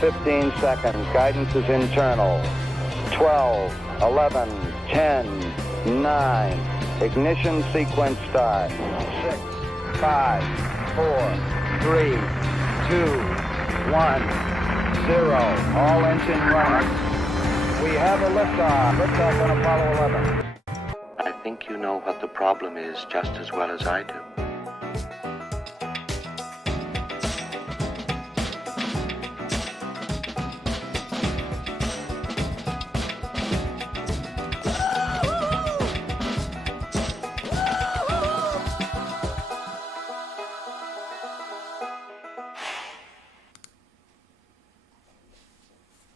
15 seconds. Guidance is internal. 12, 11, 10, 9. Ignition sequence start. 6, 5, 4, 3, 2, 1, 0. All engine running. We have a liftoff. Liftoff on Apollo 11. I think you know what the problem is just as well as I do.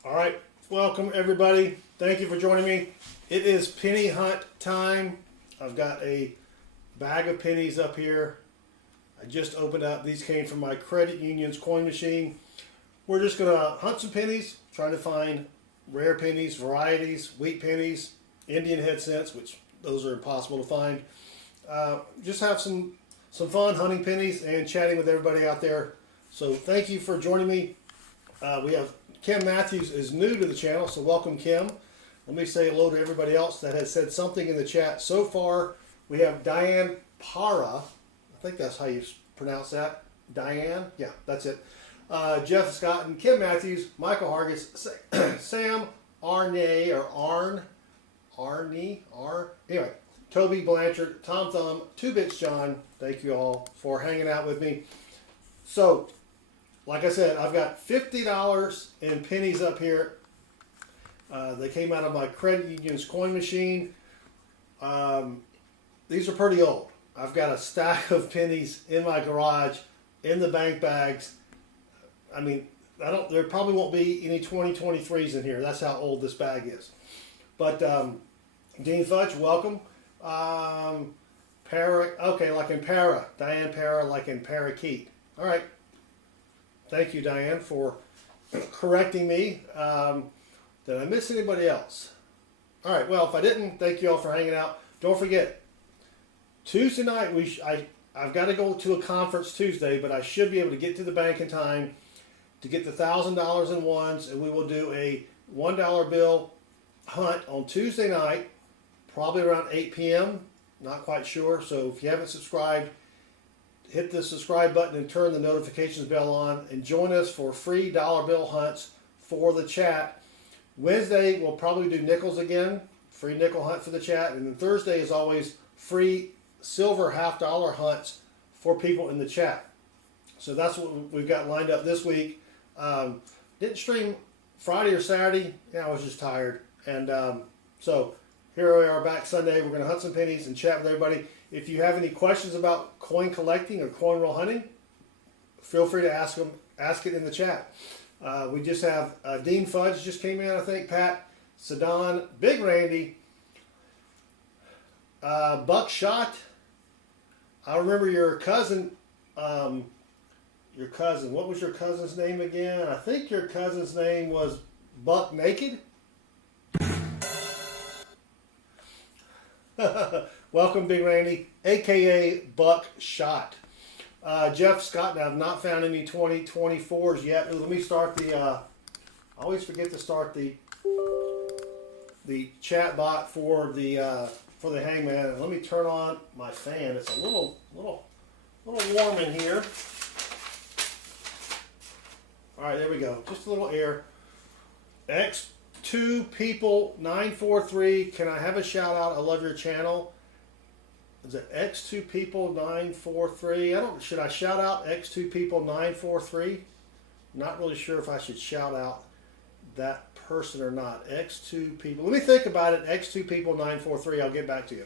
All right, welcome everybody. Thank you for joining me. It is penny hunt time. I've got a bag of pennies up here. I just opened up. These came from my credit union's coin machine. We're just gonna hunt some pennies, trying to find rare pennies, varieties, wheat pennies, Indian head cents, which those are impossible to find. Just have some fun hunting pennies and chatting with everybody out there. So thank you for joining me. We have Kim Matthews is new to the channel, so welcome, Kim. Let me say hello to everybody else that has said something in the chat so far. We have Diane Para. I think that's how you pronounce that. Diane? Yeah, that's it. Jeff Scott and Kim Matthews, Michael Hargis, Sam Arnay, or anyway, Toby Blanchard, Tom Thumb, 2-Bits John. Thank you all for hanging out with me. So, like I said, I've got $50 in pennies up here. They came out of my credit union's coin machine. These are pretty old. I've got a stack of pennies in my garage, in the bank bags. I mean, there probably won't be any 2023s in here. That's how old this bag is. But Dean Fudge, welcome. Okay, like in para. Diane Para, like in parakeet. All right. Thank you, Diane, for correcting me. Did I miss anybody else? All right, well, if I didn't, thank you all for hanging out. Don't forget, Tuesday night, I've got to go to a conference Tuesday, but I should be able to get to the bank in time to get the $1,000 in ones, and we will do a $1 bill hunt on Tuesday night, probably around 8 p.m., not quite sure. So if you haven't subscribed, hit the subscribe button and turn the notifications bell on and join us for free dollar bill hunts for the chat. Wednesday, we'll probably do nickels again, free nickel hunt for the chat. And then Thursday is always free silver $half hunts for people in the chat. So that's what we've got lined up this week. Didn't stream Friday or Saturday. Yeah, I was just tired. And so here we are back Sunday. We're going to hunt some pennies and chat with everybody. If you have any questions about coin collecting or coin roll hunting, feel free to ask it in the chat. We just have Dean Fudge just came in, I think, Pat, Sedan, Big Randy, Buckshot. I remember your cousin. What was your cousin's name again? I think your cousin's name was Buck Naked. Welcome, Big Randy, aka Buckshot. Jeff Scott, now I've not found any 2024s yet. Let me start I always forget to start the chat bot for the hangman. Let me turn on my fan. It's a little warm in here. All right, there we go. Just a little air. X2 People 943. Can I have a shout out? I love your channel. Is it X2 People 943? Should I shout out X2 People 943? Not really sure if I should shout out that person or not. X2 People. Let me think about it. X2 People 943. I'll get back to you.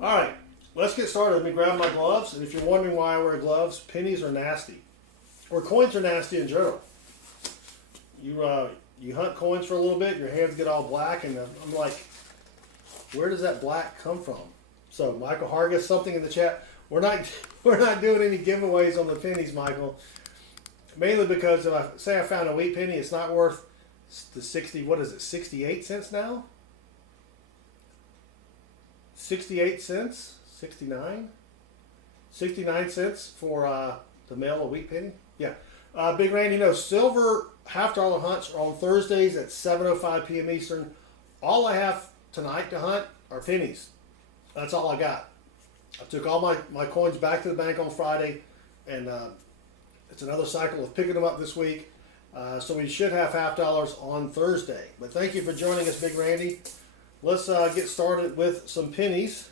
All right, let's get started. Let me grab my gloves. And if you're wondering why I wear gloves, pennies are nasty, or coins are nasty in general. You hunt coins for a little bit, your hands get all black, and I'm like, where does that black come from? So Michael Hargis, something in the chat. We're not doing any giveaways on the pennies, Michael. Mainly because if I say I found a wheat penny, it's not worth the 68 cents now? 68 cents? 69? 69 cents for the mail a wheat penny? Yeah. Big Randy, silver half-dollar hunts are on Thursdays at 7:05 p.m. Eastern. All I have tonight to hunt are pennies. That's all I got. I took all my coins back to the bank on Friday, and it's another cycle of picking them up this week. So we should have half-dollars on Thursday. But thank you for joining us, Big Randy. Let's get started with some pennies.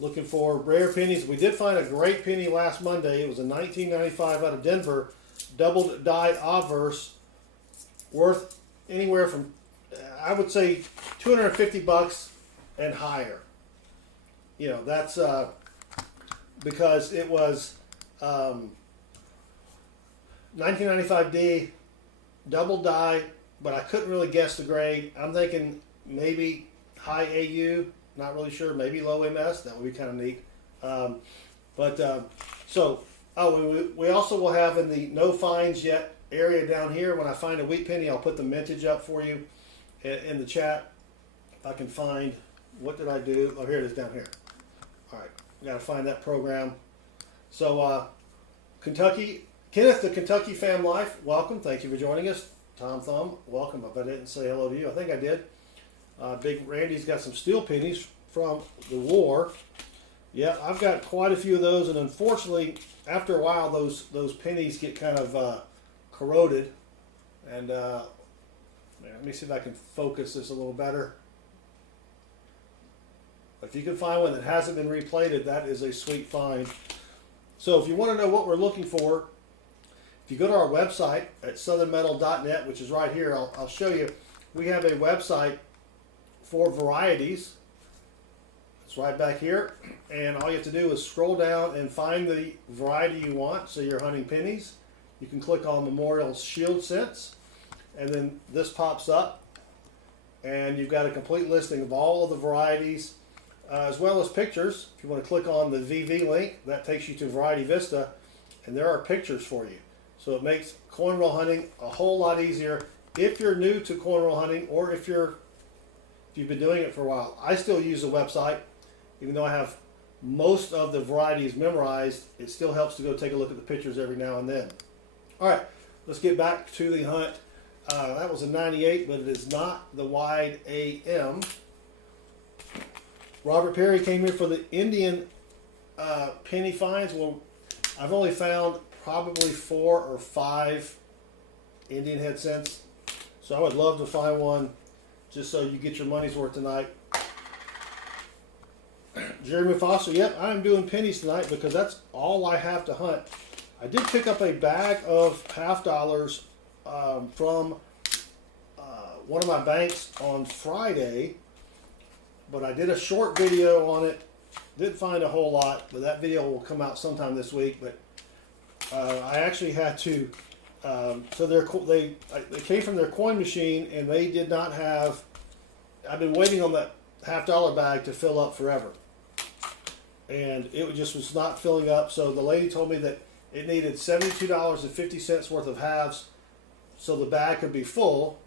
Looking for rare pennies. We did find a great penny last Monday. It was a 1995 out of Denver, doubled die obverse, worth anywhere from, I would say, $250 and higher. You know, that's because it was 1995D, double die, but I couldn't really guess the grade. I'm thinking maybe high AU, not really sure, maybe low MS. That would be kind of neat. We also will have in the no finds yet area down here. When I find a wheat penny, I'll put the mintage up for you in the chat. If I can find, what did I do? Oh, here it is down here. All right, got to find that program. So Kentucky, Kenneth, the Kentucky Fam Life, welcome. Thank you for joining us. Tom Thumb, welcome. If I didn't say hello to you, I think I did. Big Randy's got some steel pennies from the war. Yeah, I've got quite a few of those, and unfortunately, after a while, those pennies get kind of corroded. And let me see if I can focus this a little better. If you can find one that hasn't been replated, that is a sweet find. So if you want to know what we're looking for, if you go to our website at southernmetal.net, which is right here, I'll show you. We have a website for varieties. It's right back here. And all you have to do is scroll down and find the variety you want. So you're hunting pennies. You can click on Memorial Shield Cents. And then this pops up. And you've got a complete listing of all of the varieties, as well as pictures. If you want to click on the VV link, that takes you to Variety Vista. And there are pictures for you. So it makes coin roll hunting a whole lot easier if you're new to coin roll hunting, or if you've been doing it for a while. I still use the website, even though I have most of the varieties memorized. It still helps to go take a look at the pictures every now and then. All right, let's get back to the hunt. That was a 98, but it is not the wide AM. Robert Perry came here for the Indian penny finds. Well, I've only found probably 4 or 5 Indian head cents. So I would love to find one just so you get your money's worth tonight. Jeremy Foster, yep, I'm doing pennies tonight because that's all I have to hunt. I did pick up a bag of half-dollars from one of my banks on Friday, but I did a short video on it. Didn't find a whole lot, but that video will come out sometime this week. But I actually had to, so they came from their coin machine, and they did not have, I've been waiting on that half-dollar bag to fill up forever. And it just was not filling up, so the lady told me that it needed $72.50 worth of halves so the bag could be full.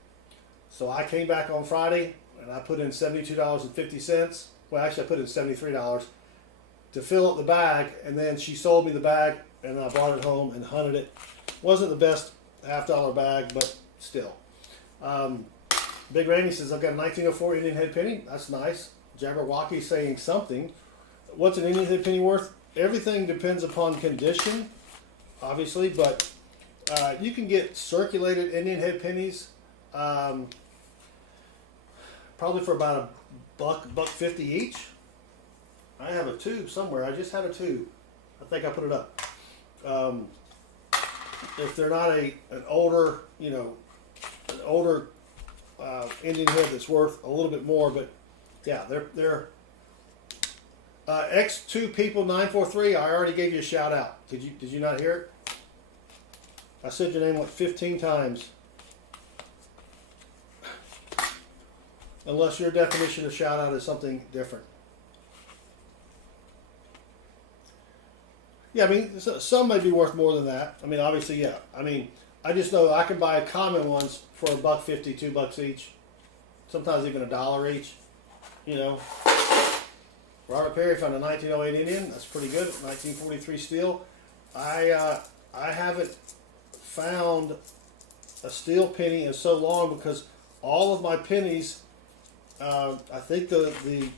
So I came back on Friday, and I put in $72.50. Well, actually, I put in $73 to fill up the bag, and then she sold me the bag, and I brought it home and hunted it. Wasn't the best half-dollar bag, but still. Big Randy says, I've got a 1904 Indian head penny. That's nice. Jabberwocky saying something. What's an Indian head penny worth? Everything depends upon condition, obviously, but you can get circulated Indian head pennies probably for about $1.50 each. I have a tube somewhere. I just had a tube. I think I put it up. If they're not an older, Indian head that's worth a little bit more, but yeah, they're X2 people 943. I already gave you a shout out. Did you not hear it? I said your name like 15 times. Unless your definition of shout out is something different. Yeah, I mean, some may be worth more than that. I mean, obviously, yeah. I mean, I just know I can buy common ones for $1.50, $2 each. Sometimes even $1 each. Robert Perry found a 1908 Indian. That's pretty good. 1943 steel. I haven't found a steel penny in so long because all of my pennies, I think the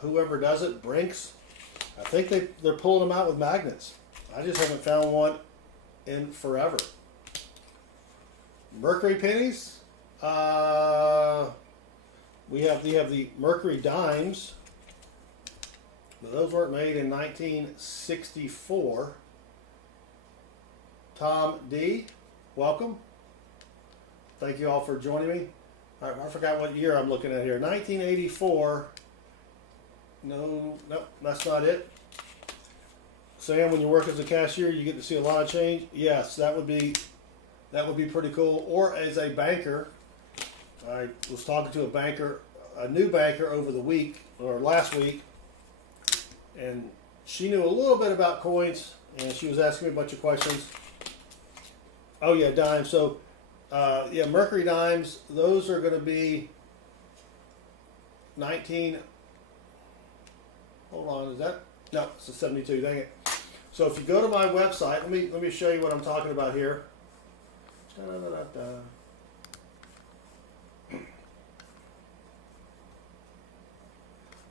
whoever does it, Brinks, I think they're pulling them out with magnets. I just haven't found one in forever. Mercury pennies. We have the Mercury dimes. Those weren't made in 1964. Tom D, welcome. Thank you all for joining me. All right, I forgot what year I'm looking at here. 1984. No, that's not it. Sam, when you work as a cashier, you get to see a lot of change. Yes, that would be pretty cool. Or as a banker, I was talking to a new banker over the week or last week, and she knew a little bit about coins, and she was asking me a bunch of questions. Oh yeah, dimes. So yeah, Mercury dimes. Those are going to be 19. Hold on, is that? No, it's a 72. Dang it. So if you go to my website, let me show you what I'm talking about here.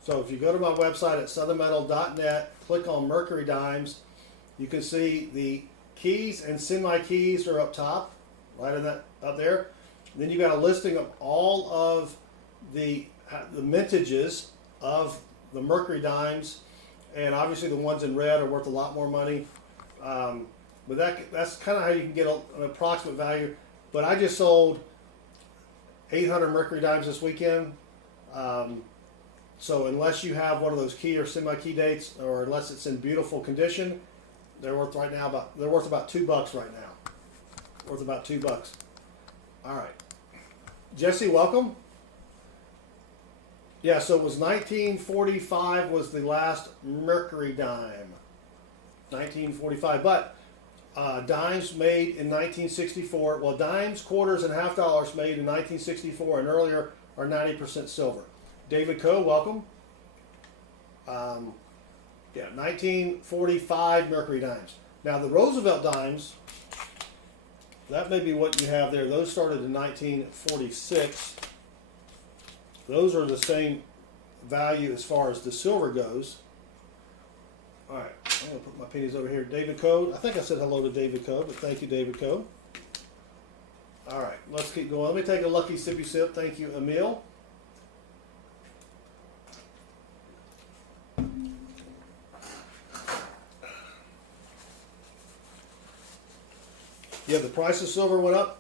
So if you go to my website at southernmetal.net, click on Mercury dimes, you can see the keys and semi-keys are up top, right in that up there. And then you got a listing of all of the mintages of the Mercury dimes, and obviously the ones in red are worth a lot more money. But that's kind of how you can get an approximate value. But I just sold 800 Mercury dimes this weekend. So unless you have one of those key or semi-key dates, or unless it's in beautiful condition, they're worth about $2 right now. Worth about $2. All right, Jesse, welcome. Yeah, so it was 1945 was the last Mercury dime. 1945, but dimes made in 1964. Well, dimes, quarters, and half dollars made in 1964 and earlier are 90% silver. David Coe, welcome. Yeah, 1945 Mercury dimes. Now the Roosevelt dimes, that may be what you have there. Those started in 1946. Those are the same value as far as the silver goes. All right, I'm going to put my pennies over here. David Coe. I think I said hello to David Coe, but thank you, David Coe. All right, let's keep going. Let me take a lucky sippy sip. Thank you, Emil. Yeah, the price of silver went up.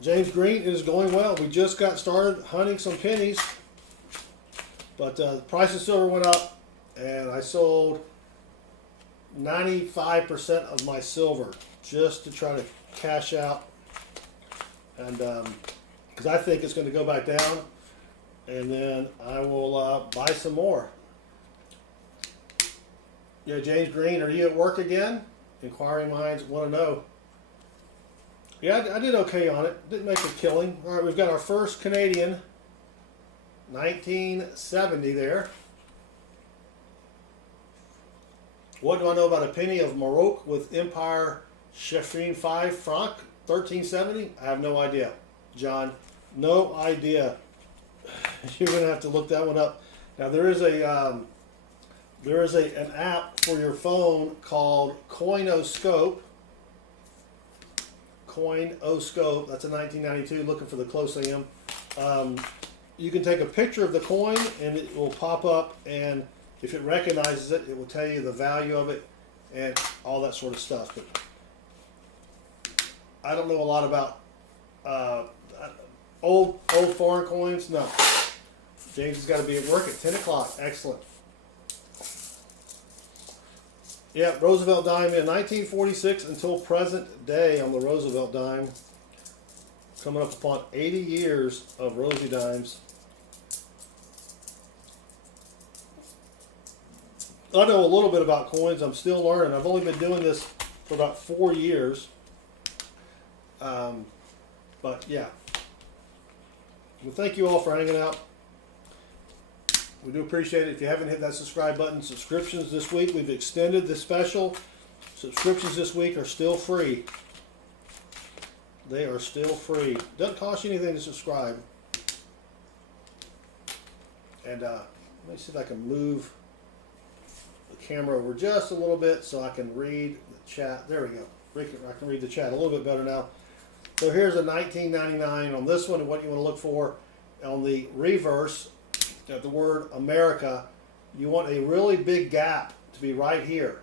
James Green, it is going well. We just got started hunting some pennies, but the price of silver went up, and I sold 95% of my silver just to try to cash out, and because I think it's going to go back down, and then I will buy some more. Yeah, James Green, are you at work again? Inquiring minds want to know. Yeah, I did okay on it. Didn't make a killing. All right, we've got our first Canadian, 1970 there. What do I know about a penny of Morocco with Empire Chiffon 5 franc, 1370? I have no idea, John. No idea. You're going to have to look that one up. Now there is an app for your phone called Coinoscope. Coinoscope. That's a 1992. Looking for the close AM. You can take a picture of the coin and it will pop up, and if it recognizes it, it will tell you the value of it and all that sort of stuff. But I don't know a lot about old foreign coins. No. James has got to be at work at 10 o'clock. Excellent. Yeah, Roosevelt dime in 1946 until present day on the Roosevelt dime. Coming up upon 80 years of Rosie dimes. I know a little bit about coins. I'm still learning. I've only been doing this for about 4 years. But yeah. Well, thank you all for hanging out. We do appreciate it. If you haven't hit that subscribe button, subscriptions this week, we've extended the special. Subscriptions this week are still free. They are still free. Doesn't cost you anything to subscribe. And let me see if I can move the camera over just a little bit so I can read the chat. There we go. I can read the chat a little bit better now. So here's a $19.99 on this one. And what you want to look for on the reverse, at the word America, you want a really big gap to be right here.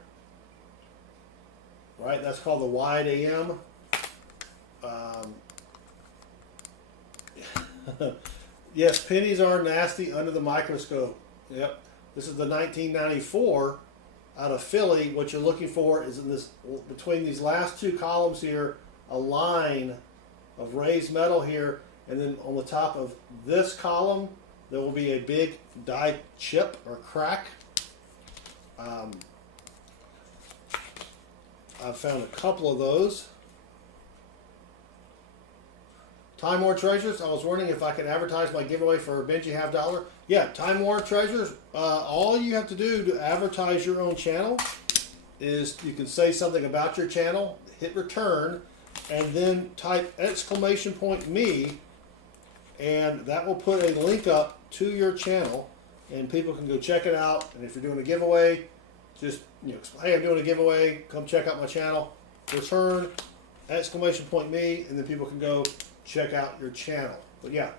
Right? That's called the wide AM. Yes, pennies are nasty under the microscope. Yep. This is the 1994 out of Philly. What you're looking for is in this, between these last two columns here, a line of raised metal here, and then on the top of this column there will be a big die chip or crack. I've found a couple of those. Time War Treasures. I was wondering if I could advertise my giveaway for Benji Half Dollar. Yeah, Time War Treasures. All you have to do to advertise your own channel is you can say something about your channel, hit return, and then type !me, and that will put a link up to your channel, and people can go check it out. And if you're doing a giveaway, just hey, I'm doing a giveaway. Come check out my channel. Return !me, and then people can go check out your channel. But yeah,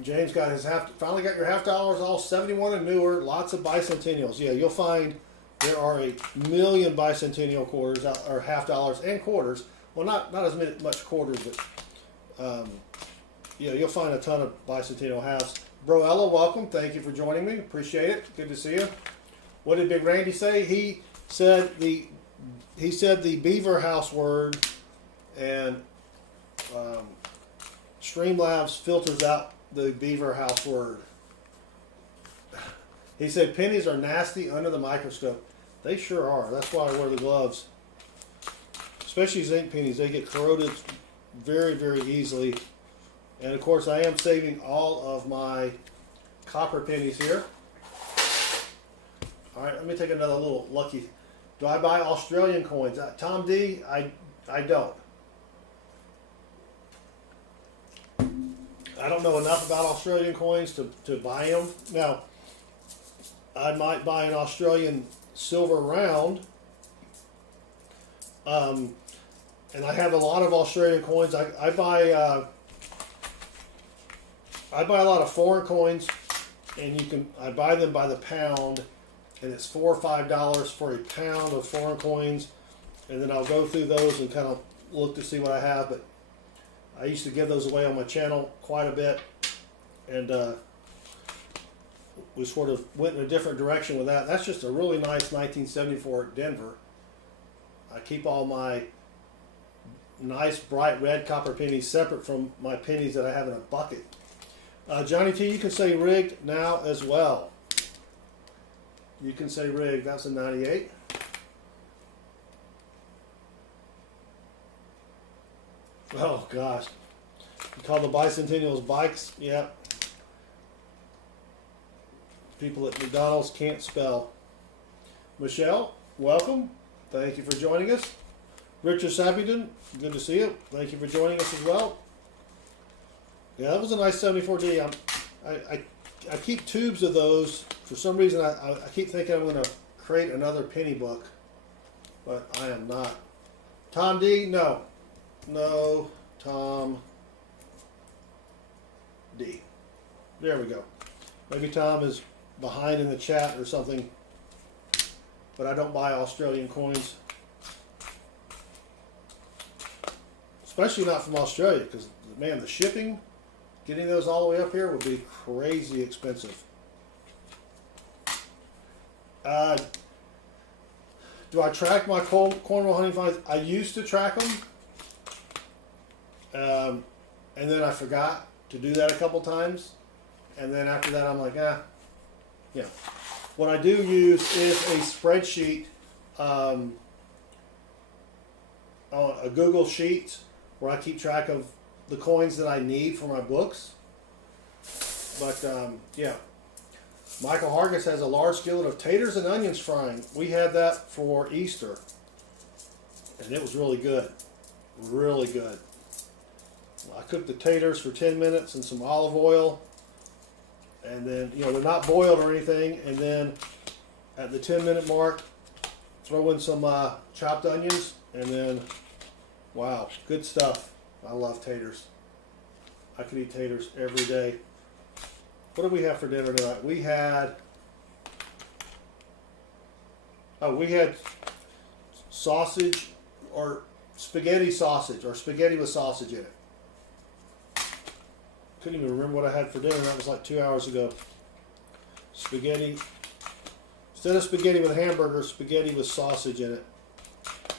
James got his finally got your half dollars, all 71 and newer, lots of bicentennials. Yeah, you'll find there are a million bicentennial quarters or half dollars and quarters. Well, not as much quarters, but yeah, you'll find a ton of bicentennial halves. Bro Ella, welcome. Thank you for joining me. Appreciate it. Good to see you. What did Big Randy say? He said the beaver house word, and Streamlabs filters out the beaver house word. He said pennies are nasty under the microscope. They sure are. That's why I wear the gloves. Especially zinc pennies. They get corroded very, very easily. And of course I am saving all of my copper pennies here. Alright, let me take another little lucky. Do I buy Australian coins? Tom D, I don't. I don't know enough about Australian coins to buy them. Now, I might buy an Australian silver round. And I have a lot of Australian coins. I buy a lot of foreign coins, and I buy them by the pound, and it's $4 or $5 for a pound of foreign coins. And then I'll go through those and kind of look to see what I have. But I used to give those away on my channel quite a bit, and we sort of went in a different direction with that. That's just a really nice 1974 Denver. I keep all my nice bright red copper pennies separate from my pennies that I have in a bucket. Johnny T, you can say rigged now as well. You can say rigged. That's a 98. Oh gosh. You call the bicentennials bikes? Yeah. People at McDonald's can't spell. Michelle, welcome. Thank you for joining us. Richard Sappington, good to see you. Thank you for joining us as well. Yeah, that was a nice 74D. I keep tubes of those. For some reason, I keep thinking I'm going to create another penny book, but I am not. Tom D, no. No, Tom D. There we go. Maybe Tom is behind in the chat or something, but I don't buy Australian coins. Especially not from Australia, because, man, the shipping, getting those all the way up here would be crazy expensive. Do I track my coin roll hunting finds? I used to track them. And then I forgot to do that a couple times, and then after that I'm like, yeah. What I do use is a spreadsheet, on a Google Sheets, where I keep track of the coins that I need for my books. But yeah, Michael Hargis has a large skillet of taters and onions frying. We had that for Easter, and it was really good. Really good. I cooked the taters for 10 minutes in some olive oil. And then, you know, they're not boiled or anything. And then at the 10-minute mark, throw in some chopped onions. And then, wow, good stuff. I love taters. I could eat taters every day. What did we have for dinner tonight? We had sausage, or spaghetti sausage, or spaghetti with sausage in it. Couldn't even remember what I had for dinner. That was like 2 hours ago. Spaghetti. Instead of spaghetti with hamburger, spaghetti with sausage in it.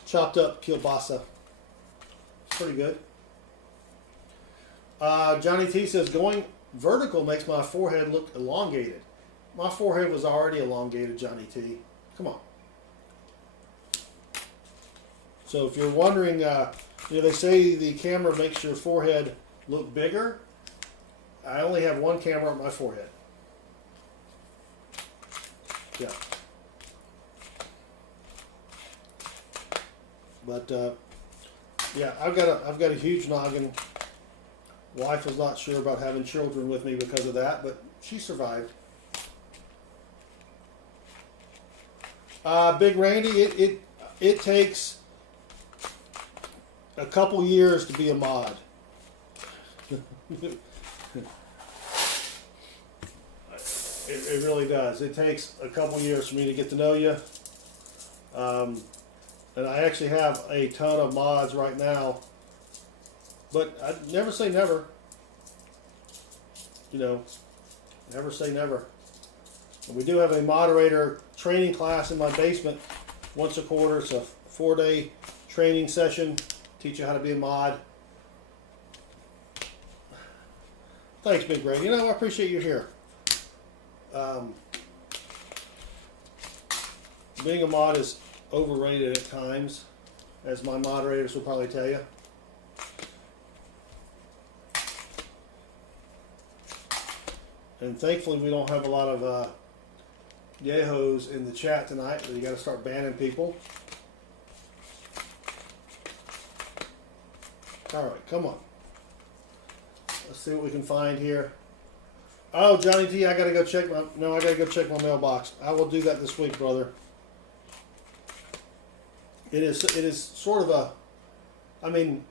Chopped up kielbasa. Pretty good. Johnny T says, going vertical makes my forehead look elongated. My forehead was already elongated, Johnny T. Come on. So if you're wondering, you know, they say the camera makes your forehead look bigger. I only have one camera on my forehead. Yeah. But yeah, I've got a huge noggin. Wife was not sure about having children with me because of that, but she survived. Big Randy, it takes a couple years to be a mod. It really does. It takes a couple years for me to get to know you. And I actually have a ton of mods right now. But I never say never. You know, never say never. And we do have a moderator training class in my basement once a quarter. It's a 4-day training session. Teach you how to be a mod. Thanks, Big Ray. You know, I appreciate you here. Being a mod is overrated at times, as my moderators will probably tell you. And thankfully, we don't have a lot of yahos in the chat tonight, but you got to start banning people. All right, come on. Let's see what we can find here. Oh, Johnny T, I gotta go check my mailbox. I will do that this week, brother. It is sort of a, I mean,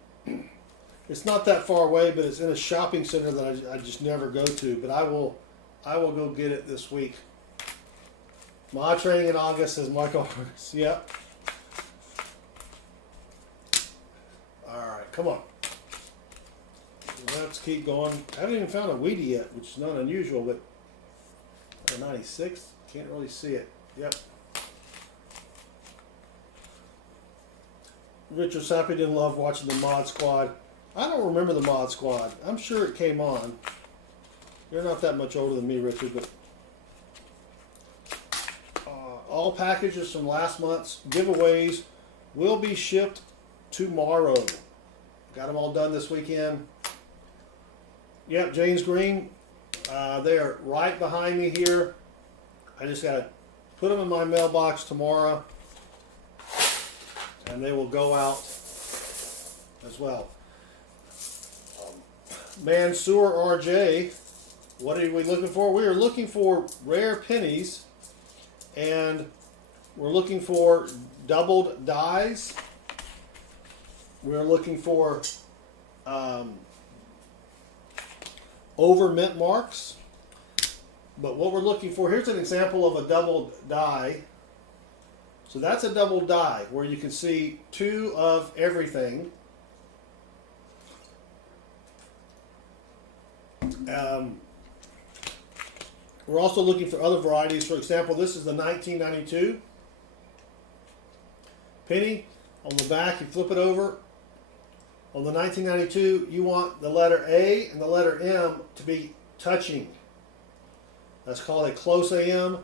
it's not that far away, but it's in a shopping center that I just never go to. But I will go get it this week. Mod training in August, says Michael. Yep. All right, come on. Let's keep going. I haven't even found a Wheatie yet, which is not unusual, but 96, can't really see it. Yep. Richard Sappy didn't love watching the Mod Squad. I don't remember the Mod Squad. I'm sure it came on. You're not that much older than me, Richard, but all packages from last month's giveaways will be shipped tomorrow. Got them all done this weekend. Yep, James Green. They are right behind me here. I just got to put them in my mailbox tomorrow, and they will go out as well. Mansoor RJ, what are we looking for? We are looking for rare pennies, and we're looking for doubled dies. We're looking for over mint marks. But what we're looking for, here's an example of a doubled die. So that's a double die where you can see two of everything. We're also looking for other varieties. For example, this is the 1992 penny. On the back, you flip it over. On the 1992, you want the letter A and the letter M to be touching. That's called a close AM.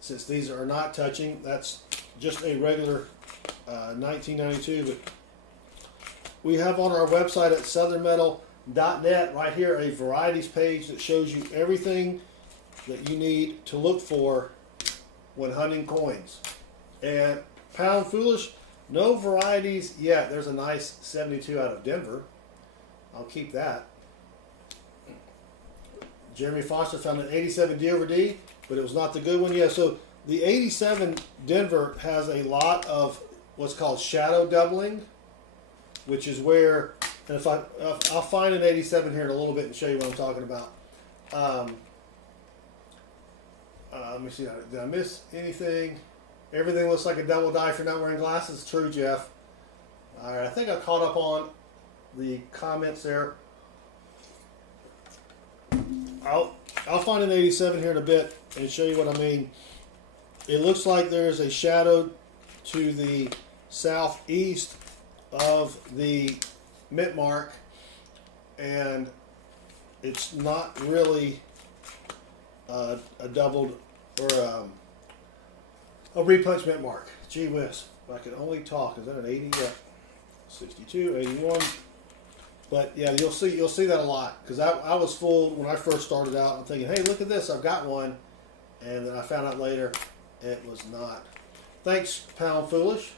Since these are not touching, that's just a regular 1992. But we have on our website at southernmetal.net right here a varieties page that shows you everything that you need to look for when hunting coins. And Pound Foolish, No varieties yet. There's a nice 72 out of Denver. I'll keep that. Jeremy Foster found an 87 D over D, but it was not the good one. Yeah, so the 87 Denver has a lot of what's called shadow doubling, which is where, and if I'll find an 87 here in a little bit and show you what I'm talking about. Let me see. Did I miss anything? Everything looks like a double die if you're not wearing glasses. True, Jeff. All right, I think I caught up on the comments there. I'll find an 87 here in a bit and show you what I mean. It looks like there's a shadow to the southeast of the mint mark, and it's not really a doubled or a repunch mint mark. Gee whiz, if I could only talk. Is that an 80? Yeah. 62, 81. But yeah, you'll see that a lot, because I was fooled when I first started out. I'm thinking, hey, look at this, I've got one, and then I found out later it was not. Thanks, Pound Foolish.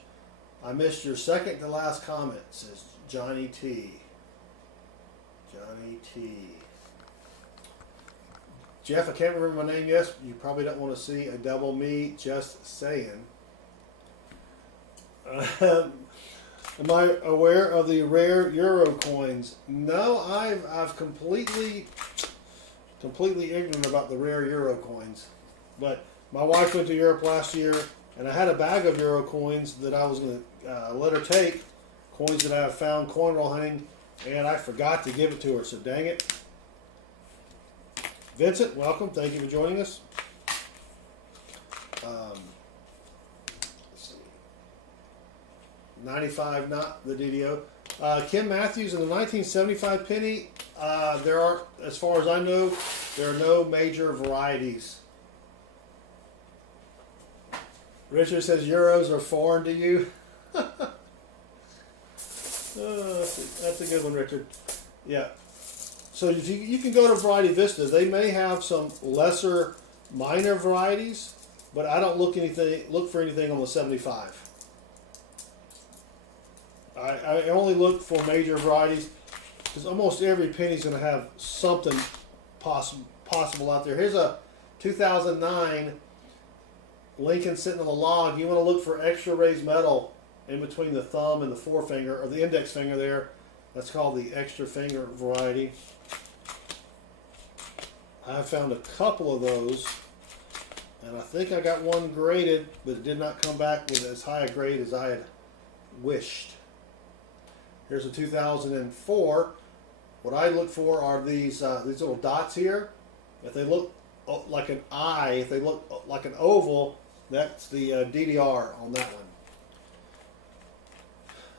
I missed your second to last comment, says Johnny T. Johnny T. Jeff, I can't remember my name. Yes, you probably don't want to see a double me. Just saying. Am I aware of the rare euro coins? No, I've completely ignorant about the rare euro coins. But my wife went to Europe last year, and I had a bag of euro coins that I was going to let her take, coins that I have found coinrollhunting, and I forgot to give it to her. So dang it. Vincent, welcome. Thank you for joining us. Let's see. 95, not the DDO. Kim Matthews in the 1975 penny. There are, as far as I know, there are no major varieties. Richard says euros are foreign to you. That's a good one, Richard. Yeah. So if you can go to Variety Vista. They may have some lesser, minor varieties, but I don't look for anything on the 75. I only look for major varieties, because almost every penny's going to have something possible out there. Here's a 2009 Lincoln sitting on the log. You want to look for extra raised metal in between the thumb and the forefinger, or the index finger there. That's called the extra finger variety. I found a couple of those, and I think I got one graded, but it did not come back with as high a grade as I had wished. Here's a 2004. What I look for are these little dots here. If they look like an eye, if they look like an oval, that's the DDR on that one.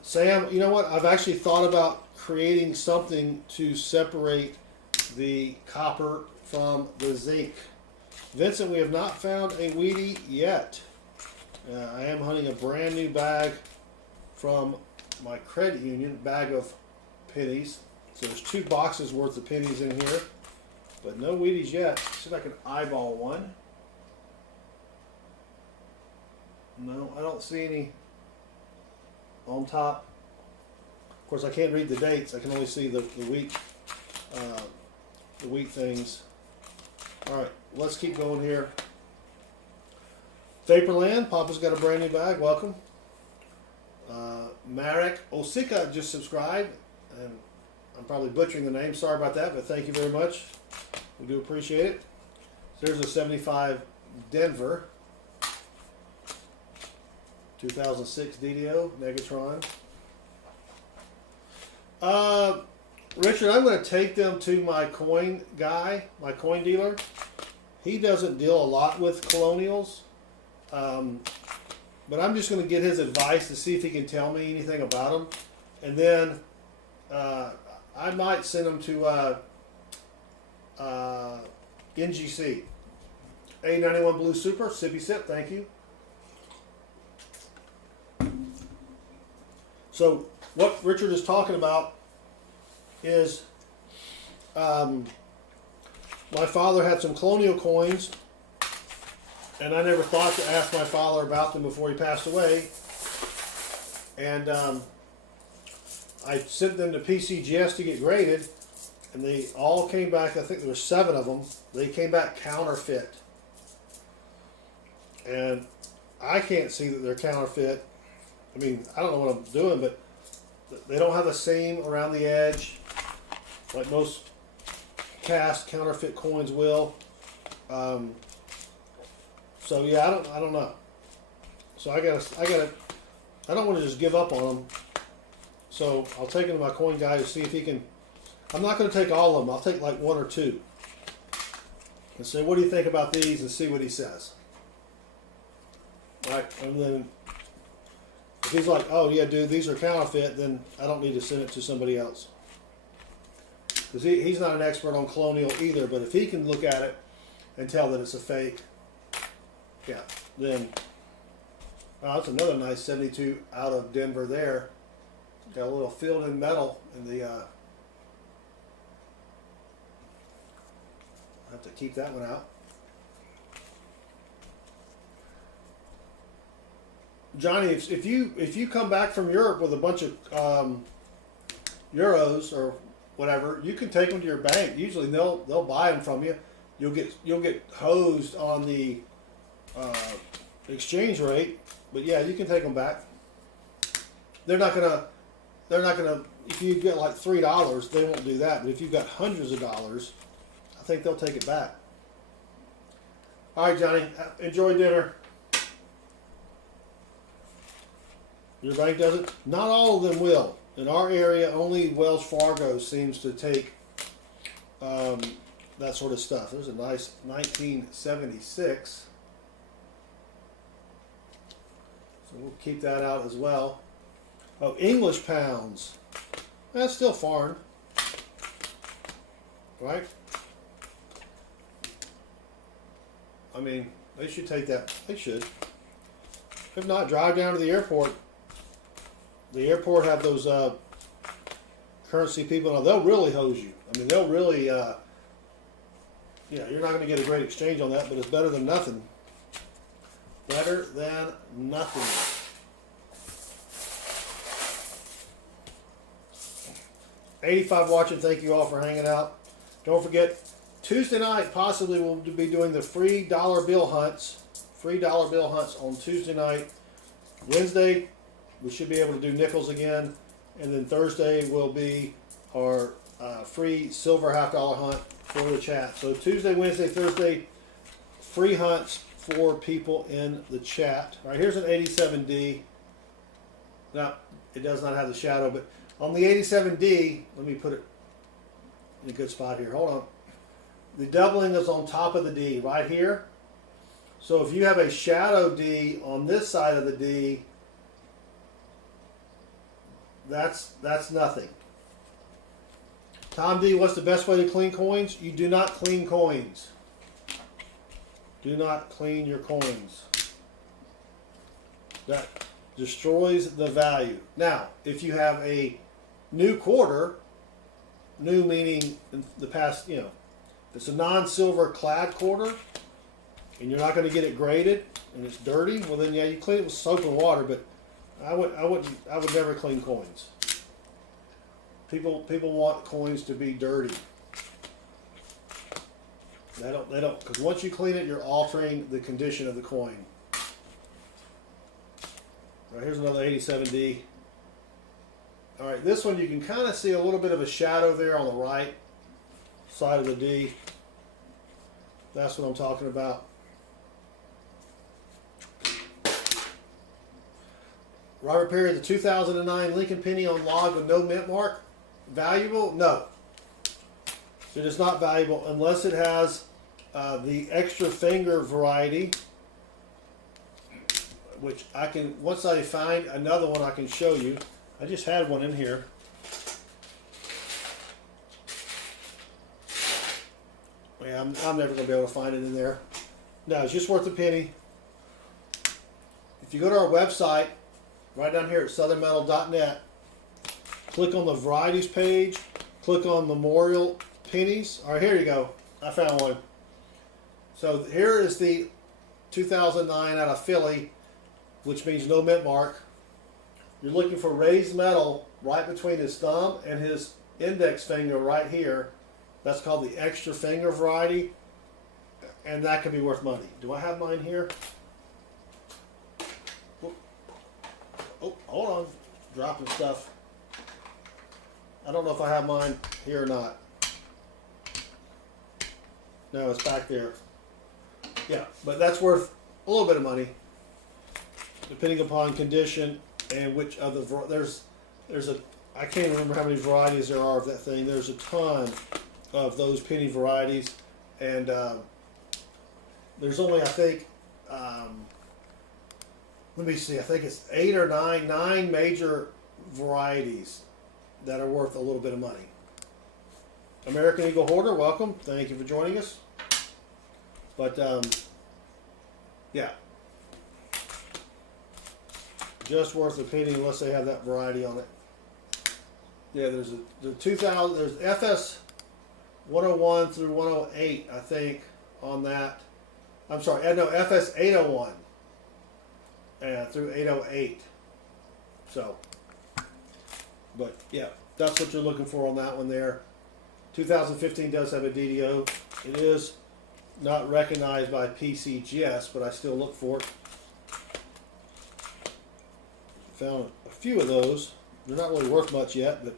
Sam, you know what? I've actually thought about creating something to separate the copper from the zinc. Vincent, we have not found a Wheatie yet. I am hunting a brand new bag from my credit union, bag of pennies. So there's 2 boxes worth of pennies in here, but no Wheaties yet. See if I can eyeball one. No, I don't see any on top. Of course, I can't read the dates. I can only see the week things. All right, let's keep going here. Vaporland, Papa's got a brand new bag. Welcome. Marek Osika just subscribed, and I'm probably butchering the name. Sorry about that, but thank you very much. We do appreciate it. So there's a 75 Denver. 2006 DDO, Negatron. Richard, I'm going to take them to my coin guy, my coin dealer. He doesn't deal a lot with colonials, but I'm just going to get his advice to see if he can tell me anything about them. And then I might send them to NGC. A91 Blue Super, Sippy Sip, thank you. So what Richard is talking about is my father had some colonial coins, and I never thought to ask my father about them before he passed away. And I sent them to PCGS to get graded, and they all came back. I think there were 7 of them. They came back counterfeit, and I can't see that they're counterfeit. I mean, I don't know what I'm doing, but they don't have the seam around the edge like most cast counterfeit coins will. So yeah, I don't know. So I don't want to just give up on them. So I'll take them to my coin guy to see if he can. I'm not going to take all of them. I'll take like 1 or 2 and say, what do you think about these, and see what he says. Right, and then if he's like, oh yeah, dude, these are counterfeit, then I don't need to send it to somebody else. Because he's not an expert on colonial either, but if he can look at it and tell that it's a fake, yeah, then that's another nice 72 out of Denver there. Got a little filled in metal in the, I have to keep that one out. Johnny, if you come back from Europe with a bunch of euros or whatever, you can take them to your bank. Usually they'll buy them from you. You'll get hosed on the exchange rate, but yeah, you can take them back. They're not gonna. If you get like $3, they won't do that. But if you've got hundreds of dollars, I think they'll take it back. All right, Johnny, enjoy dinner. Your bank doesn't? Not all of them will. In our area, only Wells Fargo seems to take that sort of stuff. There's a nice 1976. So we'll keep that out as well. Oh, English pounds. That's still foreign. Right? I mean, they should take that. They should. If not, drive down to the airport. The airport have those currency people. Now, they'll really hose you. I mean, they'll really, yeah, you're not going to get a great exchange on that, but it's better than nothing. Better than nothing. 85 watching. Thank you all for hanging out. Don't forget, Tuesday night possibly we'll be doing the free dollar bill hunts. Free dollar bill hunts on Tuesday night. Wednesday we should be able to do nickels again, and then Thursday will be our free silver $half hunt for the chat. So Tuesday, Wednesday, Thursday, free hunts for people in the chat. All right, here's an 87D. Now, it does not have the shadow, but on the 87D, let me put it in a good spot here. Hold on. The doubling is on top of the D right here. So if you have a shadow D on this side of the D, that's nothing. Tom D, what's the best way to clean coins? You do not clean coins. Do not clean your coins. That destroys the value. Now, if you have a new quarter, new meaning in the past, it's a non-silver clad quarter, and you're not going to get it graded, and it's dirty, well then yeah, you clean it with soap and water, but I would never clean coins. People want coins to be dirty. They don't, because once you clean it, you're altering the condition of the coin. All right, here's another 87D. All right, this one you can kind of see a little bit of a shadow there on the right side of the D. That's what I'm talking about. Robert Perry, the 2009 Lincoln penny on log with no mint mark, valuable? No. It is not valuable unless it has the extra finger variety, which I can, once I find another one I can show you. I just had one in here. Yeah, I'm never going to be able to find it in there. No, it's just worth a penny. If you go to our website, right down here at southernmetal.net, click on the varieties page, click on memorial pennies. All right, here you go. I found one. So here is the 2009 out of Philly, which means no mint mark. You're looking for raised metal right between his thumb and his index finger right here. That's called the extra finger variety, and that could be worth money. Do I have mine here? Oh, hold on. Dropping stuff. I don't know if I have mine here or not. No, it's back there. Yeah, but that's worth a little bit of money, depending upon condition and which other. There's a, I can't remember how many varieties there are of that thing. There's a ton of those penny varieties, and there's only, I think, let me see, I think it's 8 or 9 major varieties that are worth a little bit of money. American Eagle Hoarder, welcome. Thank you for joining us. But, yeah. Just worth a penny unless they have that variety on it. Yeah, there's there's FS 101 through 108, I think, on that. I'm sorry, no, FS 801 through 808. So, but yeah, that's what you're looking for on that one there. 2015 does have a DDO. It is not recognized by PCGS, but I still look for it. Found a few of those. They're not really worth much yet, but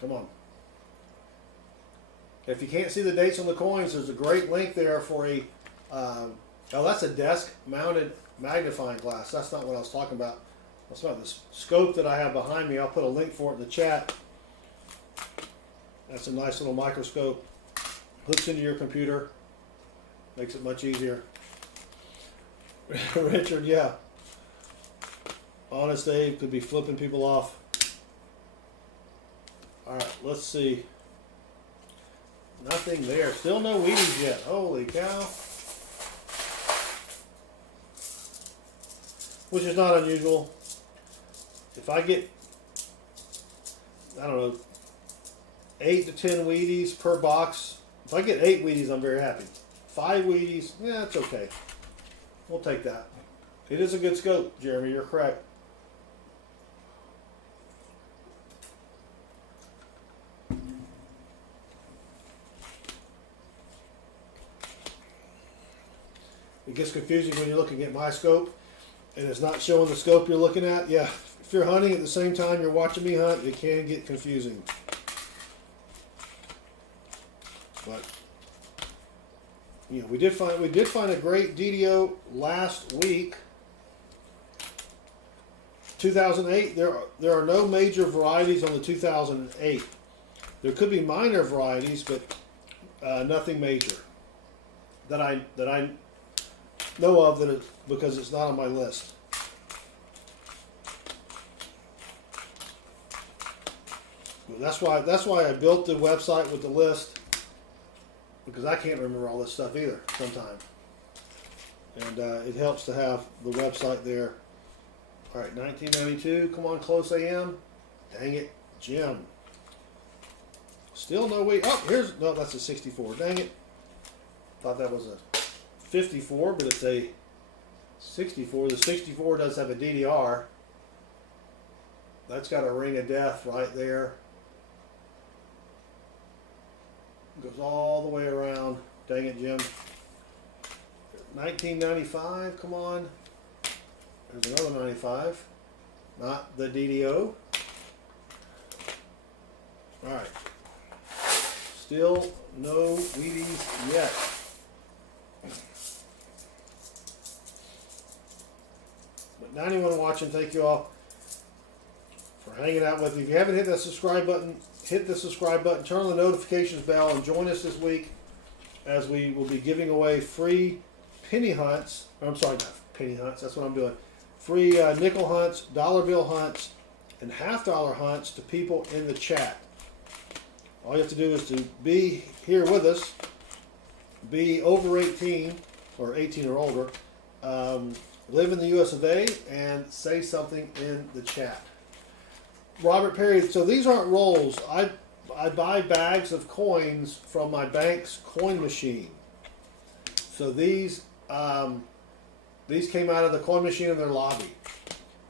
come on. If you can't see the dates on the coins, there's a great link there for a, oh, that's a desk-mounted magnifying glass. That's not what I was talking about. That's about the scope that I have behind me. I'll put a link for it in the chat. That's a nice little microscope. Hooks into your computer. Makes it much easier. Richard, yeah. Honest Abe could be flipping people off. Alright, let's see. Nothing there. Still no Wheaties yet. Holy cow. Which is not unusual. If I get, I don't know, 8 to 10 Wheaties per box. If I get 8 Wheaties, I'm very happy. 5 Wheaties, yeah, it's okay. We'll take that. It is a good scope, Jeremy. You're correct. It gets confusing when you're looking at my scope and it's not showing the scope you're looking at. Yeah, if you're hunting at the same time you're watching me hunt, it can get confusing. But you know, we did find a great DDO last week. 2008. There are no major varieties on the 2008. There could be minor varieties, but nothing major that I know of because it's not on my list. Well, that's why I built the website with the list, because I can't remember all this stuff either sometimes. And it helps to have the website there. All right, 1992. Come on, close AM. Dang it, Jim. Still no way. Oh, no, that's a 64. Dang it. Thought that was a 54, but it's a 64. The 64 does have a DDR. That's got a ring of death right there. Goes all the way around. Dang it, Jim. 1995, come on. There's another 95. Not the DDO. Alright. Still no Wheaties yet. But 91 watching, thank you all for hanging out with me. If you haven't hit that subscribe button, hit the subscribe button, turn on the notifications bell, and join us this week as we will be giving away free penny hunts. I'm sorry, not penny hunts, that's what I'm doing. Free nickel hunts, dollar bill hunts, and $half hunts to people in the chat. All you have to do is to be here with us, be over 18, or 18 or older, live in the US of A, and say something in the chat. Robert Perry, so these aren't rolls. I buy bags of coins from my bank's coin machine. So these, these came out of the coin machine in their lobby.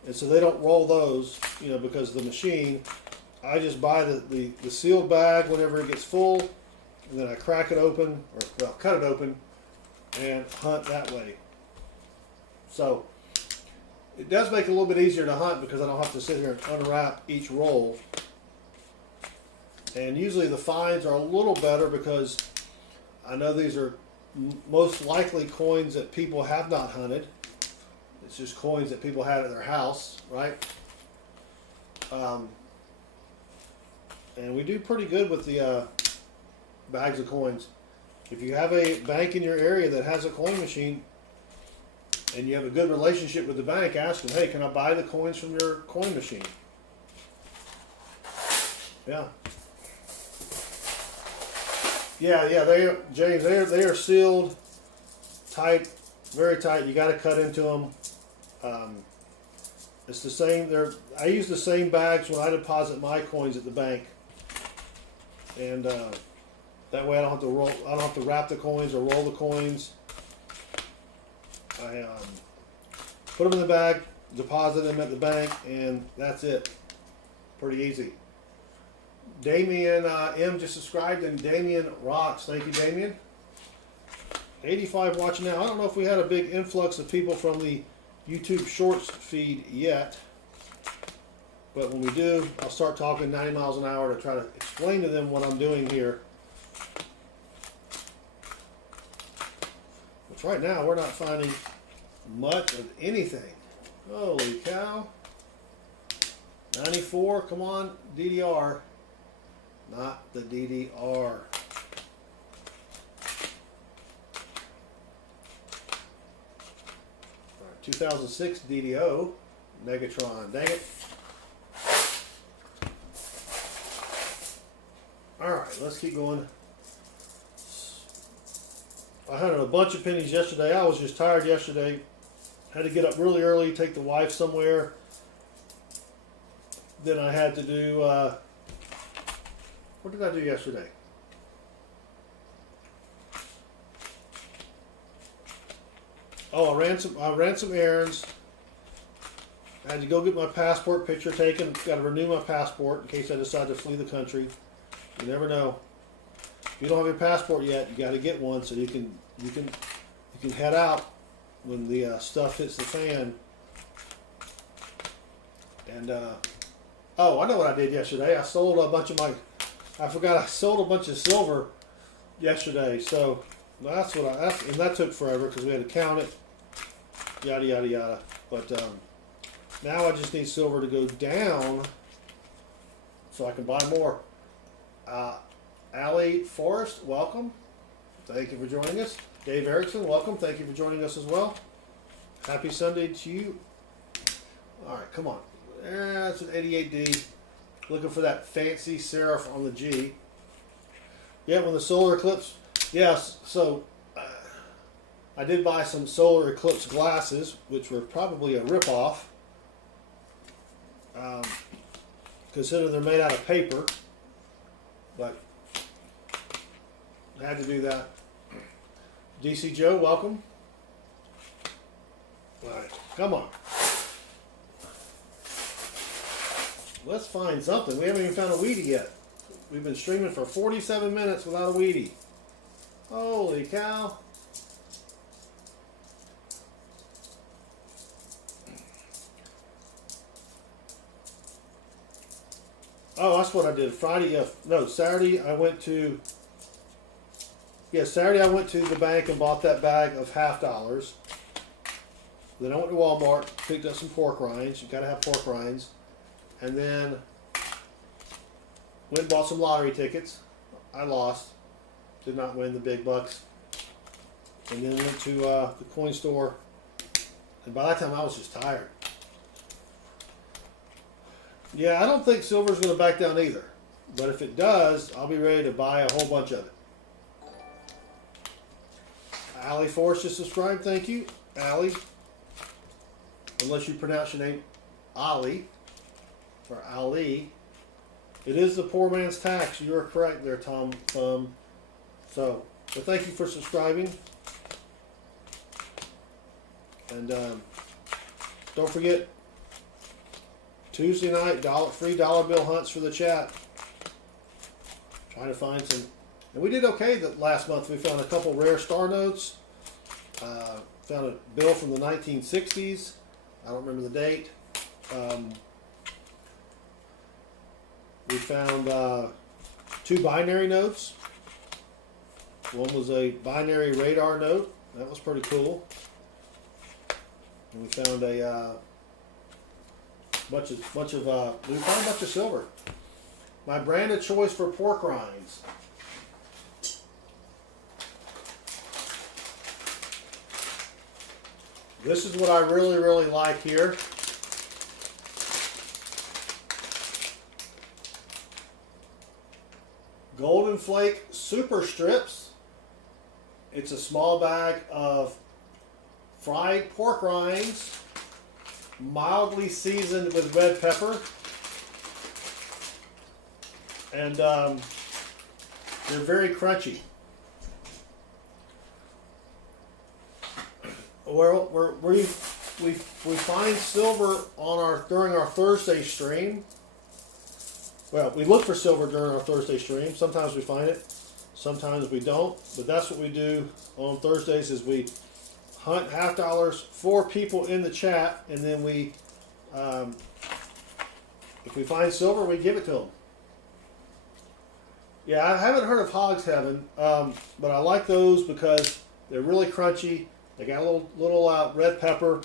And so they don't roll those, you know, because of the machine. I just buy the sealed bag whenever it gets full, and then I crack it open, or well, cut it open, and hunt that way. So it does make it a little bit easier to hunt because I don't have to sit here and unwrap each roll. And usually the finds are a little better because I know these are most likely coins that people have not hunted. It's just coins that people had at their house, right? And we do pretty good with the bags of coins. If you have a bank in your area that has a coin machine and you have a good relationship with the bank, ask them, hey, can I buy the coins from your coin machine? Yeah. Yeah, James, they are sealed tight, very tight. You got to cut into them. It's the same. I use the same bags when I deposit my coins at the bank, and that way I don't have to roll. I don't have to wrap the coins or roll the coins. I put them in the bag, deposit them at the bank, and that's it. Pretty easy. Damien M just subscribed, and Damien rocks. Thank you, Damien. 85 watching now. I don't know if we had a big influx of people from the YouTube Shorts feed yet, but when we do, I'll start talking 90 miles an hour to try to explain to them what I'm doing here. But right now, we're not finding much of anything. Holy cow. 94, come on, DDR. Not the DDR. 2006 DDO, Negatron. Dang it. Alright, let's keep going. I hunted a bunch of pennies yesterday. I was just tired yesterday. Had to get up really early, take the wife somewhere. Then I had to do, what did I do yesterday? Oh, I ran some errands. I had to go get my passport picture taken. Got to renew my passport in case I decide to flee the country. You never know. If you don't have your passport yet, you got to get one so you can head out when the stuff hits the fan. And oh, I know what I did yesterday. I sold a bunch of I forgot I sold a bunch of silver yesterday. So that's what and that took forever because we had to count it. Yada yada yada. But now I just need silver to go down so I can buy more. Allie Forrest, welcome. Thank you for joining us. Dave Erickson, welcome. Thank you for joining us as well. Happy Sunday to you. All right, come on. That's an 88D. Looking for that fancy serif on the G. Yeah, when the solar eclipse. Yes, so I did buy some solar eclipse glasses, which were probably a ripoff. Considering they're made out of paper. But I had to do that. DC Joe, welcome. All right, come on. Let's find something. We haven't even found a Wheatie yet. We've been streaming for 47 minutes without a Wheatie. Holy cow. Oh, that's what I did. Saturday I went to... Yeah, Saturday I went to the bank and bought that bag of $half. Then I went to Walmart, picked up some pork rinds. You gotta have pork rinds. And then went and bought some lottery tickets. I lost. Did not win the big bucks. And then went to the coin store. And by that time I was just tired. Yeah, I don't think silver's going to back down either. But if it does, I'll be ready to buy a whole bunch of it. Allie Forrest just subscribed. Thank you, Allie. Unless you pronounce your name Ali or Ali. It is the poor man's tax. You are correct there, Tom Thumb. So, but thank you for subscribing. And don't forget, Tuesday night, free dollar bill hunts for the chat. Trying to find some, and we did okay that last month. We found a couple rare star notes. Found a bill from the 1960s. I don't remember the date. We found 2 binary notes. One was a binary radar note. That was pretty cool. And we found a bunch of we found a bunch of silver. My brand of choice for pork rinds. This is what I really, really like here. Golden Flake Super Strips. It's a small bag of fried pork rinds, mildly seasoned with red pepper. And they're very crunchy. We find silver on during our Thursday stream. Well, we look for silver during our Thursday stream. Sometimes we find it, sometimes we don't. But that's what we do on Thursdays: is we hunt half dollars for people in the chat, and then we, if we find silver, we give it to them. Yeah, I haven't heard of Hog's Heaven, but I like those because they're really crunchy. They got a little red pepper,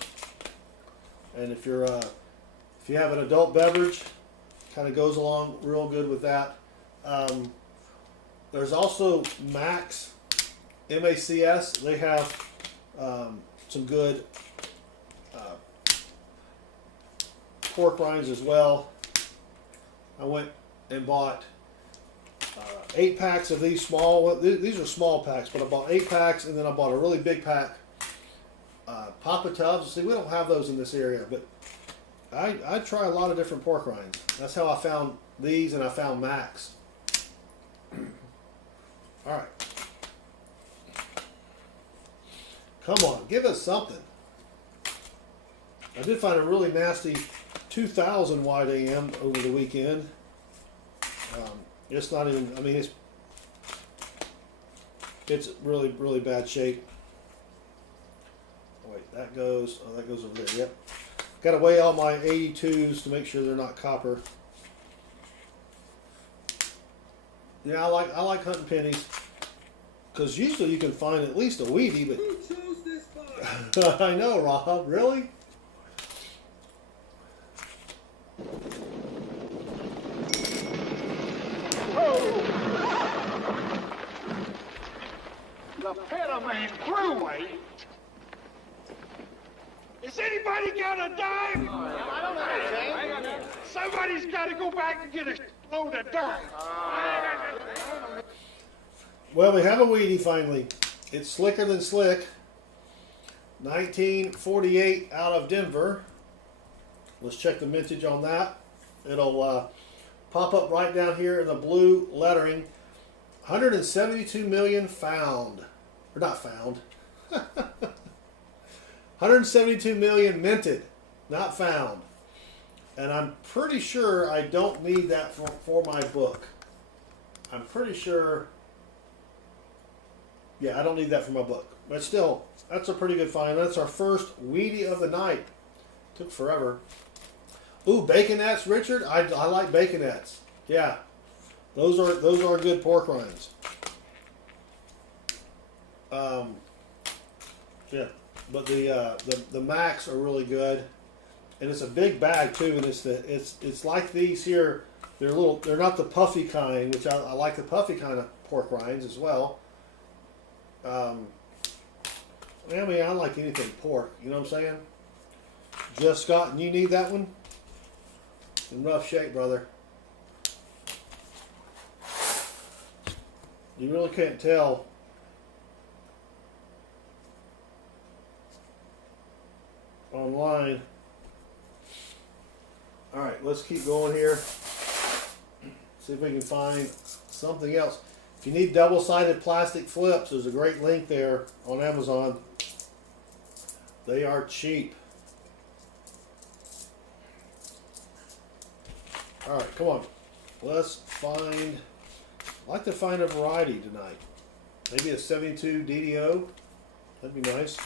and if you have an adult beverage, kind of goes along real good with that. There's also Max, MACS. They have some good pork rinds as well. I went and bought 8 packs of these small. These are small packs, but I bought 8 packs, and then I bought a really big pack. Papa Tubs. See, we don't have those in this area, but I try a lot of different pork rinds. That's how I found these, and I found Max. All right. Come on, give us something. I did find a really nasty 2000 wide AM over the weekend. It's not even, I mean, it's really, really bad shape. Oh, wait, that goes over there, yep. Got to weigh all my 82s to make sure they're not copper. Yeah, I like hunting pennies, because usually you can find at least a weedy, but Who chose this spot? I know, Rob, really? The Panamanian Thruway? Has anybody got a dime? I don't know, James. Somebody's got to go back and get a load of dimes. Well, we have a weedy finally. It's slicker than slick. 1948 out of Denver. Let's check the mintage on that. It'll pop up right down here in the blue lettering. 172 million found. Or not found. 172 million minted, not found. And I'm pretty sure I don't need that for my book. I'm pretty sure, yeah, I don't need that for my book. But still, that's a pretty good find. That's our first weedy of the night. Took forever. Ooh, baconettes, Richard. I like baconettes. Yeah, those are good pork rinds. Yeah, but the Max are really good, and it's a big bag too. And it's like these here. They're not the puffy kind, which I like the puffy kind of pork rinds as well. I mean, I like anything pork. You know what I'm saying? Jeff Scott, and you need that one? It's in rough shape, brother. You really can't tell. Online. All right, let's keep going here. See if we can find something else. If you need double-sided plastic flips, there's a great link there on Amazon. They are cheap. All right, come on. Let's find, I'd like to find a variety tonight. Maybe a 72 DDO. That'd be nice.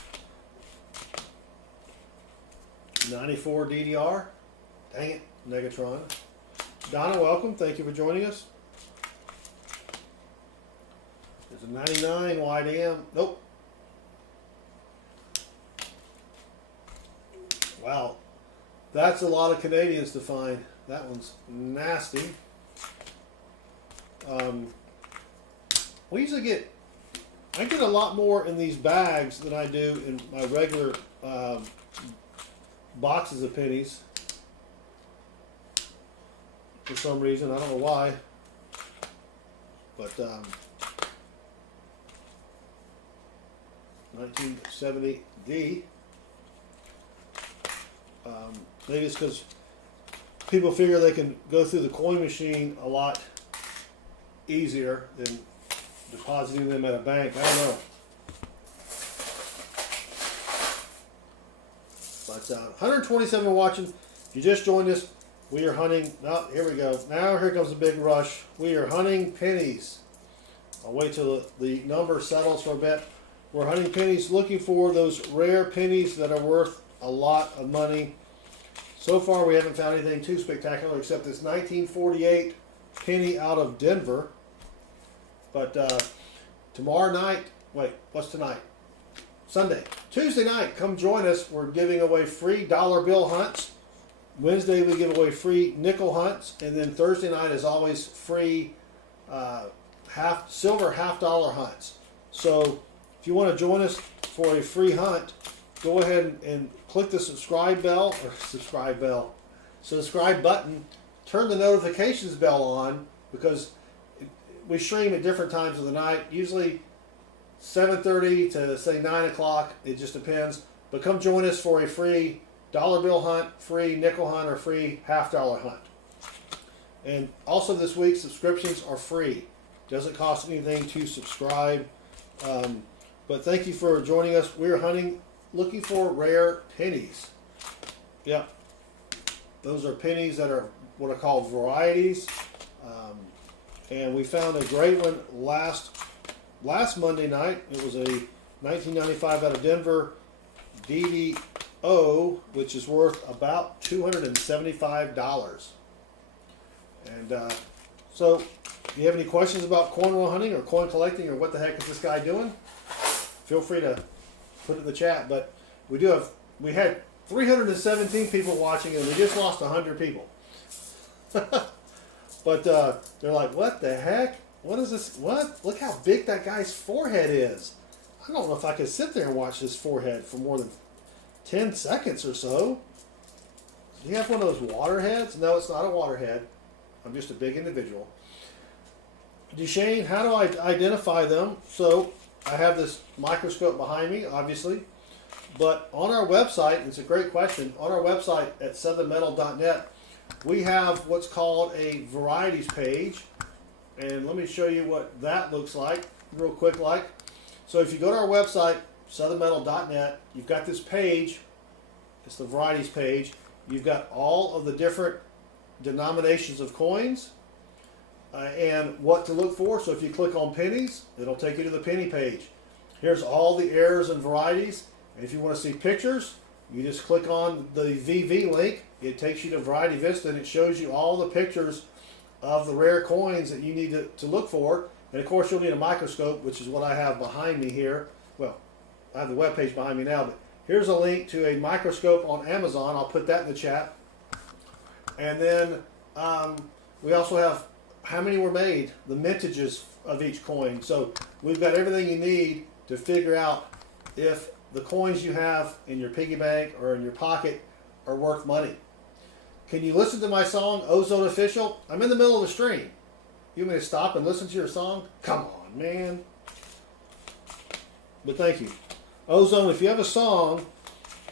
94 DDR. Dang it, Negatron. Donna, welcome. Thank you for joining us. There's a 99 YDM. Nope. Wow. That's a lot of Canadians to find. That one's nasty. We usually get, I get a lot more in these bags than I do in my regular boxes of pennies. For some reason, I don't know why. But 1970D. Maybe it's because people figure they can go through the coin machine a lot easier than depositing them at a bank. I don't know. But 127 watching. If you just joined us, we are hunting. Oh, here we go. Now here comes a big rush. We are hunting pennies. I'll wait till the number settles for a bit. We're hunting pennies, looking for those rare pennies that are worth a lot of money. So far, we haven't found anything too spectacular except this 1948 penny out of Denver. But tomorrow night, wait, what's tonight? Sunday. Tuesday night, come join us. We're giving away free dollar bill hunts. Wednesday, we give away free nickel hunts. And then Thursday night is always free silver half-dollar hunts. So if you want to join us for a free hunt, go ahead and click the subscribe button, turn the notifications bell on, because we stream at different times of the night, usually 7:30 to say 9 o'clock, it just depends. But come join us for a free dollar bill hunt, free nickel hunt, or free half-dollar hunt. And also this week, subscriptions are free. Doesn't cost anything to subscribe. But thank you for joining us. We're hunting, looking for rare pennies. Yep. Those are pennies that are what are called varieties. And we found a great one last Monday night. It was a 1995 out of Denver DDO, which is worth about $275. And so, if you have any questions about coin roll hunting or coin collecting or what the heck is this guy doing, feel free to put it in the chat. But we had 317 people watching, and we just lost 100 people. But they're like, what the heck? What is this? What? Look how big that guy's forehead is. I don't know if I could sit there and watch this forehead for more than 10 seconds or so. Do you have one of those water heads? No, it's not a water head. I'm just a big individual. Duchesne, how do I identify them? So I have this microscope behind me, obviously. But on our website, it's a great question, on our website at southernmetal.net, we have what's called a varieties page. And let me show you what that looks like real quick. So if you go to our website, southernmetal.net, you've got this page. It's the varieties page. You've got all of the different denominations of coins and what to look for. So if you click on pennies, it'll take you to the penny page. Here's all the errors and varieties. And if you want to see pictures, you just click on the VV link. It takes you to Variety Vista, and it shows you all the pictures of the rare coins that you need to look for. And of course, you'll need a microscope, which is what I have behind me here. Well, I have the web page behind me now, but here's a link to a microscope on Amazon. I'll put that in the chat. And then we also have how many were made, the mintages of each coin. So we've got everything you need to figure out if the coins you have in your piggy bank or in your pocket are worth money. Can you listen to my song, Ozone Official? I'm in the middle of a stream. You want me to stop and listen to your song? Come on, man. But thank you. Ozone, if you have a song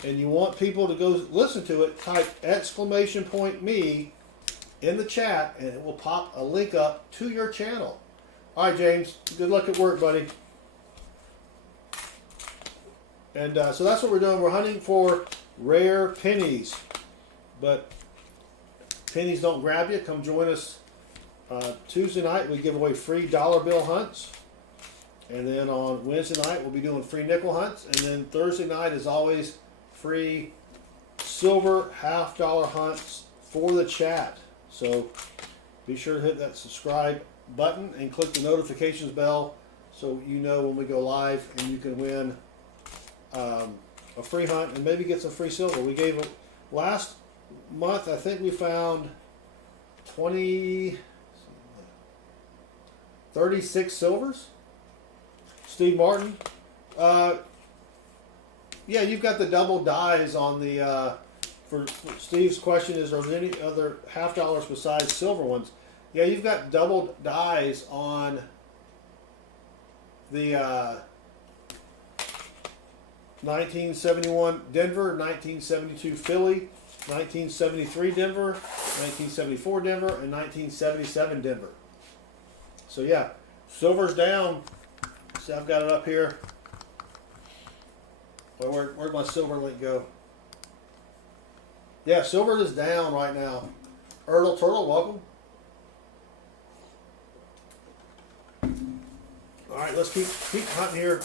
and you want people to go listen to it, type !me in the chat and it will pop a link up to your channel. All right, James. Good luck at work, buddy. And so that's what we're doing. We're hunting for rare pennies. But pennies don't grab you. Come join us Tuesday night. We give away free dollar bill hunts. And then on Wednesday night, we'll be doing free nickel hunts. And then Thursday night is always free silver $half hunts for the chat. So be sure to hit that subscribe button and click the notifications bell so you know when we go live, and you can win a free hunt and maybe get some free silver. We gave last month, I think we found 36 silvers. Steve Martin, yeah, you've got the double dies on the, for Steve's question is, are there any other $half besides silver ones? Yeah, you've got double dies on the 1971 Denver, 1972 Philly, 1973 Denver, 1974 Denver, and 1977 Denver. So yeah, silver's down. See, I've got it up here. Well, where'd my silver link go? Yeah, silver is down right now. Erdl Turtle, welcome. All right, let's keep hunting here.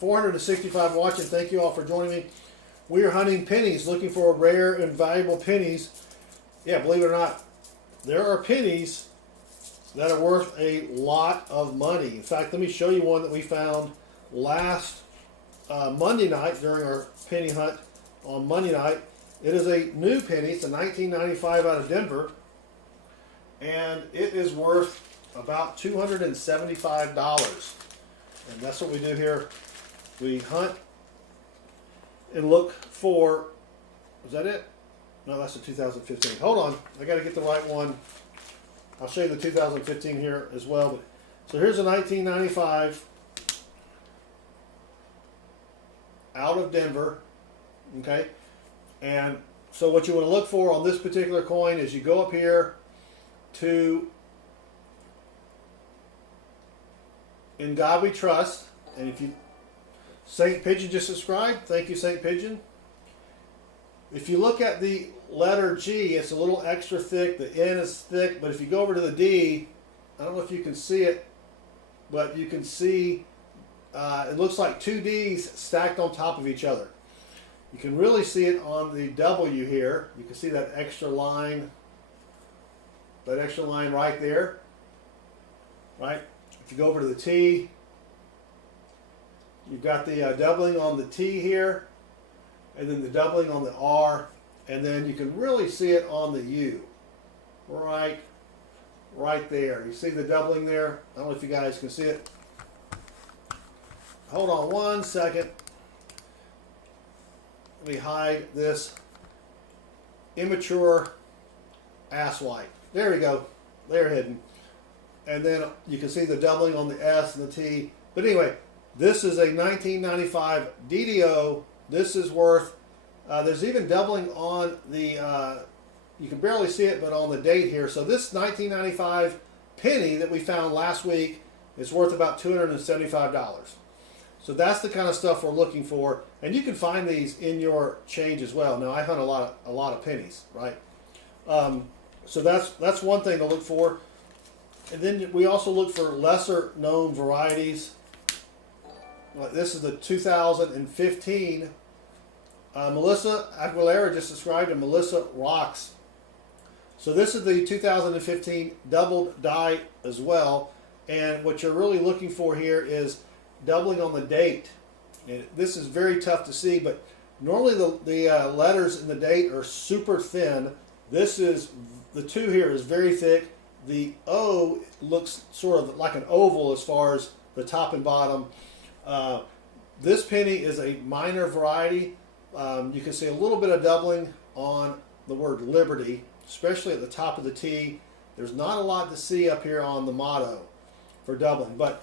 465 watching. Thank you all for joining me. We are hunting pennies, looking for rare and valuable pennies. Yeah, believe it or not, there are pennies that are worth a lot of money. In fact, let me show you one that we found last Monday night during our penny hunt on Monday night. It is a new penny. It's a 1995 out of Denver, and it is worth about $275. And that's what we do here. We hunt and look for, is that it? No, that's the 2015. Hold on, I got to get the right one. I'll show you the 2015 here as well. But, so here's a 1995 out of Denver, okay? And so what you want to look for on this particular coin is you go up here to In God We Trust, and if you, St. Pigeon just subscribed, thank you St. Pigeon. If you look at the letter G, it's a little extra thick, the N is thick, but if you go over to the D, I don't know if you can see it, but you can see it looks like two D's stacked on top of each other. You can really see it on the W here. You can see that extra line right there, right? If you go over to the T, you've got the doubling on the T here, and then the doubling on the R, and then you can really see it on the U, right there. You see the doubling there? I don't know if you guys can see it. Hold on one second. Let me hide this immature asswipe. There we go. They're hidden. And then you can see the doubling on the S and the T. But anyway, this is a 1995 DDO. This is worth, there's even doubling on the, you can barely see it, but on the date here. So this 1995 penny that we found last week is worth about $275. So that's the kind of stuff we're looking for. And you can find these in your change as well. Now I hunt a lot of pennies, right? So that's one thing to look for. And then we also look for lesser known varieties. This is the 2015. Melissa Aguilera just subscribed, and Melissa rocks. So this is the 2015 doubled die as well. And what you're really looking for here is doubling on the date. And this is very tough to see, but normally the letters in the date are super thin. This is, the 2 here is very thick. The O looks sort of like an oval as far as the top and bottom. This penny is a minor variety. You can see a little bit of doubling on the word Liberty, especially at the top of the T. There's not a lot to see up here on the motto for doubling, but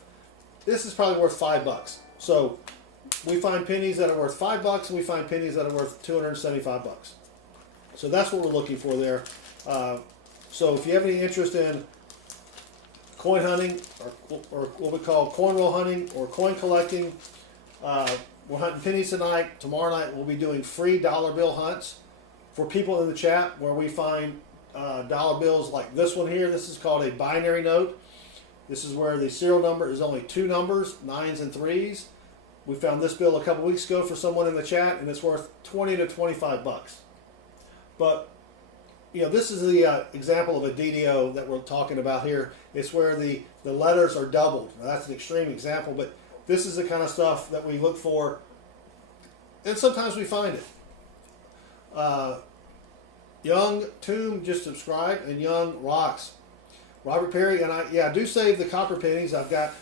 this is probably worth $5. So we find pennies that are worth $5, and we find pennies that are worth $275. So that's what we're looking for there. So if you have any interest in coin hunting or what we call coin roll hunting or coin collecting, We're hunting pennies tonight. Tomorrow night we'll be doing free dollar bill hunts for people in the chat where we find dollar bills like this one here. This is called a binary note. This is where the serial number is only 2 numbers, 9s and 3s. We found this bill a couple weeks ago for someone in the chat, and it's worth 20 to 25 bucks. But this is the example of a DDO that we're talking about here. It's where the letters are doubled. Now, that's an extreme example, but this is the kind of stuff that we look for, and sometimes we find it. Young Tomb just subscribed, and Young Rocks. Robert Perry, and I do save the copper pennies. I've got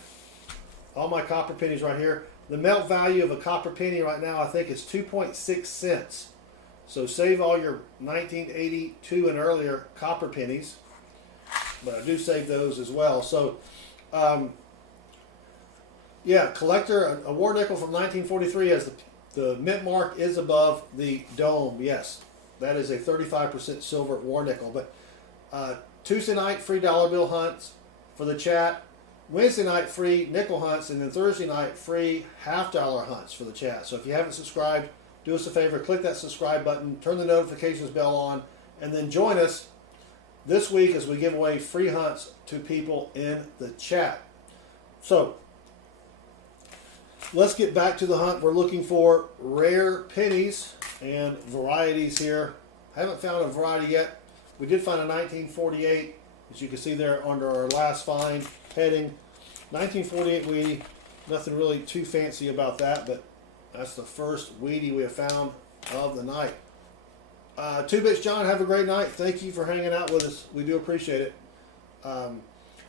all my copper pennies right here. The melt value of a copper penny right now, I think, is 2.6 cents. So save all your 1982 and earlier copper pennies. But I do save those as well. So, collector, a war nickel from 1943 has the mint mark is above the dome. Yes, that is a 35% silver war nickel. But Tuesday night, free dollar bill hunts for the chat. Wednesday night, free nickel hunts. And then Thursday night, free $half hunts for the chat. So if you haven't subscribed, do us a favor, click that subscribe button, turn the notifications bell on, and then join us this week as we give away free hunts to people in the chat. So let's get back to the hunt. We're looking for rare pennies and varieties here. Haven't found a variety yet. We did find a 1948, as you can see there under our last find heading. 1948 weedy. Nothing really too fancy about that, but that's the first weedy we have found of the night. 2-Bits John, have a great night. Thank you for hanging out with us. We do appreciate it. And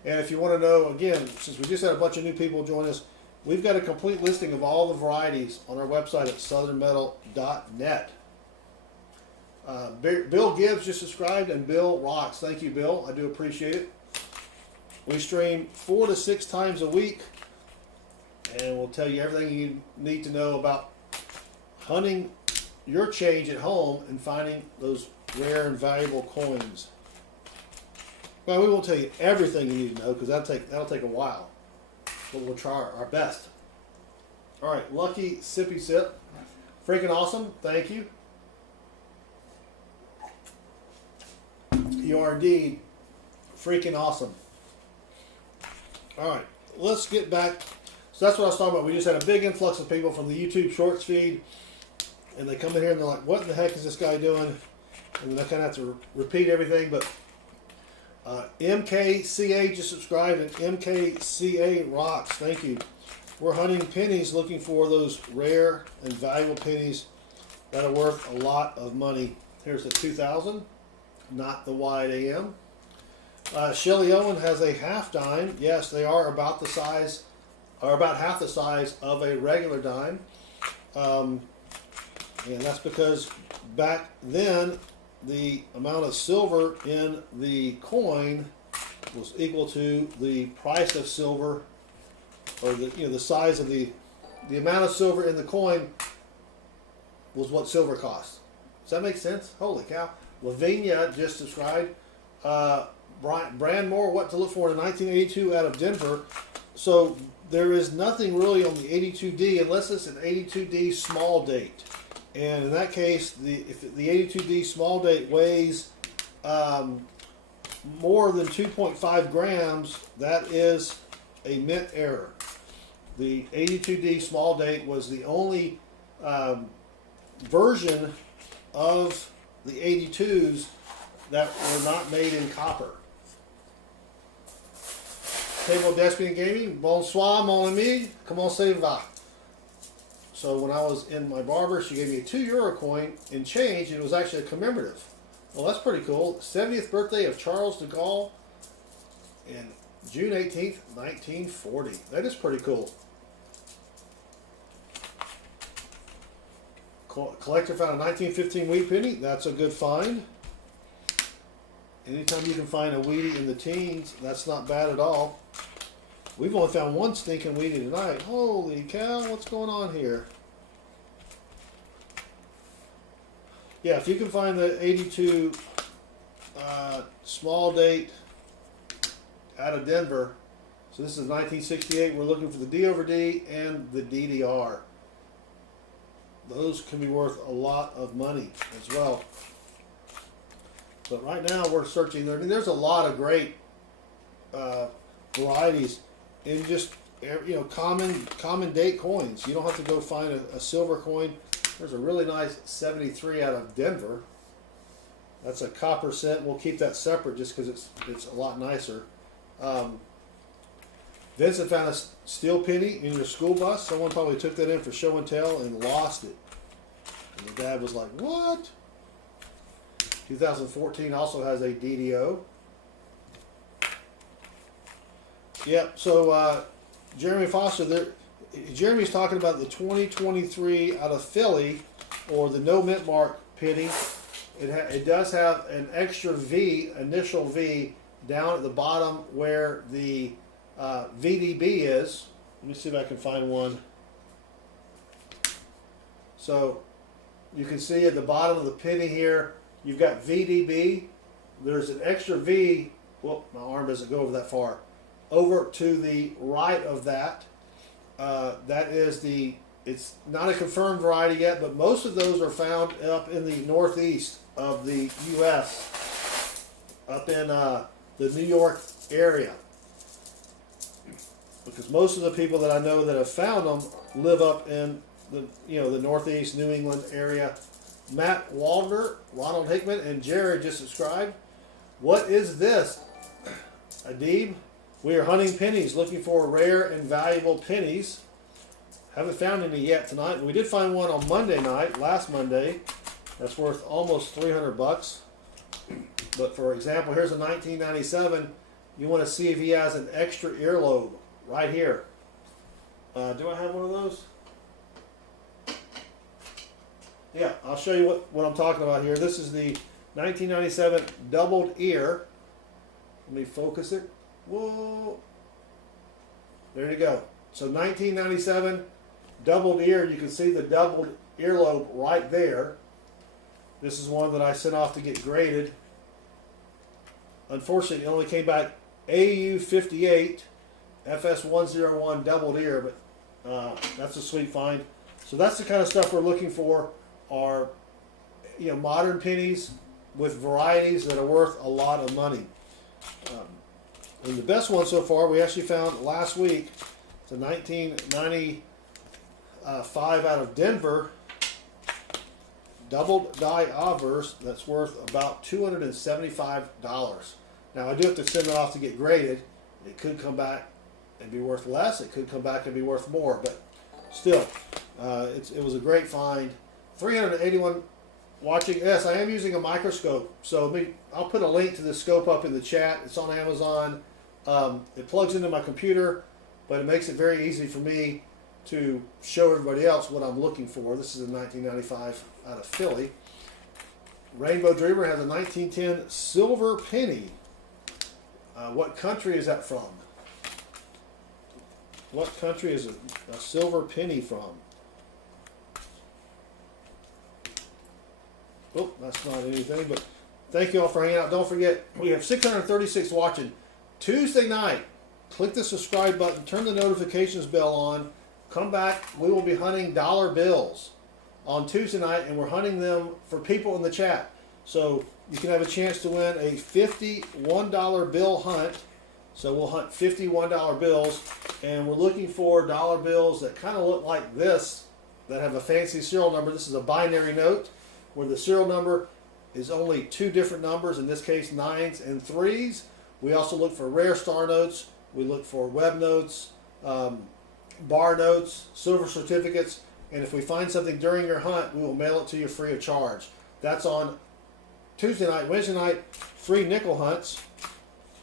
if you want to know, again, since we just had a bunch of new people join us, we've got a complete listing of all the varieties on our website at southernmetal.net. Bill Gibbs just subscribed, and Bill Rocks. Thank you, Bill. I do appreciate it. We stream 4 to 6 times a week, and we'll tell you everything you need to know about hunting your change at home and finding those rare and valuable coins. Well, we won't tell you everything you need to know because that'll take a while, but we'll try our best. All right, Lucky Sippy Sip, freaking awesome. Thank you. You are indeed freaking awesome. All right, let's get back. So that's what I was talking about. We just had a big influx of people from the YouTube Shorts feed, and they come in here and they're like, what in the heck is this guy doing? And then I kind of have to repeat everything, but MKCA just subscribed, and MKCA Rocks. Thank you. We're hunting pennies, looking for those rare and valuable pennies that are worth a lot of money. Here's the 2000, not the wide AM. Shelly Owen has a half dime. Yes, they are about the size, or about half the size of a regular dime. And that's because back then the amount of silver in the coin was equal to the price of silver, or the size of the amount of silver in the coin was what silver cost. Does that make sense? Holy cow. Lavinia just subscribed. Brandmore, what to look for in 1982 out of Denver. So there is nothing really on the 82D unless it's an 82D small date. And in that case, if the 82D small date weighs more than 2.5 grams, that is a mint error. The 82D small date was the only version of the 82s that were not made in copper. Table Despian Gaming, bonsoir mon ami, comment ça va? So when I was in my barber, she gave me a €2 coin in change, and it was actually a commemorative. Well, that's pretty cool. 70th birthday of Charles de Gaulle in June 18th, 1940. That is pretty cool. Collector found a 1915 wheat penny. That's a good find. Anytime you can find a weedy in the teens, that's not bad at all. We've only found one stinking weedy tonight. Holy cow, what's going on here? Yeah, if you can find the 82 small date out of Denver. So this is 1968. We're looking for the D over D and the DDR. those can be worth a lot of money as well. But right now we're searching. I mean, there's a lot of great varieties in just common date coins. You don't have to go find a silver coin. There's a really nice 73 out of Denver. That's a copper cent. We'll keep that separate just because it's a lot nicer. Vincent found a steel penny in your school bus. Someone probably took that in for show and tell and lost it. And the dad was like, "What?" 2014 also has a DDO. Yep. So Jeremy Foster, Jeremy's talking about the 2023 out of Philly, or the no mint mark penny. It does have an extra V, initial V, down at the bottom where the VDB is. Let me see if I can find one. So you can see at the bottom of the penny here, you've got VDB. There's an extra V. Whoop, my arm doesn't go over that far. Over to the right of that, that is it's not a confirmed variety yet, but most of those are found up in the northeast of the U.S., up in the New York area. Because most of the people that I know that have found them live up in the northeast New England area. Matt Waldner, Ronald Hickman, and Jared just subscribed. What is this? Adib, we are hunting pennies, looking for rare and valuable pennies. Haven't found any yet tonight. We did find one on Monday night, last Monday. That's worth almost 300 bucks. But for example, here's a 1997. You want to see if he has an extra earlobe right here. Do I have one of those? Yeah, I'll show you what I'm talking about here. This is the 1997 doubled ear. Let me focus it. Whoa. There you go. So 1997 doubled ear. You can see the doubled earlobe right there. This is one that I sent off to get graded. Unfortunately, it only came back AU58 FS101 doubled ear, but that's a sweet find. So that's the kind of stuff we're looking for, are modern pennies with varieties that are worth a lot of money. And the best one so far we actually found last week. It's a 1995 out of Denver doubled die obverse that's worth about $275. Now I do have to send it off to get graded. It could come back and be worth less. It could come back and be worth more, but still, it was a great find. 381 watching. Yes, I am using a microscope, so I'll put a link to the scope up in the chat. It's on Amazon. It plugs into my computer, but it makes it very easy for me to show everybody else what I'm looking for. This is a 1995 out of Philly. Rainbow Dreamer has a 1910 silver penny. What country is that from? What country is a silver penny from? Oh, that's not anything, but thank you all for hanging out. Don't forget, we have 636 watching. Tuesday night, click the subscribe button, turn the notifications bell on, come back. We will be hunting dollar bills on Tuesday night, and we're hunting them for people in the chat. So you can have a chance to win a $51 bill hunt. So we'll hunt $51 bills, and we're looking for dollar bills that kind of look like this, that have a fancy serial number. This is a binary note where the serial number is only two different numbers, in this case 9s and 3s. We also look for rare star notes. We look for web notes, bar notes, silver certificates, and if we find something during your hunt, we will mail it to you free of charge. That's on Tuesday night. Wednesday night, free nickel hunts.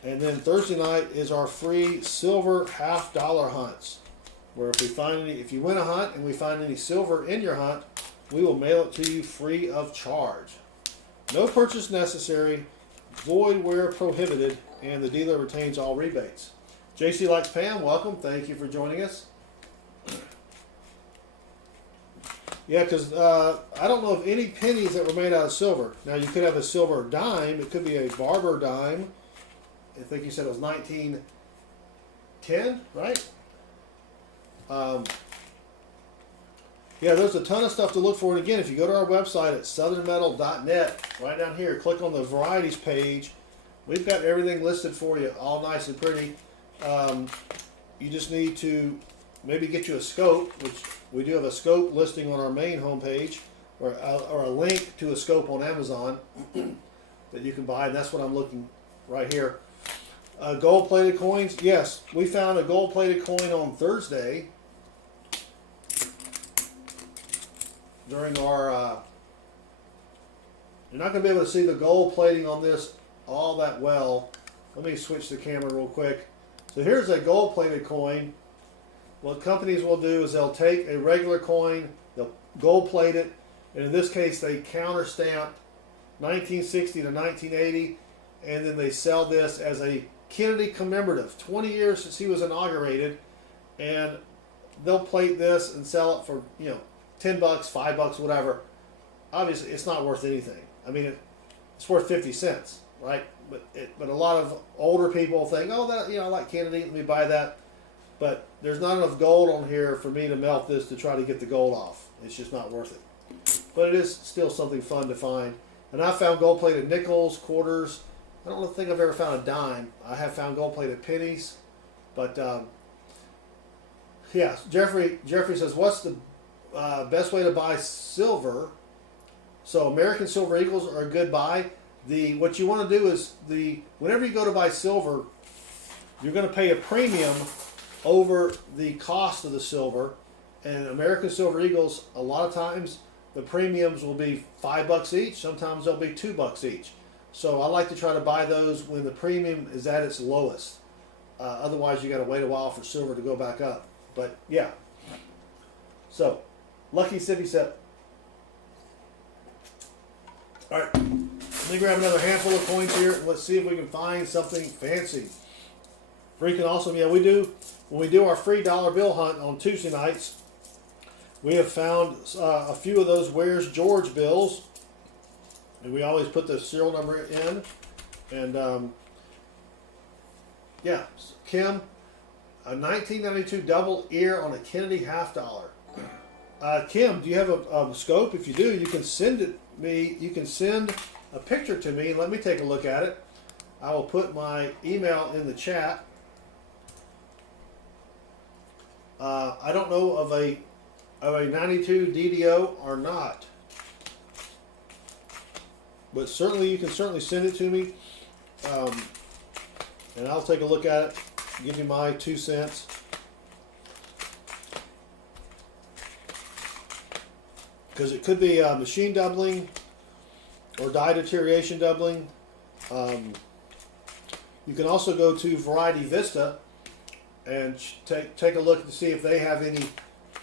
And then Thursday night is our free silver $50 hunts, where if you win a hunt and we find any silver in your hunt, we will mail it to you free of charge. No purchase necessary, void where prohibited, and the dealer retains all rebates. JC Likes Pam, welcome. Thank you for joining us. Yeah, because I don't know of any pennies that were made out of silver. Now, you could have a silver dime. It could be a barber dime. I think you said it was 1910, right? Yeah, there's a ton of stuff to look for. And again, if you go to our website at southernmetal.net, right down here, click on the varieties page. We've got everything listed for you, all nice and pretty. You just need to maybe get you a scope, which we do have a scope listing on our main homepage, or a link to a scope on Amazon that you can buy. And that's what I'm looking right here. Gold-plated coins. Yes, we found a gold-plated coin on Thursday during our, you're not going to be able to see the gold plating on this all that well. Let me switch the camera real quick. So here's a gold-plated coin. What companies will do is they'll take a regular coin, they'll gold-plate it, and in this case they counter-stamp 1960 to 1980, and then they sell this as a Kennedy commemorative, 20 years since he was inaugurated, and they'll plate this and sell it for, you know, $10, $5, whatever. Obviously, it's not worth anything. I mean, it's worth 50 cents, right? But a lot of older people think, oh, that, you know, I like Kennedy, let me buy that. But there's not enough gold on here for me to melt this to try to get the gold off. It's just not worth it. But it is still something fun to find. And I found gold-plated nickels, quarters. I don't think I've ever found a dime. I have found gold-plated pennies. But, yeah, Jeffrey says, what's the best way to buy silver? So American Silver Eagles are a good buy. What you want to do is, whenever you go to buy silver, you're going to pay a premium over the cost of the silver. And American Silver Eagles, a lot of times, the premiums will be $5 each. Sometimes they'll be $2 each. So I like to try to buy those when the premium is at its lowest. Otherwise, you got to wait a while for silver to go back up. But yeah. So, Lucky City said, all right, let me grab another handful of coins here and let's see if we can find something fancy. Freaking awesome. Yeah, we do. When we do our free dollar bill hunt on Tuesday nights, we have found a few of those Where's George bills. And we always put the serial number in. And yeah, Kim, a 1992 double ear on a Kennedy $half. Kim, do you have a scope? If you do, you can send it me. You can send a picture to me and let me take a look at it. I will put my email in the chat. I don't know of a 92 DDO or not, but certainly you can send it to me, and I'll take a look at it, give you my 2 cents. Because it could be machine doubling or die deterioration doubling. You can also go to Variety Vista and take a look to see if they have any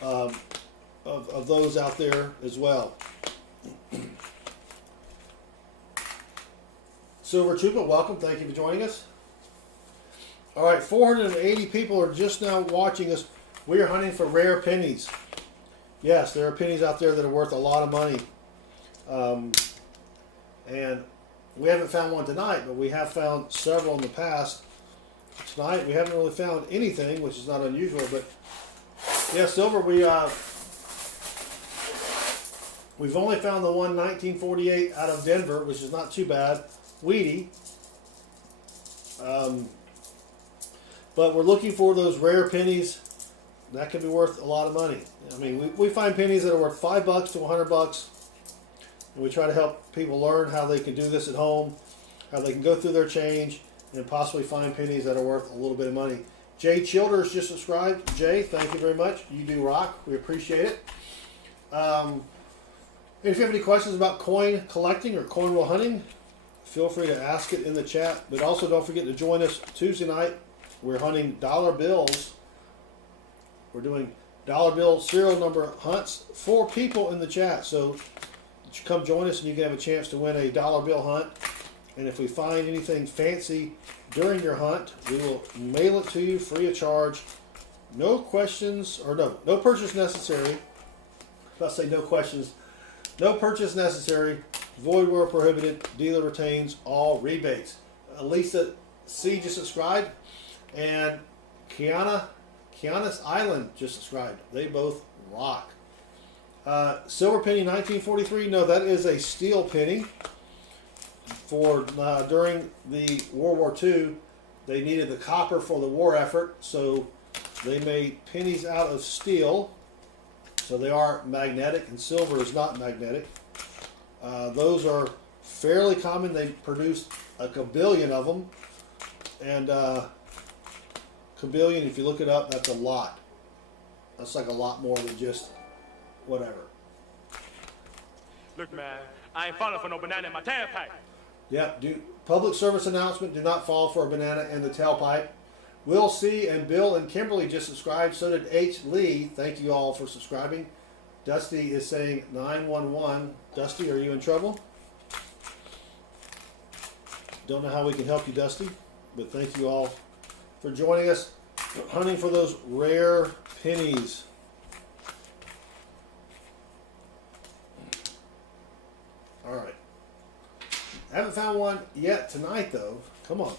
of those out there as well. Silver Trooper, welcome. Thank you for joining us. All right, 480 people are just now watching us. We are hunting for rare pennies. Yes, there are pennies out there that are worth a lot of money. And we haven't found one tonight, but we have found several in the past. Tonight we haven't really found anything, which is not unusual. But yeah, silver, we've only found the one 1948 out of Denver, which is not too bad. Weedy. But we're looking for those rare pennies that can be worth a lot of money. I mean, we find pennies that are worth $5 to $100, and we try to help people learn how they can do this at home, how they can go through their change, and possibly find pennies that are worth a little bit of money. Jay Childers just subscribed. Jay, thank you very much. You do rock. We appreciate it. If you have any questions about coin collecting or coin roll hunting, feel free to ask it in the chat. But also don't forget to join us Tuesday night. We're hunting dollar bills. We're doing dollar bill serial number hunts for people in the chat. So come join us and you can have a chance to win a dollar bill hunt. And if we find anything fancy during your hunt, we will mail it to you free of charge. No questions, or no purchase necessary. Let's say no questions. No purchase necessary. Void where prohibited. Dealer retains all rebates. Lisa C just subscribed. And Kiana's Island just subscribed. They both rock. Silver penny 1943. No, that is a steel penny. For during the World War II, they needed the copper for the war effort, so they made pennies out of steel. So they are magnetic, and silver is not magnetic. Those are fairly common. They produce a kabillion of them, and kabillion, if you look it up, that's a lot. That's like a lot more than just whatever. Look, man, I ain't falling for no banana in my tailpipe. Yep, public service announcement, do not fall for a banana in the tailpipe. Will C. and Bill and Kimberly just subscribed. So did H. Lee. Thank you all for subscribing. Dusty is saying 911. Dusty, are you in trouble? Don't know how we can help you, Dusty, but thank you all for joining us. Hunting for those rare pennies. All right. Haven't found one yet tonight, though. Come on.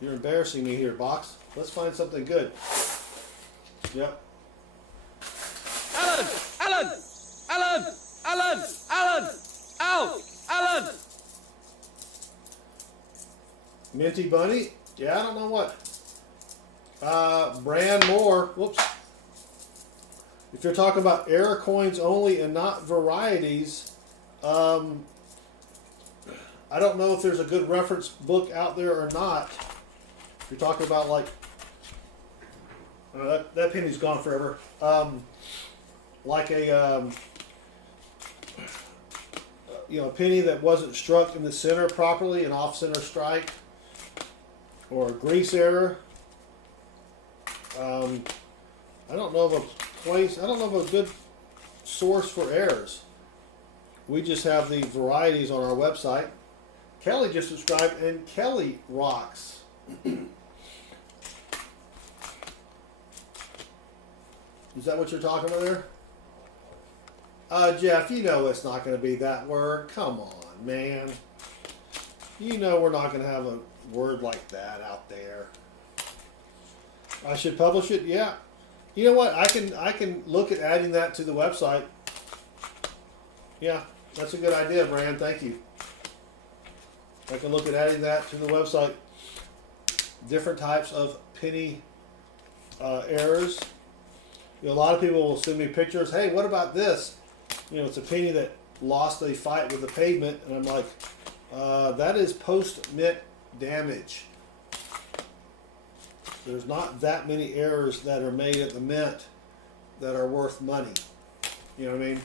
You're embarrassing me here, Box. Let's find something good. Yep. Alan! Alan! Alan! Alan! Alan! Ow! Alan! Minty Bunny. Yeah, I don't know what. Brand Moore. Whoops. If you're talking about error coins only and not varieties, I don't know if there's a good reference book out there or not. If you're talking about like, that penny's gone forever. Like a, a penny that wasn't struck in the center properly, an off-center strike, or a grease error. I don't know of a place. I don't know of a good source for errors. We just have the varieties on our website. Kelly just subscribed, and Kelly rocks. Is that what you're talking about there? Jeff, you know it's not going to be that word. Come on, man. You know we're not going to have a word like that out there. I should publish it? Yeah. You know what? I can look at adding that to the website. Yeah, that's a good idea, Brand. Thank you. I can look at adding that to the website. Different types of penny errors. A lot of people will send me pictures. Hey, what about this? It's a penny that lost a fight with the pavement, and I'm like, that is post-mint damage. There's not that many errors that are made at the mint that are worth money. You know what I mean?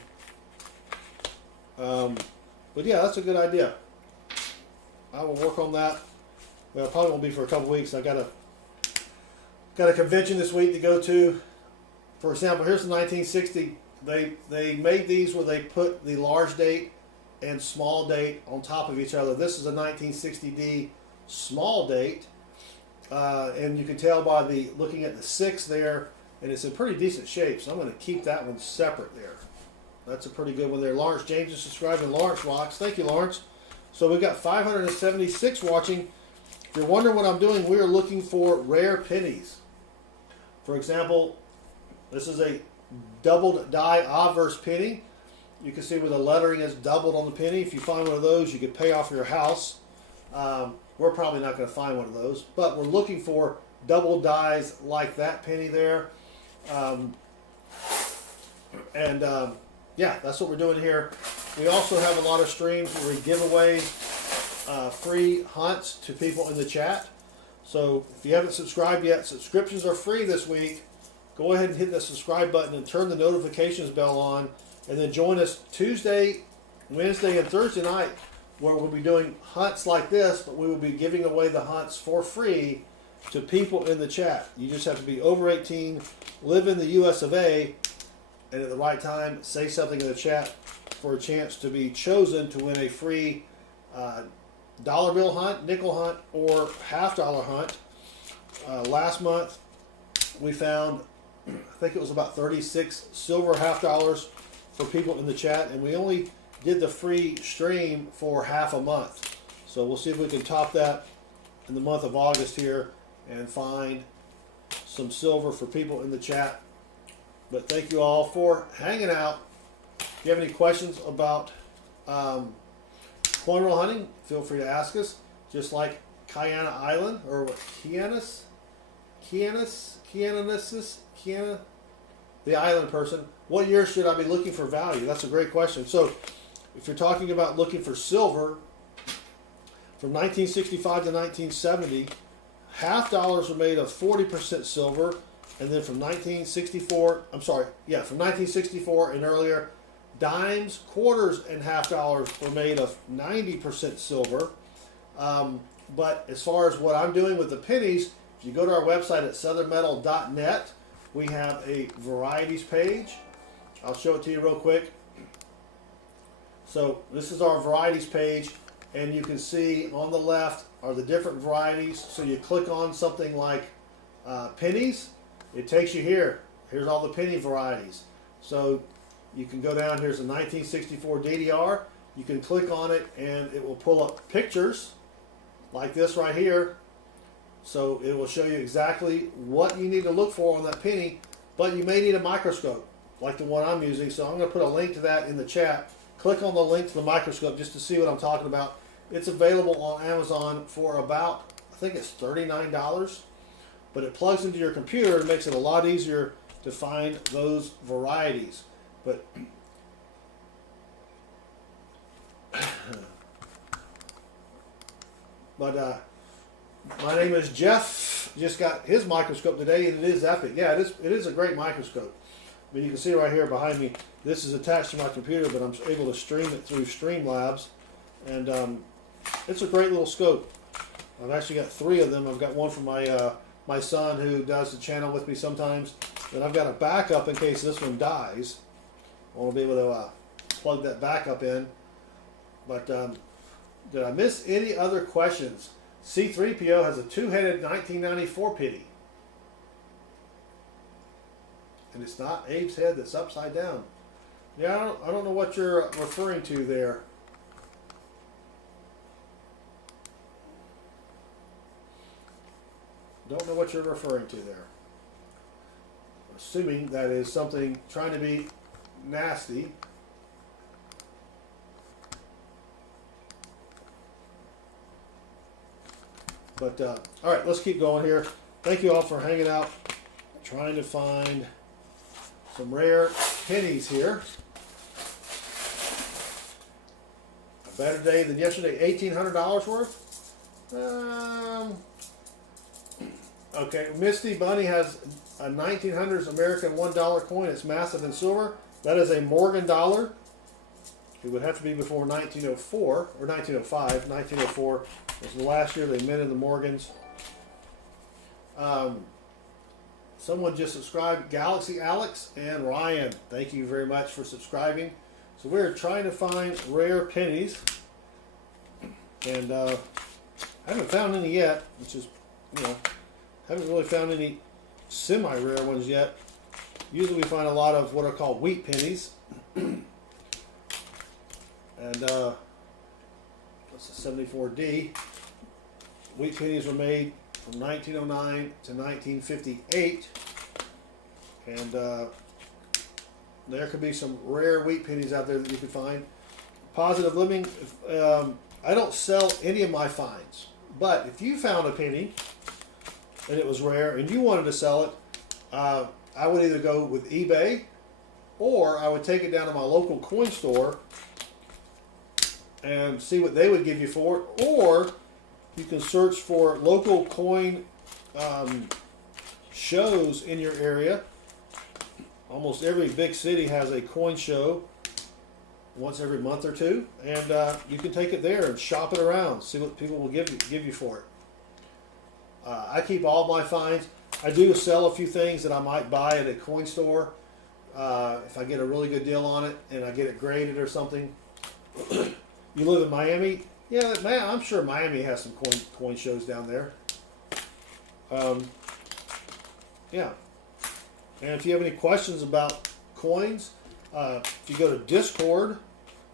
But yeah, that's a good idea. I will work on that. Well, it probably won't be for a couple weeks. I got a convention this week to go to. For example, here's the 1960. They made these where they put the large date and small date on top of each other. This is a 1960D small date, and you can tell by the looking at the 6 there, and it's in pretty decent shape. So I'm going to keep that one separate there. That's a pretty good one there. Lawrence James is subscribed, and Lawrence rocks. Thank you, Lawrence. So we've got 576 watching. If you're wondering what I'm doing, we are looking for rare pennies. For example, this is a doubled die obverse penny. You can see where the lettering is doubled on the penny. If you find one of those, you could pay off your house. We're probably not going to find one of those, but we're looking for double dies like that penny there. Yeah, that's what we're doing here. We also have a lot of streams where we give away free hunts to people in the chat. So if you haven't subscribed yet, subscriptions are free this week. Go ahead and hit the subscribe button and turn the notifications bell on, and then join us Tuesday, Wednesday, and Thursday night, where we'll be doing hunts like this, but we will be giving away the hunts for free to people in the chat. You just have to be over 18, live in the US of A, and at the right time, say something in the chat for a chance to be chosen to win a free dollar bill hunt, nickel hunt, or $half hunt. Last month, we found, I think it was about 36 silver $half for people in the chat, and we only did the free stream for half a month. So we'll see if we can top that in the month of August here and find some silver for people in the chat. But thank you all for hanging out. If you have any questions about coin roll hunting, feel free to ask us. Just like Kiana Island, or what, Kiana, the island person. What year should I be looking for value? That's a great question. So if you're talking about looking for silver, from 1965 to 1970, half dollars were made of 40% silver, and then from 1964 and earlier, dimes, quarters, and half dollars were made of 90% silver. But as far as what I'm doing with the pennies, if you go to our website at southernmetal.net, we have a varieties page. I'll show it to you real quick. So this is our varieties page, and you can see on the left are the different varieties. So you click on something like pennies, it takes you here. Here's all the penny varieties. So you can go down, here's a 1964 DDR. You can click on it and it will pull up pictures like this right here. So it will show you exactly what you need to look for on that penny, but you may need a microscope like the one I'm using. So I'm going to put a link to that in the chat. Click on the link to the microscope just to see what I'm talking about. It's available on Amazon for about, I think it's $39, but it plugs into your computer and makes it a lot easier to find those varieties. But my name is Jeff. Just got his microscope today, and it is epic. Yeah, it is a great microscope. I mean, you can see right here behind me, this is attached to my computer, but I'm able to stream it through Streamlabs, and it's a great little scope. I've actually got 3 of them. I've got one for my son who does the channel with me sometimes, and I've got a backup in case this one dies. I want to be able to plug that backup in. But did I miss any other questions? C3PO has a 2-headed 1994 penny. And it's not Abe's head that's upside down. Yeah, I don't know what you're referring to there. Don't know what you're referring to there. Assuming that is something trying to be nasty. But all right, let's keep going here. Thank you all for hanging out. Trying to find some rare pennies here. A better day than yesterday. $1,800 worth. Okay, Misty Bunny has a 1900s American $1 coin. It's massive in silver. That is a Morgan dollar. It would have to be before 1904 or 1905. 1904 was the last year they minted the Morgans. Someone just subscribed, Galaxy Alex and Ryan. Thank you very much for subscribing. So we're trying to find rare pennies, and I haven't found any yet, which is, haven't really found any semi-rare ones yet. Usually we find a lot of what are called wheat pennies. And that's a 74D. Wheat pennies were made from 1909 to 1958. And there could be some rare wheat pennies out there that you could find. Positive Living, I don't sell any of my finds. But if you found a penny and it was rare and you wanted to sell it, I would either go with eBay, or I would take it down to my local coin store and see what they would give you for it, or you can search for local coin shows in your area. Almost every big city has a coin show once every month or two, and you can take it there and shop it around, see what people will give you for it. I keep all my finds. I do sell a few things that I might buy at a coin store if I get a really good deal on it and I get it graded or something. You live in Miami? Yeah, man, I'm sure Miami has some coin shows down there. Yeah. And if you have any questions about coins, if you go to Discord,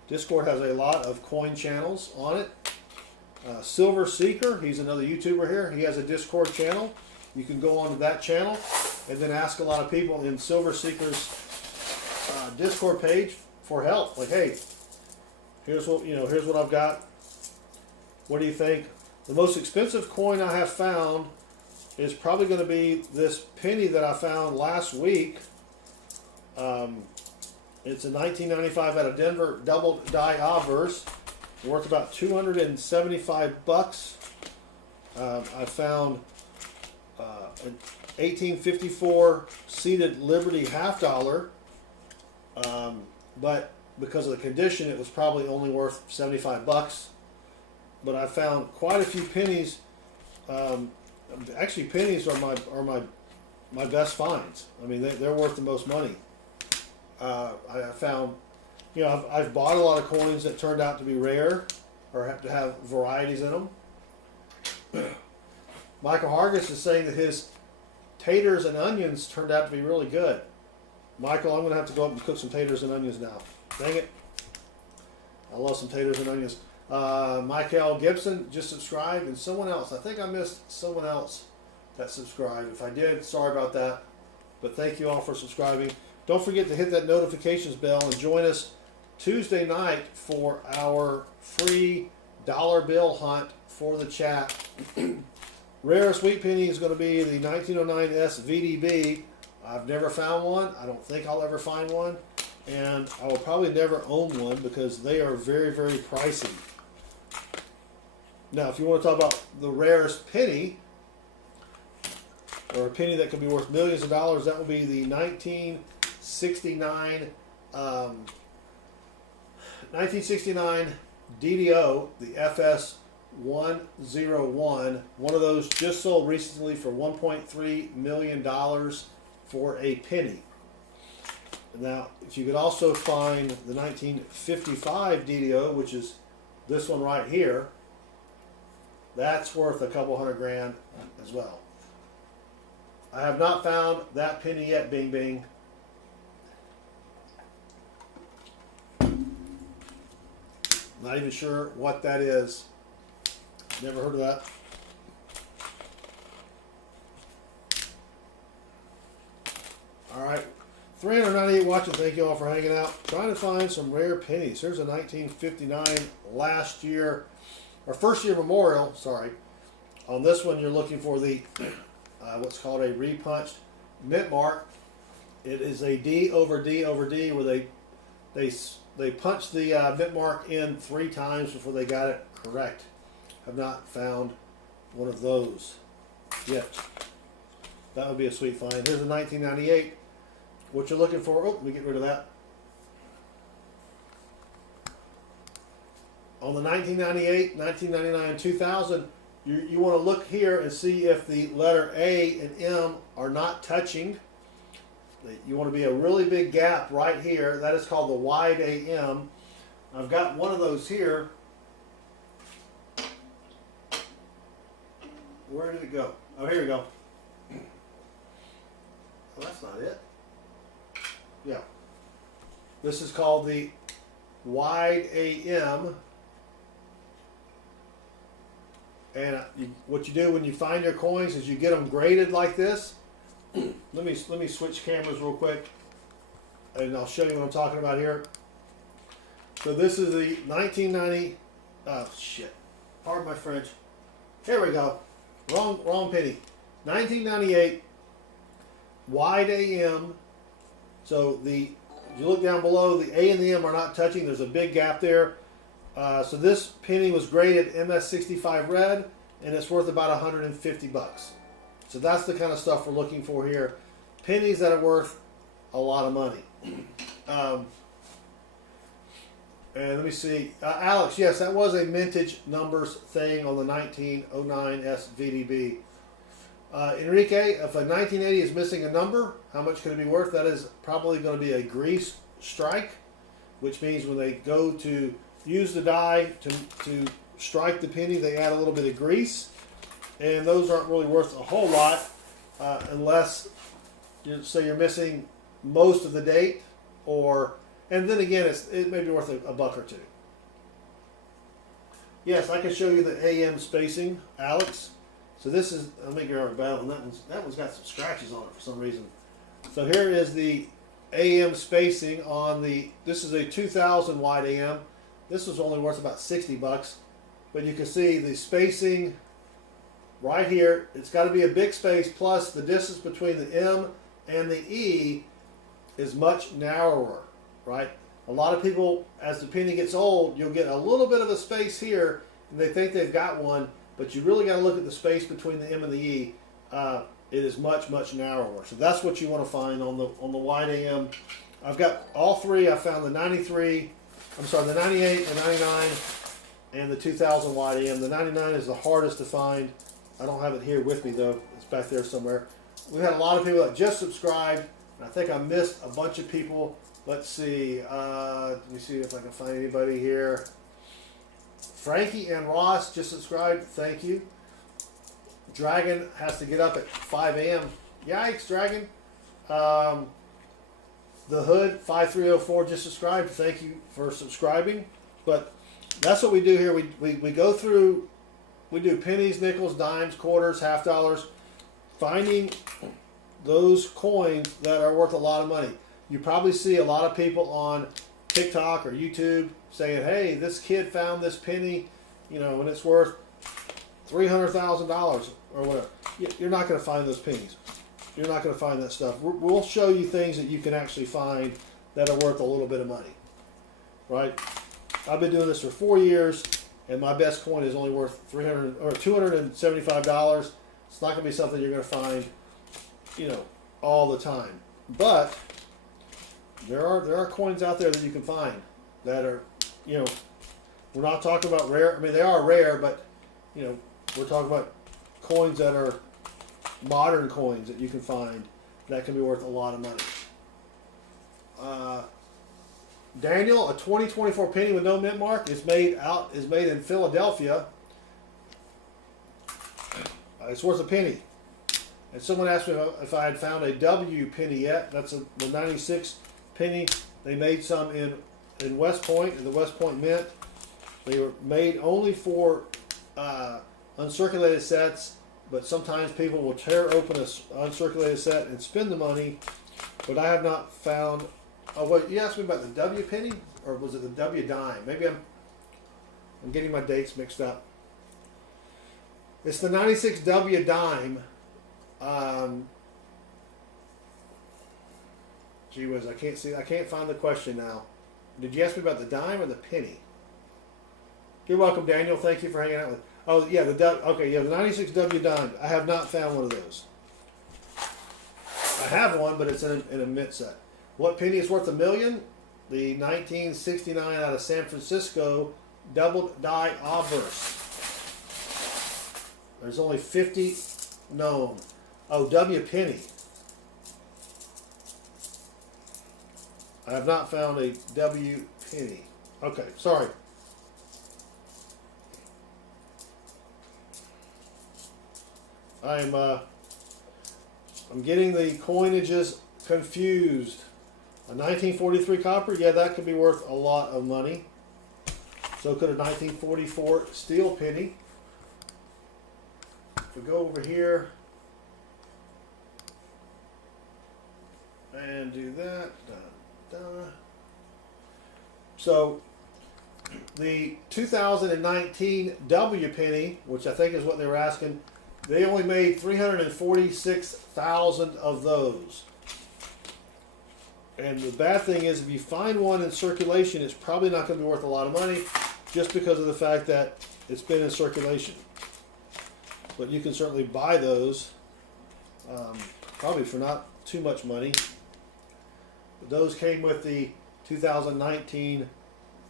Discord has a lot of coin channels on it. Silver Seeker, he's another YouTuber here. He has a Discord channel. you can go onto that channel and then ask a lot of people in Silver Seekers Discord page for help. Like, hey, here's what I've got. What do you think? The most expensive coin I have found is probably going to be this penny that I found last week. It's a 1995 out of Denver double die obverse, worth about 275 bucks. I found an 1854 seated Liberty $half, but because of the condition, it was probably only worth 75 bucks. But I found quite a few pennies. Actually, pennies are my best finds. I mean, they're worth the most money. I found, I've bought a lot of coins that turned out to be rare or have to have varieties in them. Michael Hargis is saying that his taters and onions turned out to be really good. Michael, I'm going to have to go up and cook some taters and onions now. Dang it. I love some taters and onions. Michael Gibson just subscribed, and someone else. I think I missed someone else that subscribed. If I did, sorry about that. But thank you all for subscribing. Don't forget to hit that notifications bell and join us Tuesday night for our free dollar bill hunt for the chat. Rarest wheat penny is going to be the 1909 SVDB. I've never found one. I don't think I'll ever find one. And I will probably never own one because they are very, very pricey. Now, if you want to talk about the rarest penny, or a penny that could be worth millions of dollars, that will be the 1969 DDO, the FS 101. One of those just sold recently for $1.3 million for a penny. Now, if you could also find the 1955 DDO, which is this one right here, that's worth a couple $100,000 as well. I have not found that penny yet, Bing Bing. Not even sure what that is. Never heard of that. All right. 398 watching. Thank you all for hanging out. Trying to find some rare pennies. Here's a 1959 last year, or first year memorial, sorry. On this one, you're looking for the what's called a repunched mint mark. It is a D over D over D, where they punched the mint mark in 3 times before they got it correct. Have not found one of those yet. That would be a sweet find. Here's a 1998. What you're looking for? Oh, let me get rid of that. On the 1998, 1999, 2000, you want to look here and see if the letter A and M are not touching. You want to be a really big gap right here. That is called the wide AM. I've got one of those here. Where did it go? Oh, here we go. Oh, that's not it. Yeah. This is called the wide AM. And what you do when you find your coins is you get them graded like this. Let me switch cameras real quick, and I'll show you what I'm talking about here. So this is the 1990. Oh shit! Pardon my French. Here we go. Wrong penny. 1998 wide AM. So you look down below, the A and the M are not touching. There's a big gap there. So this penny was graded MS65 red, and it's worth about 150 bucks. So that's the kind of stuff we're looking for here. Pennies that are worth a lot of money. And let me see. Alex, yes, that was a mintage numbers thing on the 1909 SVDB. Enrique, if a 1980 is missing a number, how much could it be worth? That is probably going to be a grease strike, which means when they go to use the die to strike the penny, they add a little bit of grease. And those aren't really worth a whole lot unless say you're missing most of the date, and then again it may be worth a buck or two. Yes, I can show you the AM spacing, Alex. So this is, I'll make your battle, and that one's got some scratches on it for some reason. So here is the AM spacing on this is a 2000 wide AM. This was only worth about 60 bucks, but you can see the spacing right here. It's got to be a big space, plus the distance between the M and the E is much narrower, right? A lot of people, as the penny gets old, you'll get a little bit of a space here, and they think they've got one, but you really got to look at the space between the M and the E. It is much, much narrower. So that's what you want to find on the wide AM. I've got all three. I found the 98, the 99, and the 2000 wide AM. The 99 is the hardest to find. I don't have it here with me though. It's back there somewhere. We had a lot of people that just subscribed. I think I missed a bunch of people. Let's see. Let me see if I can find anybody here. Frankie and Ross just subscribed. Thank you. Dragon has to get up at 5 a.m. Yikes, Dragon. The Hood 5304 just subscribed. Thank you for subscribing. But that's what we do here. We go through. We do pennies, nickels, dimes, quarters, half dollars, finding those coins that are worth a lot of money. You probably see a lot of people on TikTok or YouTube saying, hey, this kid found this penny, and it's worth $300,000 or whatever. You're not going to find those pennies. You're not going to find that stuff. We'll show you things that you can actually find that are worth a little bit of money, right? I've been doing this for 4 years, and my best coin is only worth $275. It's not going to be something you're going to find, all the time. But there are coins out there that you can find that are, we're not talking about rare. I mean, they are rare, but we're talking about coins that are modern coins that you can find that can be worth a lot of money. Daniel, a 2024 penny with no mint mark is made in Philadelphia. It's worth a penny. And someone asked me if I had found a W penny yet. That's the 96 penny. They made some in West Point, in the West Point Mint. They were made only for uncirculated sets, but sometimes people will tear open an uncirculated set and spend the money. But I have not found. Oh, wait, you asked me about the W penny, or was it the W dime? Maybe I'm getting my dates mixed up. It's the 96 W dime. Gee whiz, I can't find the question now. Did you ask me about the dime or the penny? You're welcome, Daniel. Thank you for hanging out with. Oh yeah, the 96 W dime. I have not found one of those. I have one, but it's in a mint set. What penny is worth $1 million? The 1969 out of San Francisco double die obverse. There's only 50 known. Oh, W penny. I have not found a W penny. Okay, sorry. I'm getting the coinages confused. A 1943 copper, yeah, that could be worth a lot of money. So could a 1944 steel penny. If we go over here and do that, So the 2019 W penny, which I think is what they were asking, they only made 346,000 of those. And the bad thing is, if you find one in circulation, it's probably not going to be worth a lot of money, just because of the fact that it's been in circulation. But you can certainly buy those, probably for not too much money. But those came with the 2019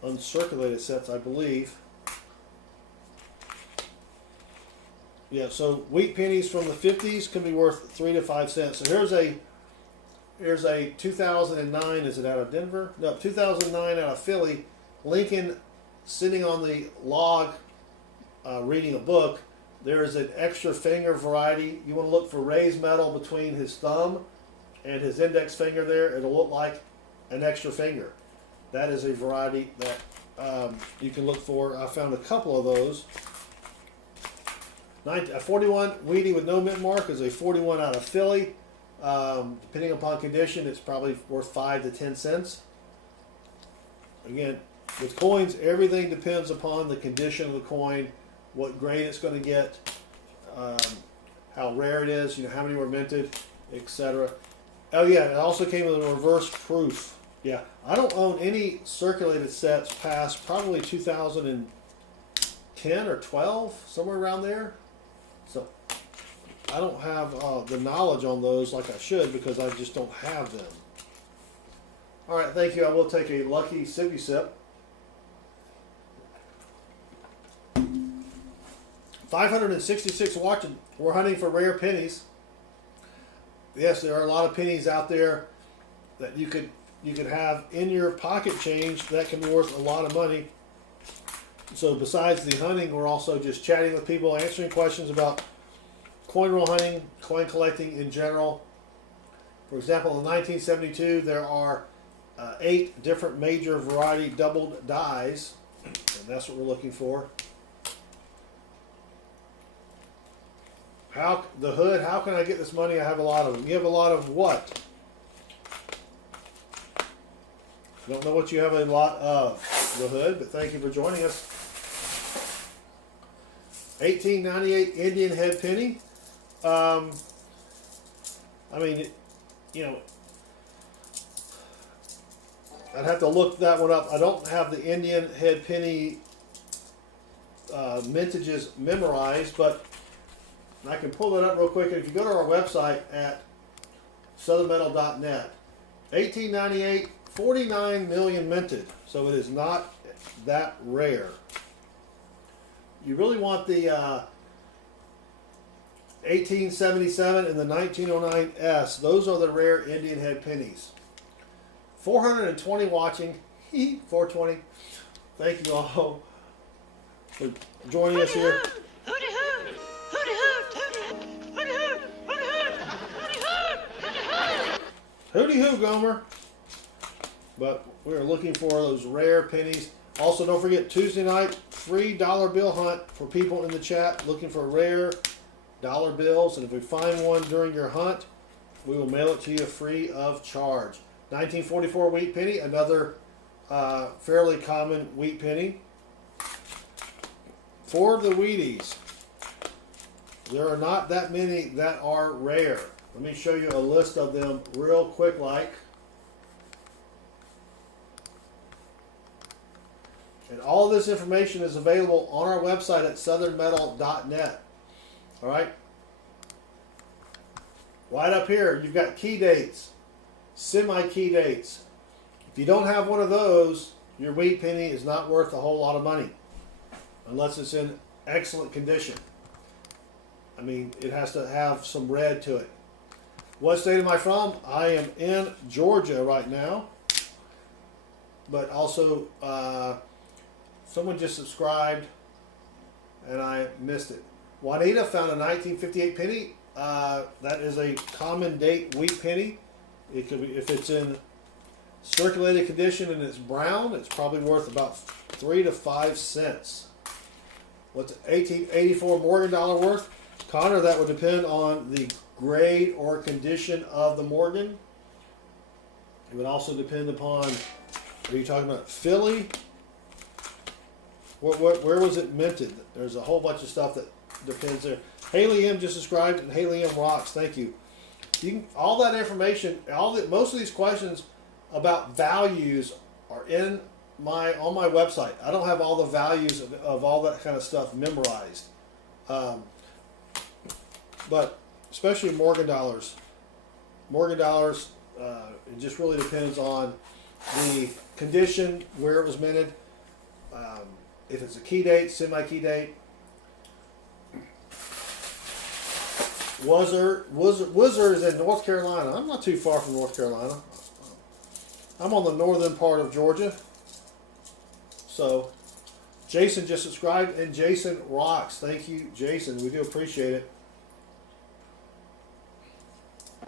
uncirculated sets, I believe. Yeah, so wheat pennies from the 50s can be worth 3 to 5 cents. So here's a 2009. Is it out of Denver? No, 2009 out of Philly. Lincoln sitting on the log, reading a book. There is an extra finger variety. You want to look for raised metal between his thumb and his index finger there. It'll look like an extra finger. That is a variety that you can look for. I found a couple of those. A 41 Wheatie with no mint mark is a 41 out of Philly. Depending upon condition, it's probably worth 5 to 10 cents. Again, with coins, everything depends upon the condition of the coin, what grade it's going to get, how rare it is, you know, how many were minted, etc. Oh yeah, it also came with a reverse proof. Yeah, I don't own any circulated sets past probably 2010 or 12, somewhere around there. So I don't have the knowledge on those like I should because I just don't have them. All right, thank you. I will take a lucky sippy sip. 566 watching. We're hunting for rare pennies. Yes, there are a lot of pennies out there that you could have in your pocket change that can be worth a lot of money. So besides the hunting, we're also just chatting with people, answering questions about coin roll hunting, coin collecting in general. For example, in 1972, there are 8 different major variety doubled dies, and that's what we're looking for. The hood, how can I get this money? I have a lot of them. You have a lot of what? Don't know what you have a lot of, the hood, but thank you for joining us. 1898 Indian head penny. I mean, you know, I'd have to look that one up. I don't have the Indian head penny mintages memorized, but I can pull that up real quick. And if you go to our website at southernmetal.net, 1898, 49 million minted. So it is not that rare. You really want the 1877 and the 1909S. Those are the rare Indian head pennies. 420 watching. 420. Thank you all for joining us here. Hooty hoo, Gomer. But we're looking for those rare pennies. Also, don't forget Tuesday night, free dollar bill hunt for people in the chat looking for rare dollar bills. And if we find one during your hunt, we will mail it to you free of charge. 1944 wheat penny, another fairly common wheat penny. For the Wheaties, there are not that many that are rare. Let me show you a list of them real quick like. And all of this information is available on our website at southernmetal.net. All right? Right up here, you've got key dates, semi-key dates. If you don't have one of those, your wheat penny is not worth a whole lot of money unless it's in excellent condition. I mean, it has to have some red to it. What state am I from? I am in Georgia right now. But also, someone just subscribed and I missed it. Juanita found a 1958 penny. That is a common date wheat penny. It could be, if it's in circulated condition and it's brown, it's probably worth about 3 to 5 cents. What's 1884 Morgan dollar worth? Connor, that would depend on the grade or condition of the Morgan. It would also depend upon, are you talking about Philly? Where was it minted? There's a whole bunch of stuff that depends there. Haley M just subscribed, and Haley M rocks. Thank you. All that information, most of these questions about values are on my website. I don't have all the values of all that kind of stuff memorized. But especially Morgan dollars. Morgan dollars, it just really depends on the condition, where it was minted, if it's a key date, semi-key date. Wizard is in North Carolina. I'm not too far from North Carolina. I'm on the northern part of Georgia. So, Jason just subscribed, and Jason rocks. Thank you, Jason. We do appreciate it.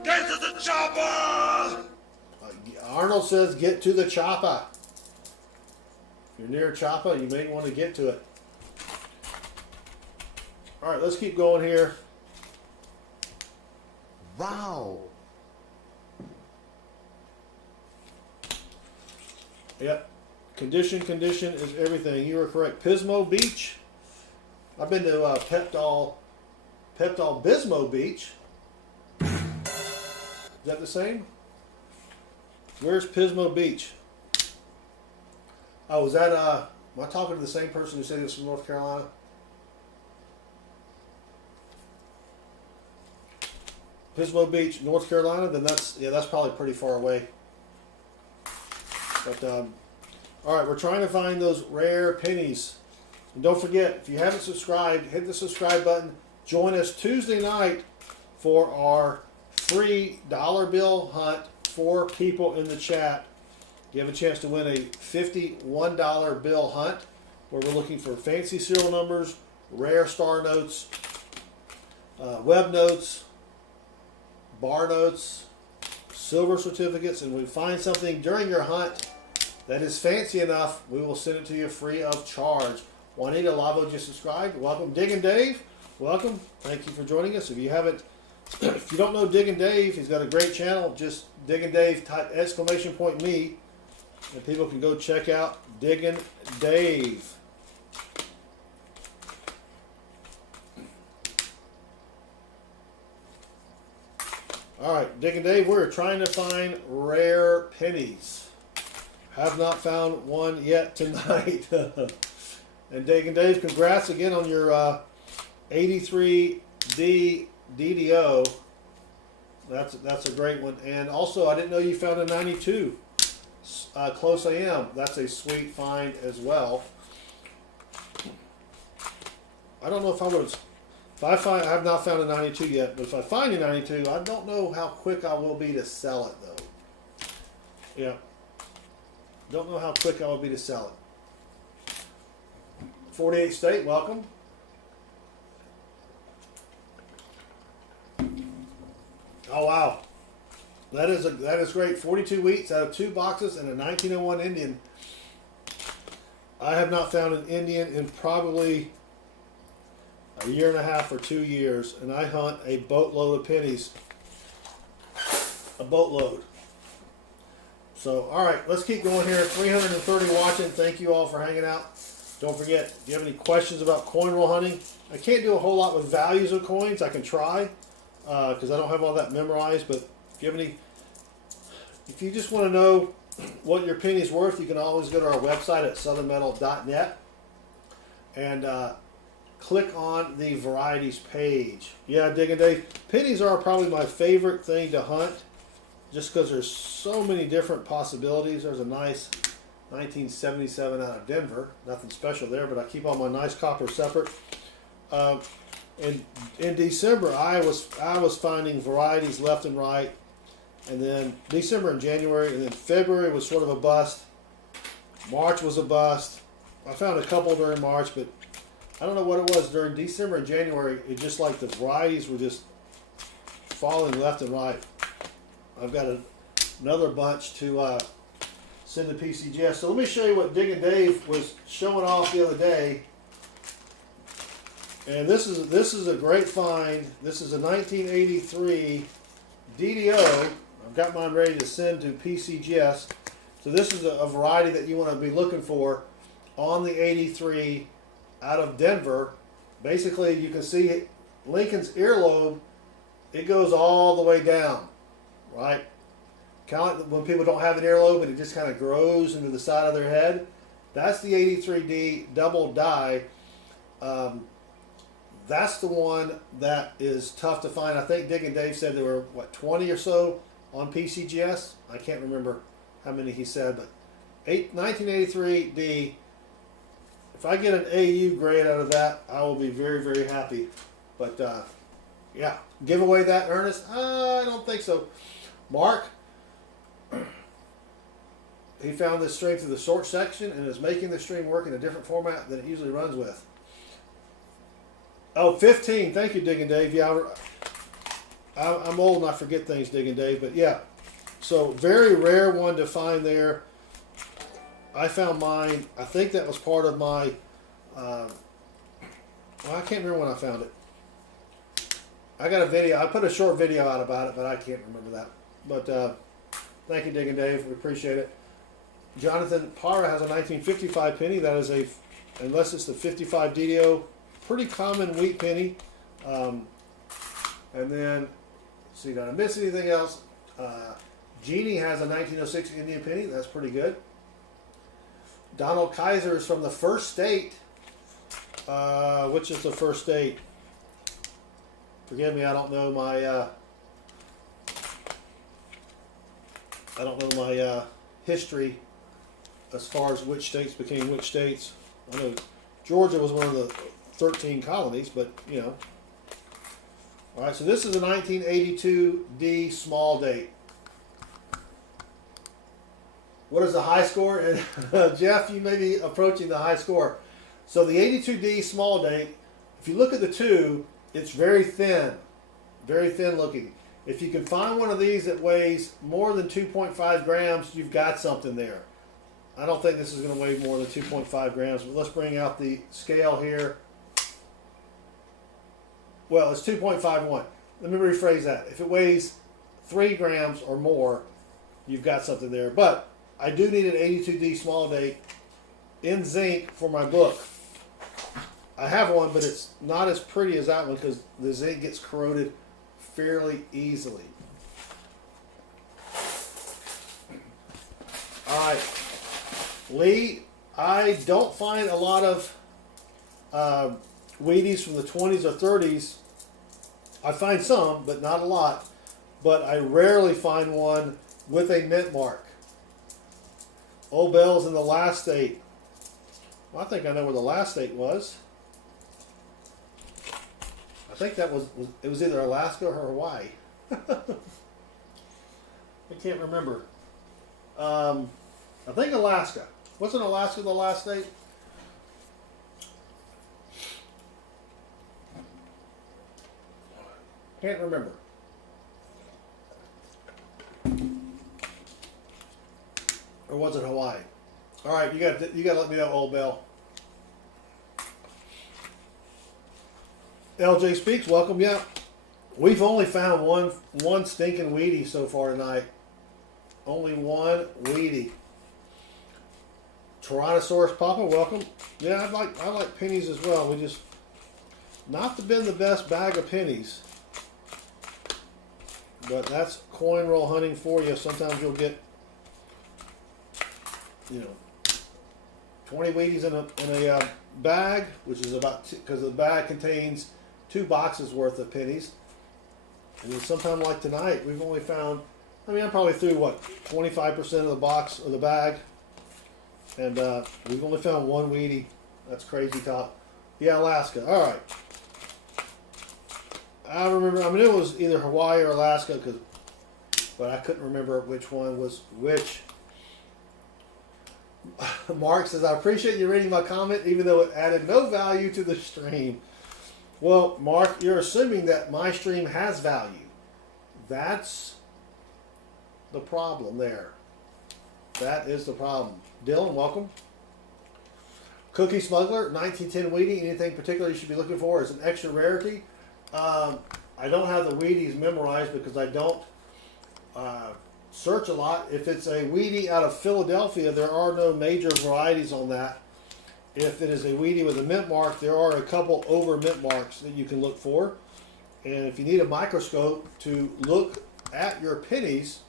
Get to the chopper! Arnold says, get to the chopper. If you're near Choppa, you may want to get to it. All right, let's keep going here. Wow. Yep. Condition is everything. You are correct. Pismo Beach. I've been to Peptol Bismo Beach. Is that the same? Where's Pismo Beach? Oh, is that am I talking to the same person who said he was from North Carolina? Pismo Beach, North Carolina. Then that's probably pretty far away. But all right, we're trying to find those rare pennies. And don't forget, if you haven't subscribed, hit the subscribe button. Join us Tuesday night for our free dollar bill hunt. 4 people in the chat. You have a chance to win a $51 bill hunt where we're looking for fancy serial numbers, rare star notes, web notes, bar notes, silver certificates, and we find something during your hunt that is fancy enough, we will send it to you free of charge. Juanita Lavo just subscribed. Welcome. Diggin' Dave, welcome. Thank you for joining us. If you haven't, if you don't know Diggin' Dave, he's got a great channel. Just Diggin' Dave, type !me, and people can go check out Diggin' Dave. All right, Diggin' Dave, we're trying to find rare pennies. Have not found one yet tonight. And Diggin' Dave, congrats again on your 83D DDO. That's a great one. And also, I didn't know you found a 92. Close I am. That's a sweet find as well. I don't know if I would have. I have not found a 92 yet, but if I find a 92, I don't know how quick I will be to sell it, though. Yeah. Don't know how quick I will be to sell it. 48 State, welcome. Oh, wow. That is great. 42 wheats out of 2 boxes and a 1901 Indian. I have not found an Indian in probably a year and a half or 2 years, and I hunt a boatload of pennies. A boatload. So, all right, let's keep going here. 330 watching. Thank you all for hanging out. Don't forget, if you have any questions about coin roll hunting, I can't do a whole lot with values of coins. I can try because I don't have all that memorized. But if you have any, if you just want to know what your penny's worth, you can always go to our website at southernmetal.net and click on the varieties page. Yeah, Diggin' Dave. Pennies are probably my favorite thing to hunt just because there's so many different possibilities. There's a nice 1977 out of Denver. Nothing special there, but I keep all my nice copper separate. In December, I was finding varieties left and right, and then December and January, and then February was sort of a bust. March was a bust. I found a couple during March, but I don't know what it was during December and January. It just like the varieties were just falling left and right. I've got another bunch to send to PCGS. So let me show you what Diggin' Dave was showing off the other day. And this is a great find. This is a 1983 DDO. I've got mine ready to send to PCGS. So this is a variety that you want to be looking for on the 83 out of Denver. Basically, you can see Lincoln's earlobe. It goes all the way down, right? Kind of like when people don't have an earlobe and it just kind of grows into the side of their head. That's the 83D double die. That's the one that is tough to find. I think Diggin' Dave said there were, 20 or so on PCGS? I can't remember how many he said, but 1983D. If I get an AU grade out of that, I will be very, very happy. But, yeah, give away that, Ernest? I don't think so. Mark, he found this string through the short section and is making the string work in a different format than it usually runs with. Oh, 15. Thank you, Diggin' Dave. Yeah, I'm old and I forget things, Diggin' Dave. But, yeah, so very rare one to find there. I found mine. I think that was part of my Well, I can't remember when I found it. I got a video. I put a short video out about it, but I can't remember that. But thank you, Digging Dave. We appreciate it. Jonathan Parra has a 1955 penny. That is a, unless it's the 55 DDO, pretty common wheat penny. And then, see, did I miss anything else? Jeannie has a 1906 Indian penny. That's pretty good. Donald Kaiser is from the first state. Which is the first state? Forgive me, I don't know my history as far as which states became which states. I know Georgia was one of the 13 colonies, but you know. All right, so this is a 1982 D small date. What is the high score? And Jeff, you may be approaching the high score. So the 82D small date, if you look at the two, it's very thin looking. If you can find one of these that weighs more than 2.5 grams, you've got something there. I don't think this is going to weigh more than 2.5 grams, but let's bring out the scale here. Well, it's 2.51. Let me rephrase that. If it weighs 3 grams or more, you've got something there. But I do need an 82D small date in zinc for my book. I have one, but it's not as pretty as that one because the zinc gets corroded fairly easily. All right, Lee, I don't find a lot of Wheaties from the 20s or 30s. I find some, but not a lot. But I rarely find one with a mint mark. Old Bell's in the last state. Well, I think I know where the last state was. I think that was it was either Alaska or Hawaii. I can't remember. I think Alaska. Wasn't Alaska the last state? Can't remember. Or was it Hawaii? All right, you got to let me know, Old Bell. LJ Speaks, welcome. Yeah, we've only found one stinking Wheatie so far tonight. Only one Wheatie. Tyrannosaurus Papa, welcome. Yeah, I like pennies as well. We just not been the best bag of pennies, but that's coin roll hunting for you. Sometimes you'll get, 20 Wheaties in a bag, which is about because the bag contains 2 boxes worth of pennies. And then sometime like tonight, we've only found, I probably threw, 25% of the box or the bag. And we've only found one Wheatie. That's crazy talk. Yeah, Alaska. All right. I remember, I knew it was either Hawaii or Alaska, but I couldn't remember which one was which. Mark says, I appreciate you reading my comment, even though it added no value to the stream. Well, Mark, you're assuming that my stream has value. That's the problem there. That is the problem. Dylan, welcome. Cookie Smuggler, 1910 Wheatie. Anything particular you should be looking for is an extra rarity. I don't have the Wheaties memorized because I don't search a lot. If it's a Wheatie out of Philadelphia, there are no major varieties on that. If it is a Wheatie with a mint mark, there are a couple over mint marks that you can look for. And if you need a microscope to look at your pennies,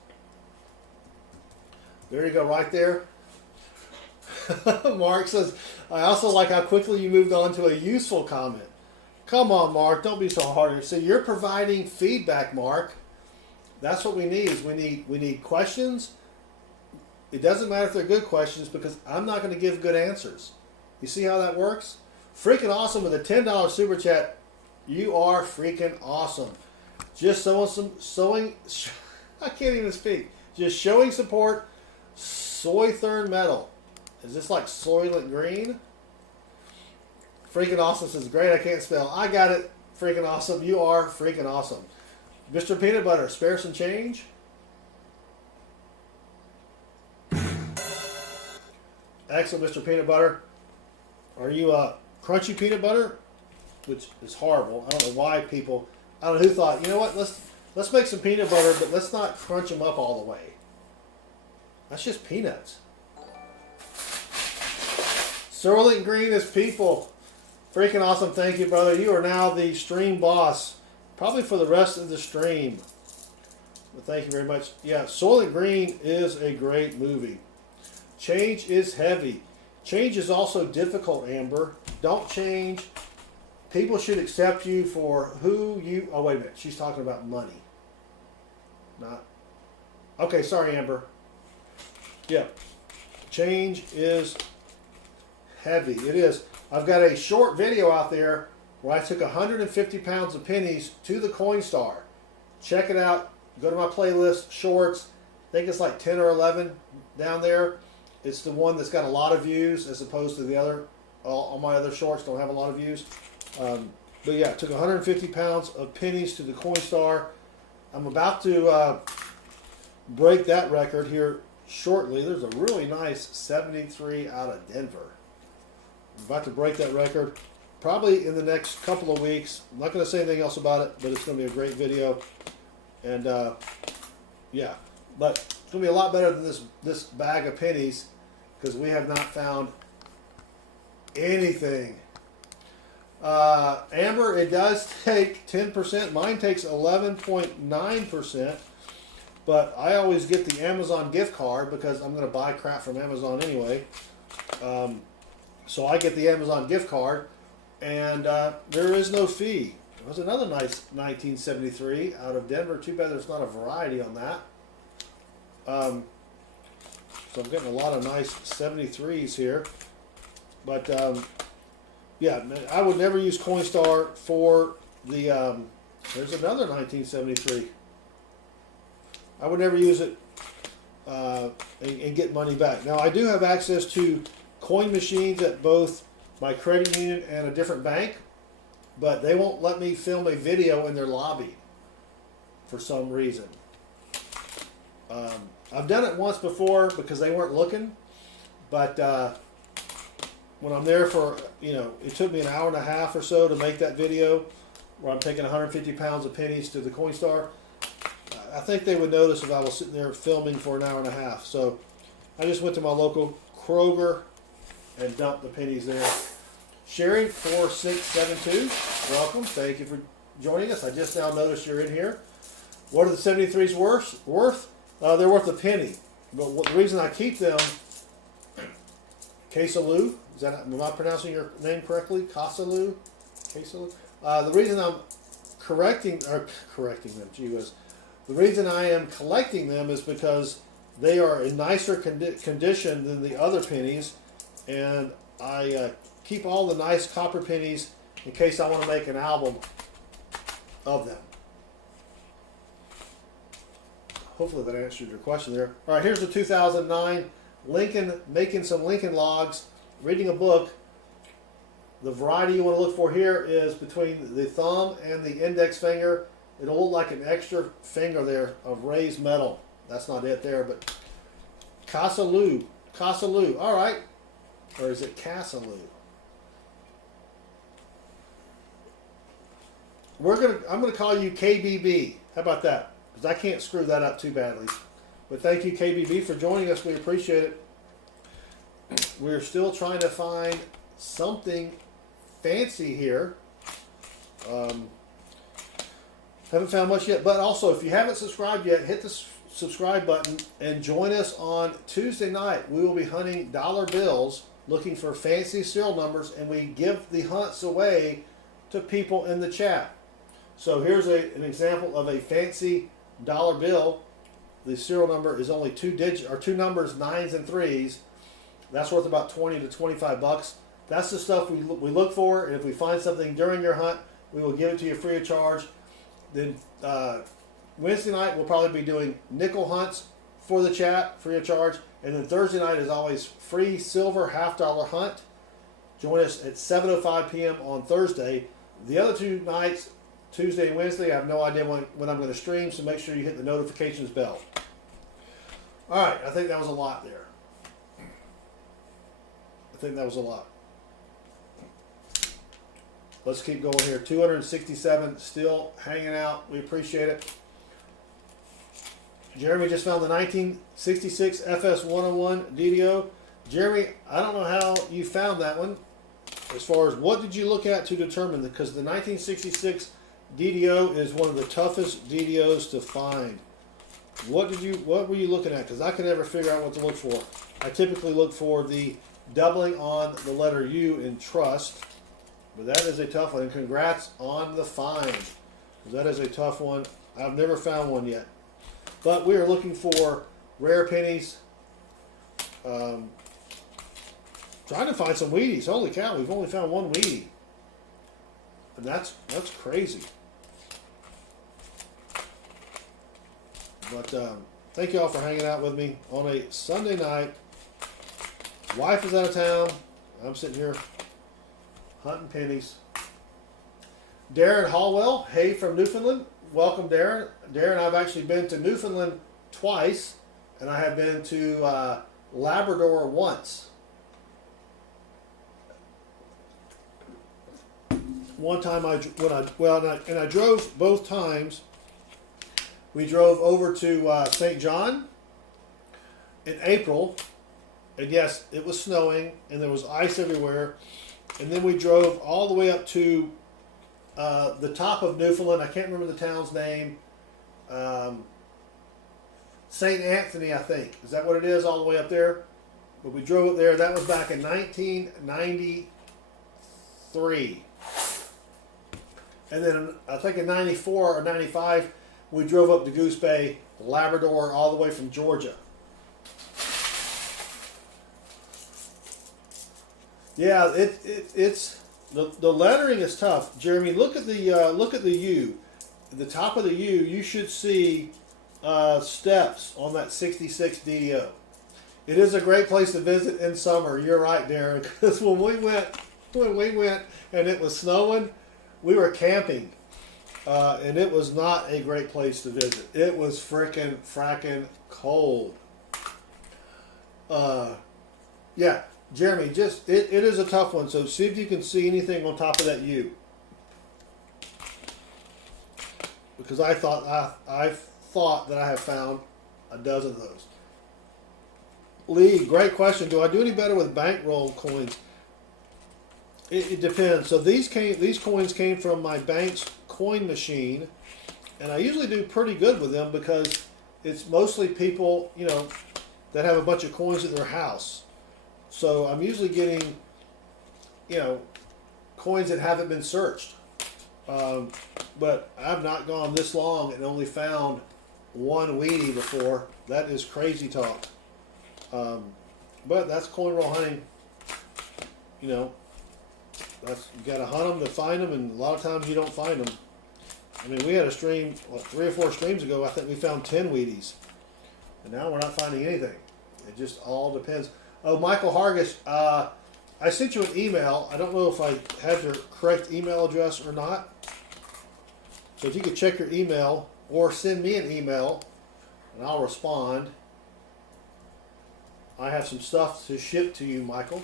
there you go, right there. Mark says, I also like how quickly you moved on to a useful comment. Come on, Mark, don't be so hard. So you're providing feedback, Mark. That's what we need. Is we need questions. It doesn't matter if they're good questions because I'm not going to give good answers. You see how that works? Freaking awesome with a $10 super chat. You are freaking awesome. Just sowing. I can't even speak. Just showing support. Soythern metal. Is this like Soylent Green? Freaking awesome says, great, I can't spell. I got it. Freaking awesome. You are freaking awesome. Mr. Peanut Butter, spare some change. Excellent, Mr. Peanut Butter. Are you a crunchy peanut butter which is horrible. I don't know why people. I don't know who thought. You know what? Let's make some peanut butter, but let's not crunch them up all the way. That's just peanuts. Sterling Green is people. Freaking awesome. Thank you, brother. You are now the stream boss. Probably for the rest of the stream. But thank you very much. Yeah, Soylent Green is a great movie. Change is heavy. Change is also difficult, Amber. Don't change. People should accept you for who you... Oh, wait a minute. She's talking about money. Not... Okay, sorry, Amber. Yeah. Change is heavy. It is. I've got a short video out there where I took 150 pounds of pennies to the Coinstar. Check it out. Go to my playlist, shorts. I think it's like 10 or 11 down there. It's the one that's got a lot of views as opposed to the other. All my other shorts don't have a lot of views. But yeah, took 150 pounds of pennies to the Coinstar. I'm about to break that record here shortly. There's a really nice 73 out of Denver. I'm about to break that record probably in the next couple of weeks. I'm not going to say anything else about it, but it's going to be a great video. And yeah, but it's going to be a lot better than this bag of pennies because we have not found anything. Amber, it does take 10%. Mine takes 11.9%. But I always get the Amazon gift card because I'm going to buy crap from Amazon anyway. So I get the Amazon gift card, and there is no fee. There was another nice 1973 out of Denver. Too bad there's not a variety on that. So I'm getting a lot of nice 73s here. But yeah, I would never use Coinstar for the... there's another 1973. I would never use it and get money back. Now, I do have access to coin machines at both my credit union and a different bank, but they won't let me film a video in their lobby for some reason. I've done it once before because they weren't looking, but when I'm there for, it took me an hour and a half or so to make that video where I'm taking 150 pounds of pennies to the Coinstar. I think they would notice if I was sitting there filming for an hour and a half. So I just went to my local Kroger and dumped the pennies there. Sherry 4672, welcome. Thank you for joining us. I just now noticed you're in here. What are the 73s worth? They're worth a penny. But the reason I keep them, Casalou, am I pronouncing your name correctly? Casalou? Casalou? The reason I'm correcting them, gee whiz. The reason I am collecting them is because they are in nicer condition than the other pennies, and I keep all the nice copper pennies in case I want to make an album of them. Hopefully that answered your question there. All right, here's the 2009 Lincoln, making some Lincoln logs, reading a book. The variety you want to look for here is between the thumb and the index finger. It'll look like an extra finger there of raised metal. That's not it there, but Casalou. All right. Or is it Casalou? I'm gonna call you KBB. How about that? Because I can't screw that up too badly. But thank you, KBB, for joining us. We appreciate it. We're still trying to find something fancy here. Haven't found much yet, but also if you haven't subscribed yet, hit the subscribe button and join us on Tuesday night. We will be hunting dollar bills, looking for fancy serial numbers, and we give the hunts away to people in the chat. So here's an example of a fancy dollar bill. The serial number is only two numbers, 9s and 3s. That's worth about 20 to 25 bucks. That's the stuff we look for, and if we find something during your hunt, we will give it to you free of charge. Then Wednesday night we'll probably be doing nickel hunts for the chat, free of charge. And then Thursday night is always free silver $half hunt. Join us at 7:05 p.m. on Thursday. The other two nights, Tuesday and Wednesday, I have no idea when I'm going to stream, so make sure you hit the notifications bell. All right, I think that was a lot there. Let's keep going here. 267 still hanging out. We appreciate it. Jeremy just found the 1966 FS101 DDO. Jeremy, I don't know how you found that one. As far as what did you look at to determine that? Because the 1966 DDO is one of the toughest DDOs to find. What were you looking at? Because I can never figure out what to look for. I typically look for the doubling on the letter U in trust. But that is a tough one. And congrats on the find. That is a tough one. I've never found one yet. But we are looking for rare pennies. Trying to find some Wheaties. Holy cow, we've only found one Wheatie. And that's crazy. But thank you all for hanging out with me on a Sunday night. Wife is out of town. I'm sitting here hunting pennies. Darren Hallwell, hey from Newfoundland. Welcome, Darren. Darren, I've actually been to Newfoundland twice, and I have been to Labrador once. One time I drove both times. We drove over to St. John in April, and yes, it was snowing, and there was ice everywhere. And then we drove all the way up to the top of Newfoundland. I can't remember the town's name. St. Anthony, I think. Is that what it is, all the way up there? But we drove up there. That was back in 1993. And then I think in 94 or 95, we drove up to Goose Bay, Labrador, all the way from Georgia. Yeah, it's the lettering is tough. Jeremy, look at the U. At the top of the U, you should see steps on that 66 DDO. It is a great place to visit in summer. You're right, Darren. Because when we went and it was snowing, we were camping, and it was not a great place to visit. It was fracking cold. Yeah. Jeremy, it is a tough one, so see if you can see anything on top of that U. Because I thought that I have found a dozen of those. Lee, great question. Do I do any better with bankroll coins? It depends. So these coins came from my bank's coin machine, and I usually do pretty good with them because it's mostly people, that have a bunch of coins at their house. So I'm usually getting, coins that haven't been searched. But I've not gone this long and only found one Wheatie before. That is crazy talk. But that's coin roll hunting. You got to hunt them to find them, and a lot of times you don't find them. I mean, we had a stream, 3 or 4 streams ago, I think we found 10 Wheaties. And now we're not finding anything. It just all depends. Oh, Michael Hargis, I sent you an email. I don't know if I have your correct email address or not. So if you could check your email or send me an email, and I'll respond. I have some stuff to ship to you, Michael.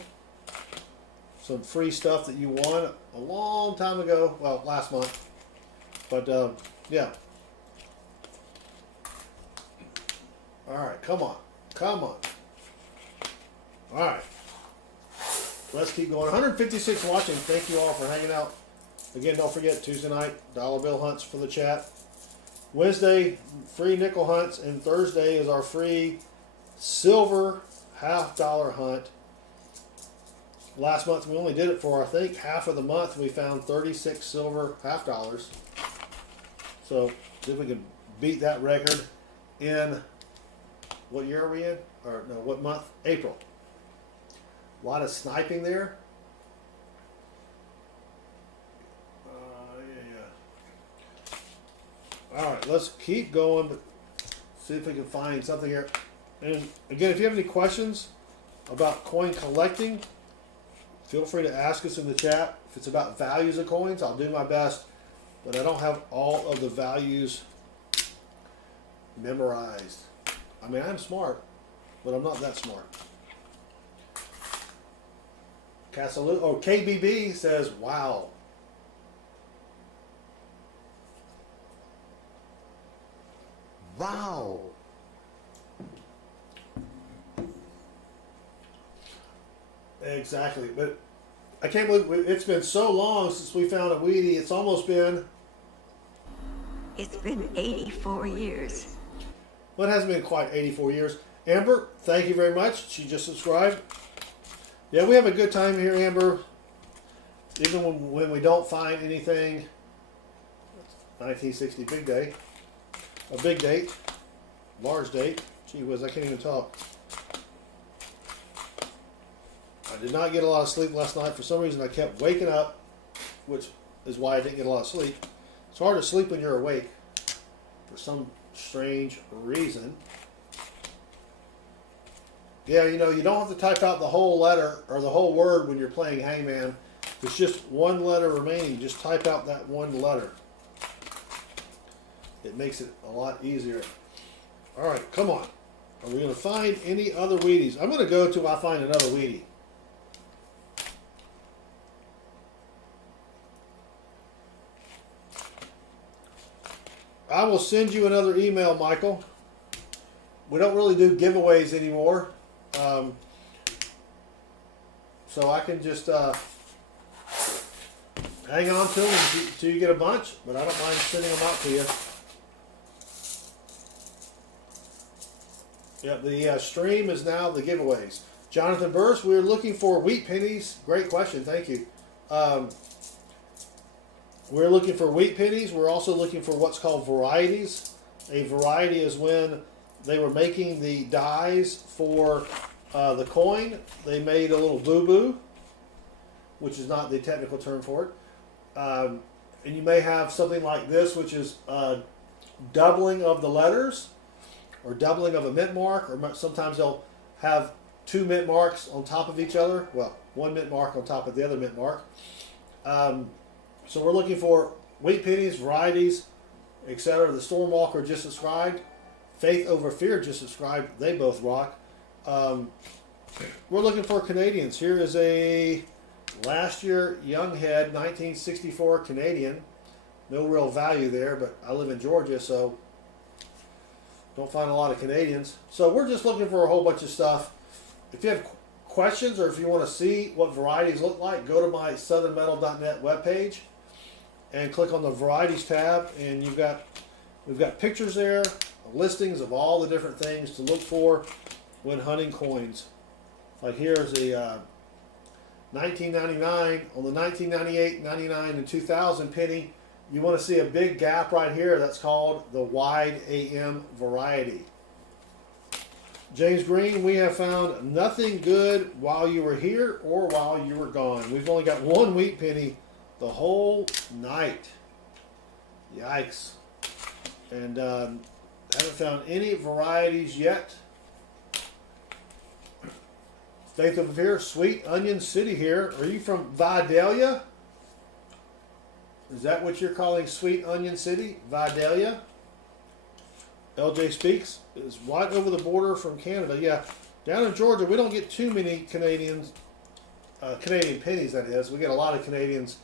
Some free stuff that you won a long time ago. Well, last month. But, yeah. All right, come on. Come on. All right. Let's keep going. 156 watching. Thank you all for hanging out. Again, don't forget, Tuesday night, dollar bill hunts for the chat. Wednesday, free nickel hunts. And Thursday is our free silver $half hunt. Last month, we only did it for, I think, half of the month. We found 36 silver $half. So, see if we can beat that record in, what year are we in? Or, no, what month? April. A lot of sniping there. All right, let's keep going, but see if we can find something here. And again, if you have any questions about coin collecting, feel free to ask us in the chat. If it's about values of coins, I'll do my best, but I don't have all of the values memorized. I mean, I'm smart, but I'm not that smart. KBB says, wow. Wow. Exactly, but I can't believe it's been so long since we found a Wheatie. It's almost been... It's been 84 years. Well, it hasn't been quite 84 years. Amber, thank you very much. She just subscribed. Yeah, we have a good time here, Amber. Even when we don't find anything. 1960, big day. A big date. Large date. Gee whiz, I can't even talk. I did not get a lot of sleep last night. For some reason, I kept waking up, which is why I didn't get a lot of sleep. It's hard to sleep when you're awake for some strange reason. Yeah, you know, you don't have to type out the whole letter or the whole word when you're playing Hangman. There's just one letter remaining. Just type out that one letter. It makes it a lot easier. All right, come on. Are we going to find any other Wheaties? I'm going to go till I find another Wheatie. I will send you another email, Michael. We don't really do giveaways anymore. So I can just hang on to them until you get a bunch, but I don't mind sending them out to you. Yeah, the stream is now the giveaways. Jonathan Burst, we're looking for wheat pennies. Great question, thank you. We're looking for wheat pennies. We're also looking for what's called varieties. A variety is when they were making the dies for the coin. They made a little boo-boo, which is not the technical term for it. And you may have something like this, which is doubling of the letters, or doubling of a mint mark, or sometimes they'll have two mint marks on top of each other. Well, one mint mark on top of the other mint mark. So we're looking for wheat pennies, varieties, etc. The Stormwalker just subscribed. Faith Over Fear just subscribed. They both rock. We're looking for Canadians. Here is a last year young head, 1964 Canadian. No real value there, but I live in Georgia, so don't find a lot of Canadians. So we're just looking for a whole bunch of stuff. If you have questions or if you want to see what varieties look like, go to my southernmetal.net webpage and click on the varieties tab, and we've got pictures there, listings of all the different things to look for when hunting coins. Like here's a 1999 on the 1998, 99, and 2000 penny. You want to see a big gap right here. That's called the wide AM variety. James Green, we have found nothing good while you were here or while you were gone. We've only got one wheat penny the whole night. Yikes. And haven't found any varieties yet. Faith of Fear, Sweet Onion City here. Are you from Vidalia? Is that what you're calling Sweet Onion City? Vidalia? LJ Speaks is right over the border from Canada. Yeah, down in Georgia, we don't get too many Canadian pennies, that is. We get a lot of Canadians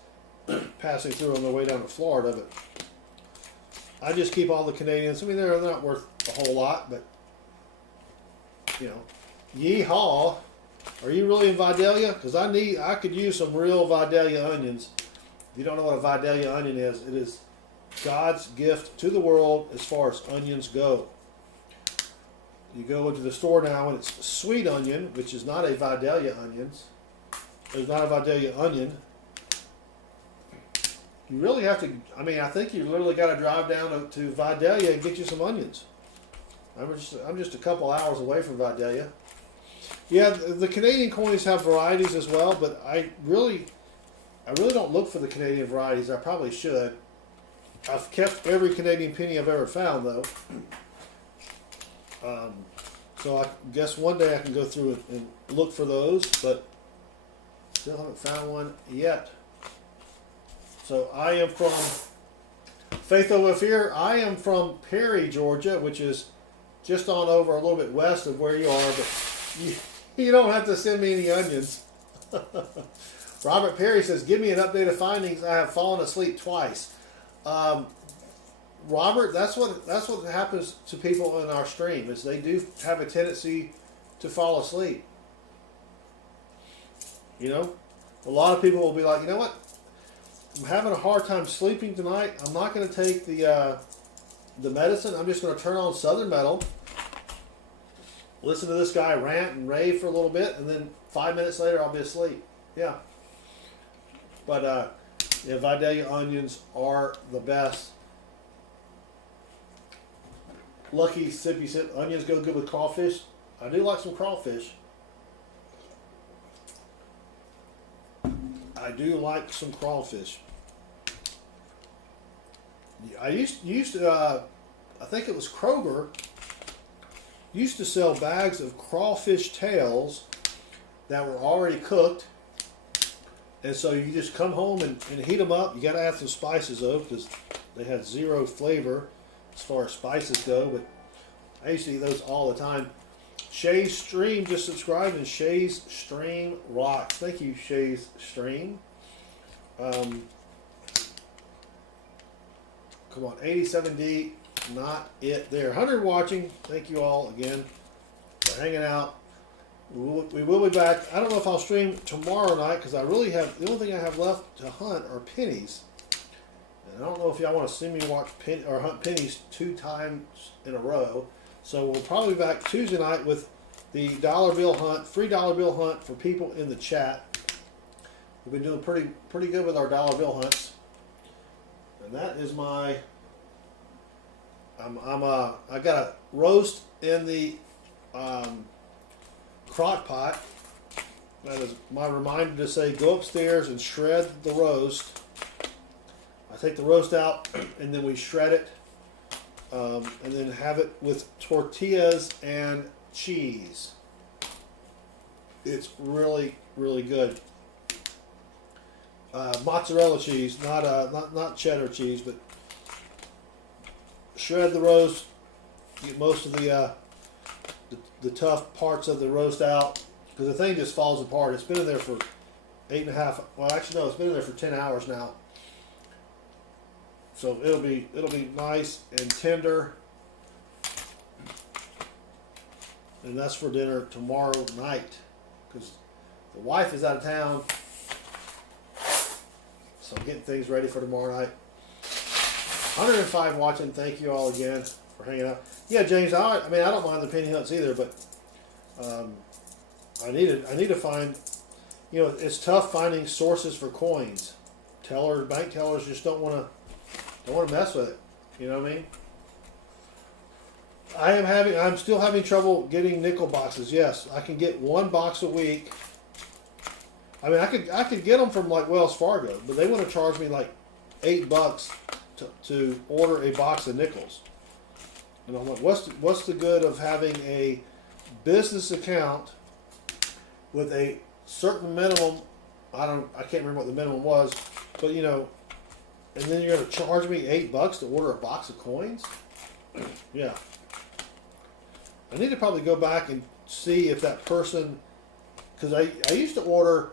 passing through on their way down to Florida, but I just keep all the Canadians. I mean, they're not worth a whole lot, but, you know. Yeehaw. Are you really in Vidalia? Because I could use some real Vidalia onions. If you don't know what a Vidalia onion is, it is God's gift to the world as far as onions go. You go into the store now and it's sweet onion, which is not a Vidalia onions. It's not a Vidalia onion. You really have to, I mean, I think you literally got to drive down to Vidalia and get you some onions. I'm just a couple hours away from Vidalia. Yeah, the Canadian coins have varieties as well, but I really don't look for the Canadian varieties. I probably should. I've kept every Canadian penny I've ever found, though. So I guess one day I can go through and look for those, but still haven't found one yet. So I am from Faith Over Fear. I am from Perry, Georgia, which is just on over a little bit west of where you are, but you don't have to send me any onions. Robert Perry says, give me an update of findings. I have fallen asleep twice. Robert, that's what happens to people in our stream, is they do have a tendency to fall asleep. You know, a lot of people will be like, you know what? I'm having a hard time sleeping tonight. I'm not going to take the medicine. I'm just going to turn on Southern Metal, listen to this guy rant and rave for a little bit, and then 5 minutes later I'll be asleep. Yeah. But yeah, Vidalia onions are the best. Lucky Sippy Sip. Onions go good with crawfish. I do like some crawfish. I do like some crawfish. I used to I think it was Kroger, used to sell bags of crawfish tails that were already cooked. And so you just come home and heat them up. You got to add some spices though, because they had zero flavor as far as spices go. But I used to eat those all the time. Shay's Stream just subscribed, and Shay's Stream rocks. Thank you, Shay's Stream. Come on, 87D, not it there. 100 watching. Thank you all again for hanging out. We will be back. I don't know if I'll stream tomorrow night because I really have, the only thing I have left to hunt are pennies. And I don't know if y'all want to see me watch hunt pennies 2 times in a row. So we'll probably be back Tuesday night with the dollar bill hunt, free dollar bill hunt for people in the chat. We've been doing pretty good with our dollar bill hunts. And that is my, I got a roast in the crock pot. That is my reminder to say go upstairs and shred the roast. I take the roast out and then we shred it, and then have it with tortillas and cheese. It's really, really good. Mozzarella cheese, not cheddar cheese, but shred the roast. Get most of the tough parts of the roast out, because the thing just falls apart. It's been in there for 8.5. Well, actually no, it's been in there for 10 hours now. So it'll be nice and tender, and that's for dinner tomorrow night, because the wife is out of town. So I'm getting things ready for tomorrow night. 105 watching. Thank you all again for hanging out. Yeah, James. I mean, I don't mind the penny hunts either, but I need to find. You know, it's tough finding sources for coins. Bank tellers just don't want to mess with it. You know what I mean? I'm still having trouble getting nickel boxes. Yes, I can get 1 box a week. I mean, I could get them from like Wells Fargo, but they want to charge me like $8 to order a box of nickels. And I'm like, what's the good of having a business account with a certain minimum? I can't remember what the minimum was, but you know, and then you're going to charge me $8 to order a box of coins? Yeah. I need to probably go back and see if that person, because I used to order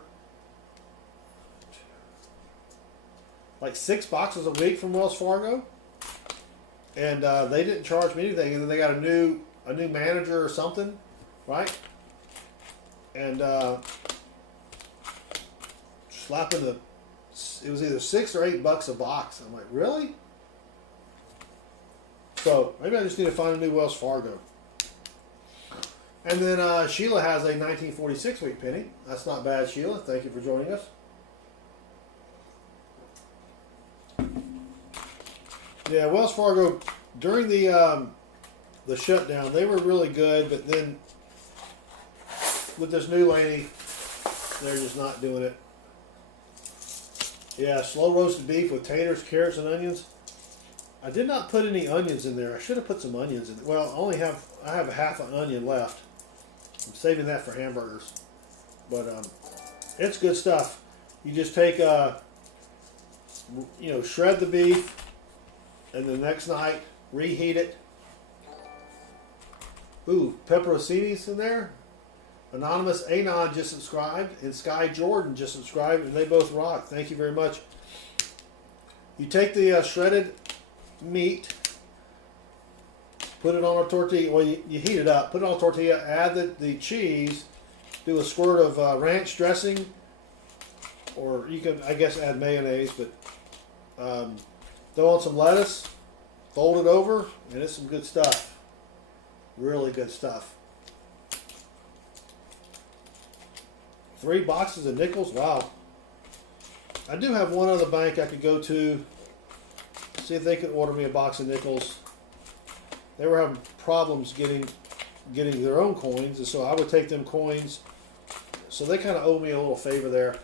like 6 boxes a week from Wells Fargo, and they didn't charge me anything. And then they got a new manager or something, right? And slapping it was either $6 or $8 a box. I'm like, really? So maybe I just need to find a new Wells Fargo. And then Sheila has a 1946 week penny. That's not bad, Sheila. Thank you for joining us. Yeah, Wells Fargo, during the shutdown, they were really good, but then with this new lady, they're just not doing it. Yeah, slow roasted beef with taters, carrots, and onions. I did not put any onions in there. I should have put some onions in. Well, I have a half an onion left. I'm saving that for hamburgers. But it's good stuff. You just take shred the beef, and the next night reheat it. Ooh, pepperoncinis in there. Anonymous Anon just subscribed, and Sky Jordan just subscribed, and they both rock. Thank you very much. You take the shredded meat, Put it on a tortilla. Well, you heat it up. Put it on a tortilla. Add the cheese. Do a squirt of ranch dressing, or you can, I guess, add mayonnaise. But throw on some lettuce. Fold it over, and it's some good stuff. Really good stuff. 3 boxes of nickels. Wow. I do have one other bank I could go to. See if they could order me a box of nickels. They were having problems getting their own coins, and so I would take them coins. So they kind of owe me a little favor there.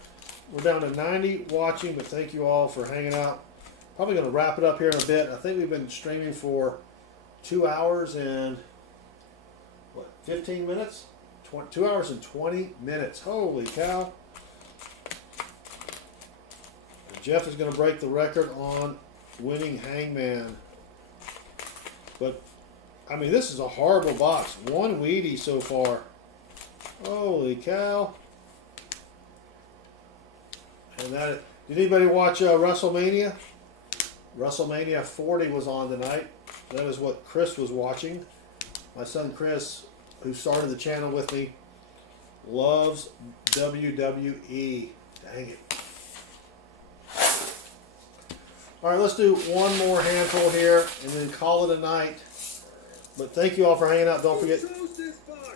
We're down to 90 watching, but thank you all for hanging out. Probably going to wrap it up here in a bit. I think we've been streaming for 2 hours and what, 15 minutes? 2 hours and 20 minutes. Holy cow. And Jeff is going to break the record on winning Hangman. But, I mean, this is a horrible box. 1 Wheatie so far. Holy cow. And that, did anybody watch WrestleMania? WrestleMania 40 was on tonight. That is what Chris was watching. My son Chris, who started the channel with me, loves WWE. Dang it. All right, let's do one more handful here and then call it a night. But thank you all for hanging out. Don't forget.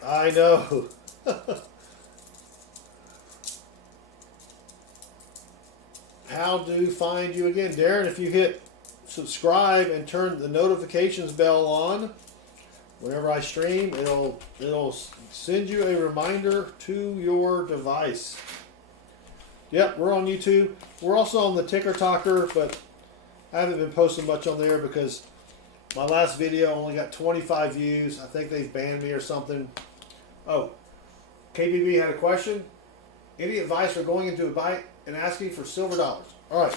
I know. How to find you again, Darren? If you hit subscribe and turn the notifications bell on, whenever I stream, it'll send you a reminder to your device. Yep, we're on YouTube. We're also on the Ticker Talker, but I haven't been posting much on there because my last video only got 25 views. I think they've banned me or something. Oh, KBB had a question. Any advice for going into a bank and asking for silver dollars? All right.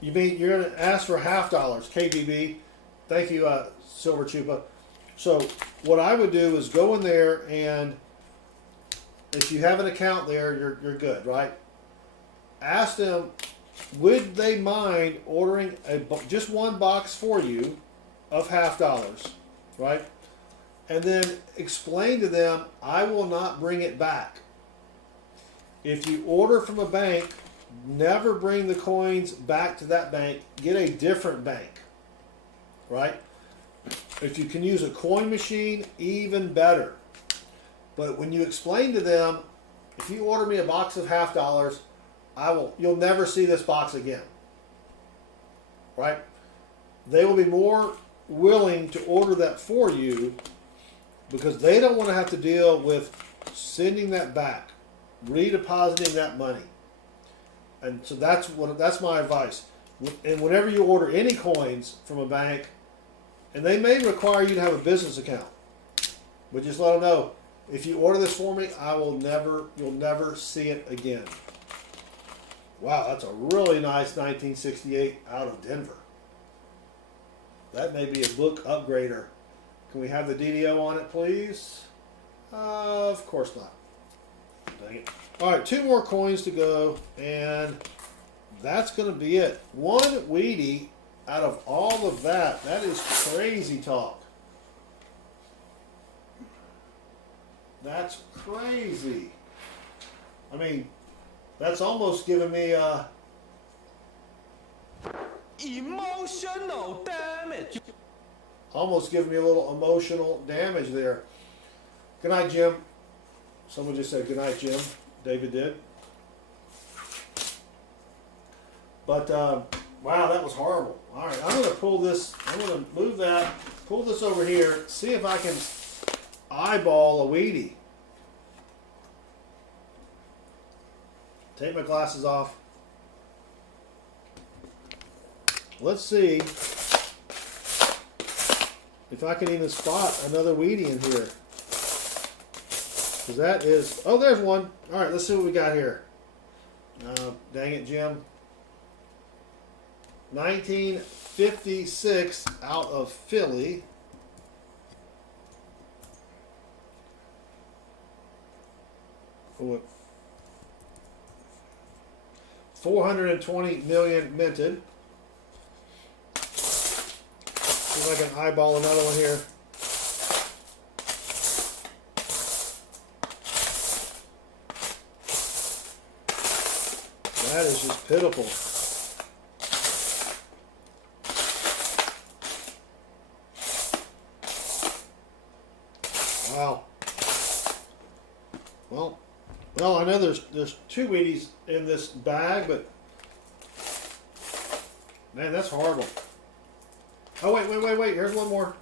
You mean you're going to ask for $half, KBB? Thank you, Silver Chupa. So what I would do is go in there, and if you have an account there, you're good, right? Ask them, would they mind ordering just 1 box for you of $half, right? And then explain to them, I will not bring it back. If you order from a bank, never bring the coins back to that bank. Get a different bank, right? If you can use a coin machine, even better. But when you explain to them, if you order me a box of $half, you'll never see this box again, right? They will be more willing to order that for you because they don't want to have to deal with sending that back, redepositing that money. And so that's my advice. And whenever you order any coins from a bank, and they may require you to have a business account, but just let them know, if you order this for me, you'll never see it again. Wow, that's a really nice 1968 out of Denver. That may be a book upgrader. Can we have the DDO on it, please? Of course not. Dang it. All right, 2 more coins to go, and that's going to be it. 1 Wheatie out of all of that. That is crazy talk. That's crazy. I mean, that's almost giving me emotional damage. Almost giving me a little emotional damage there. Good night, Jim. Someone just said good night, Jim. David did. But wow, that was horrible. All right, I'm going to pull this. I'm going to move that. Pull this over here. See if I can eyeball a Wheatie. Take my glasses off. Let's see if I can even spot another Wheatie in here. Because that is... Oh, there's one. All right, let's see what we got here. Dang it, Jim. 1956 out of Philly. Oh, 420 million minted. if I can eyeball another one here. That is just pitiful. Wow. Well, I know there's 2 Wheaties in this bag, but man, that's horrible. Oh, wait. Here's one more.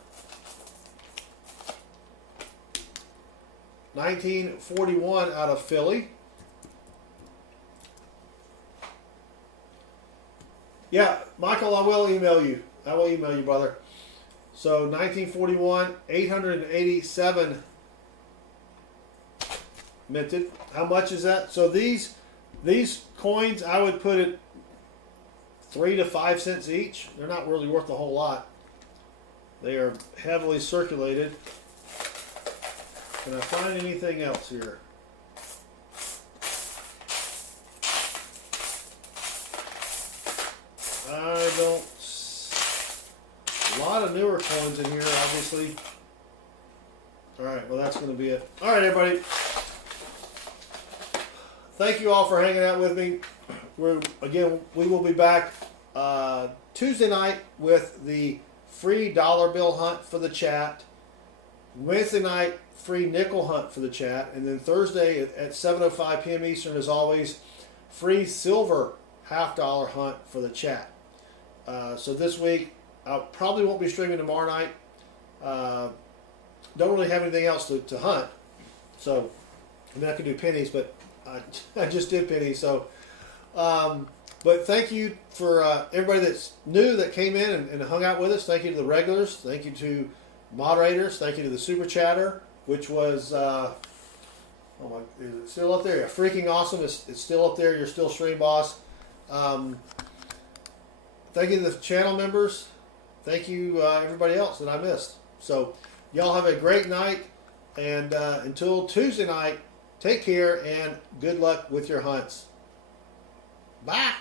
1941 out of Philly. Yeah, Michael, I will email you. I will email you, brother. So 1941, 887 minted. How much is that? So these coins, I would put it 3 to 5 cents each. They're not really worth a whole lot. They are heavily circulated. Can I find anything else here? I don't. A lot of newer coins in here, obviously. All right, well, that's going to be it. All right, everybody. Thank you all for hanging out with me. We will be back Tuesday night with the free dollar bill hunt for the chat. Wednesday night, free nickel hunt for the chat. And then Thursday at 7:05 p.m. Eastern, as always, free silver $half hunt for the chat. So this week, I probably won't be streaming tomorrow night. Don't really have anything else to hunt. So, I mean, I could do pennies, but I just did pennies. So, but thank you for everybody that's new that came in and hung out with us. Thank you to the regulars. Thank you to moderators. Thank you to the super chatter, which was, oh my, is it still up there? Yeah, freaking awesome. It's still up there. You're still stream boss. Thank you to the channel members. Thank you everybody else that I missed. So y'all have a great night. And until Tuesday night, take care and good luck with your hunts. Bye.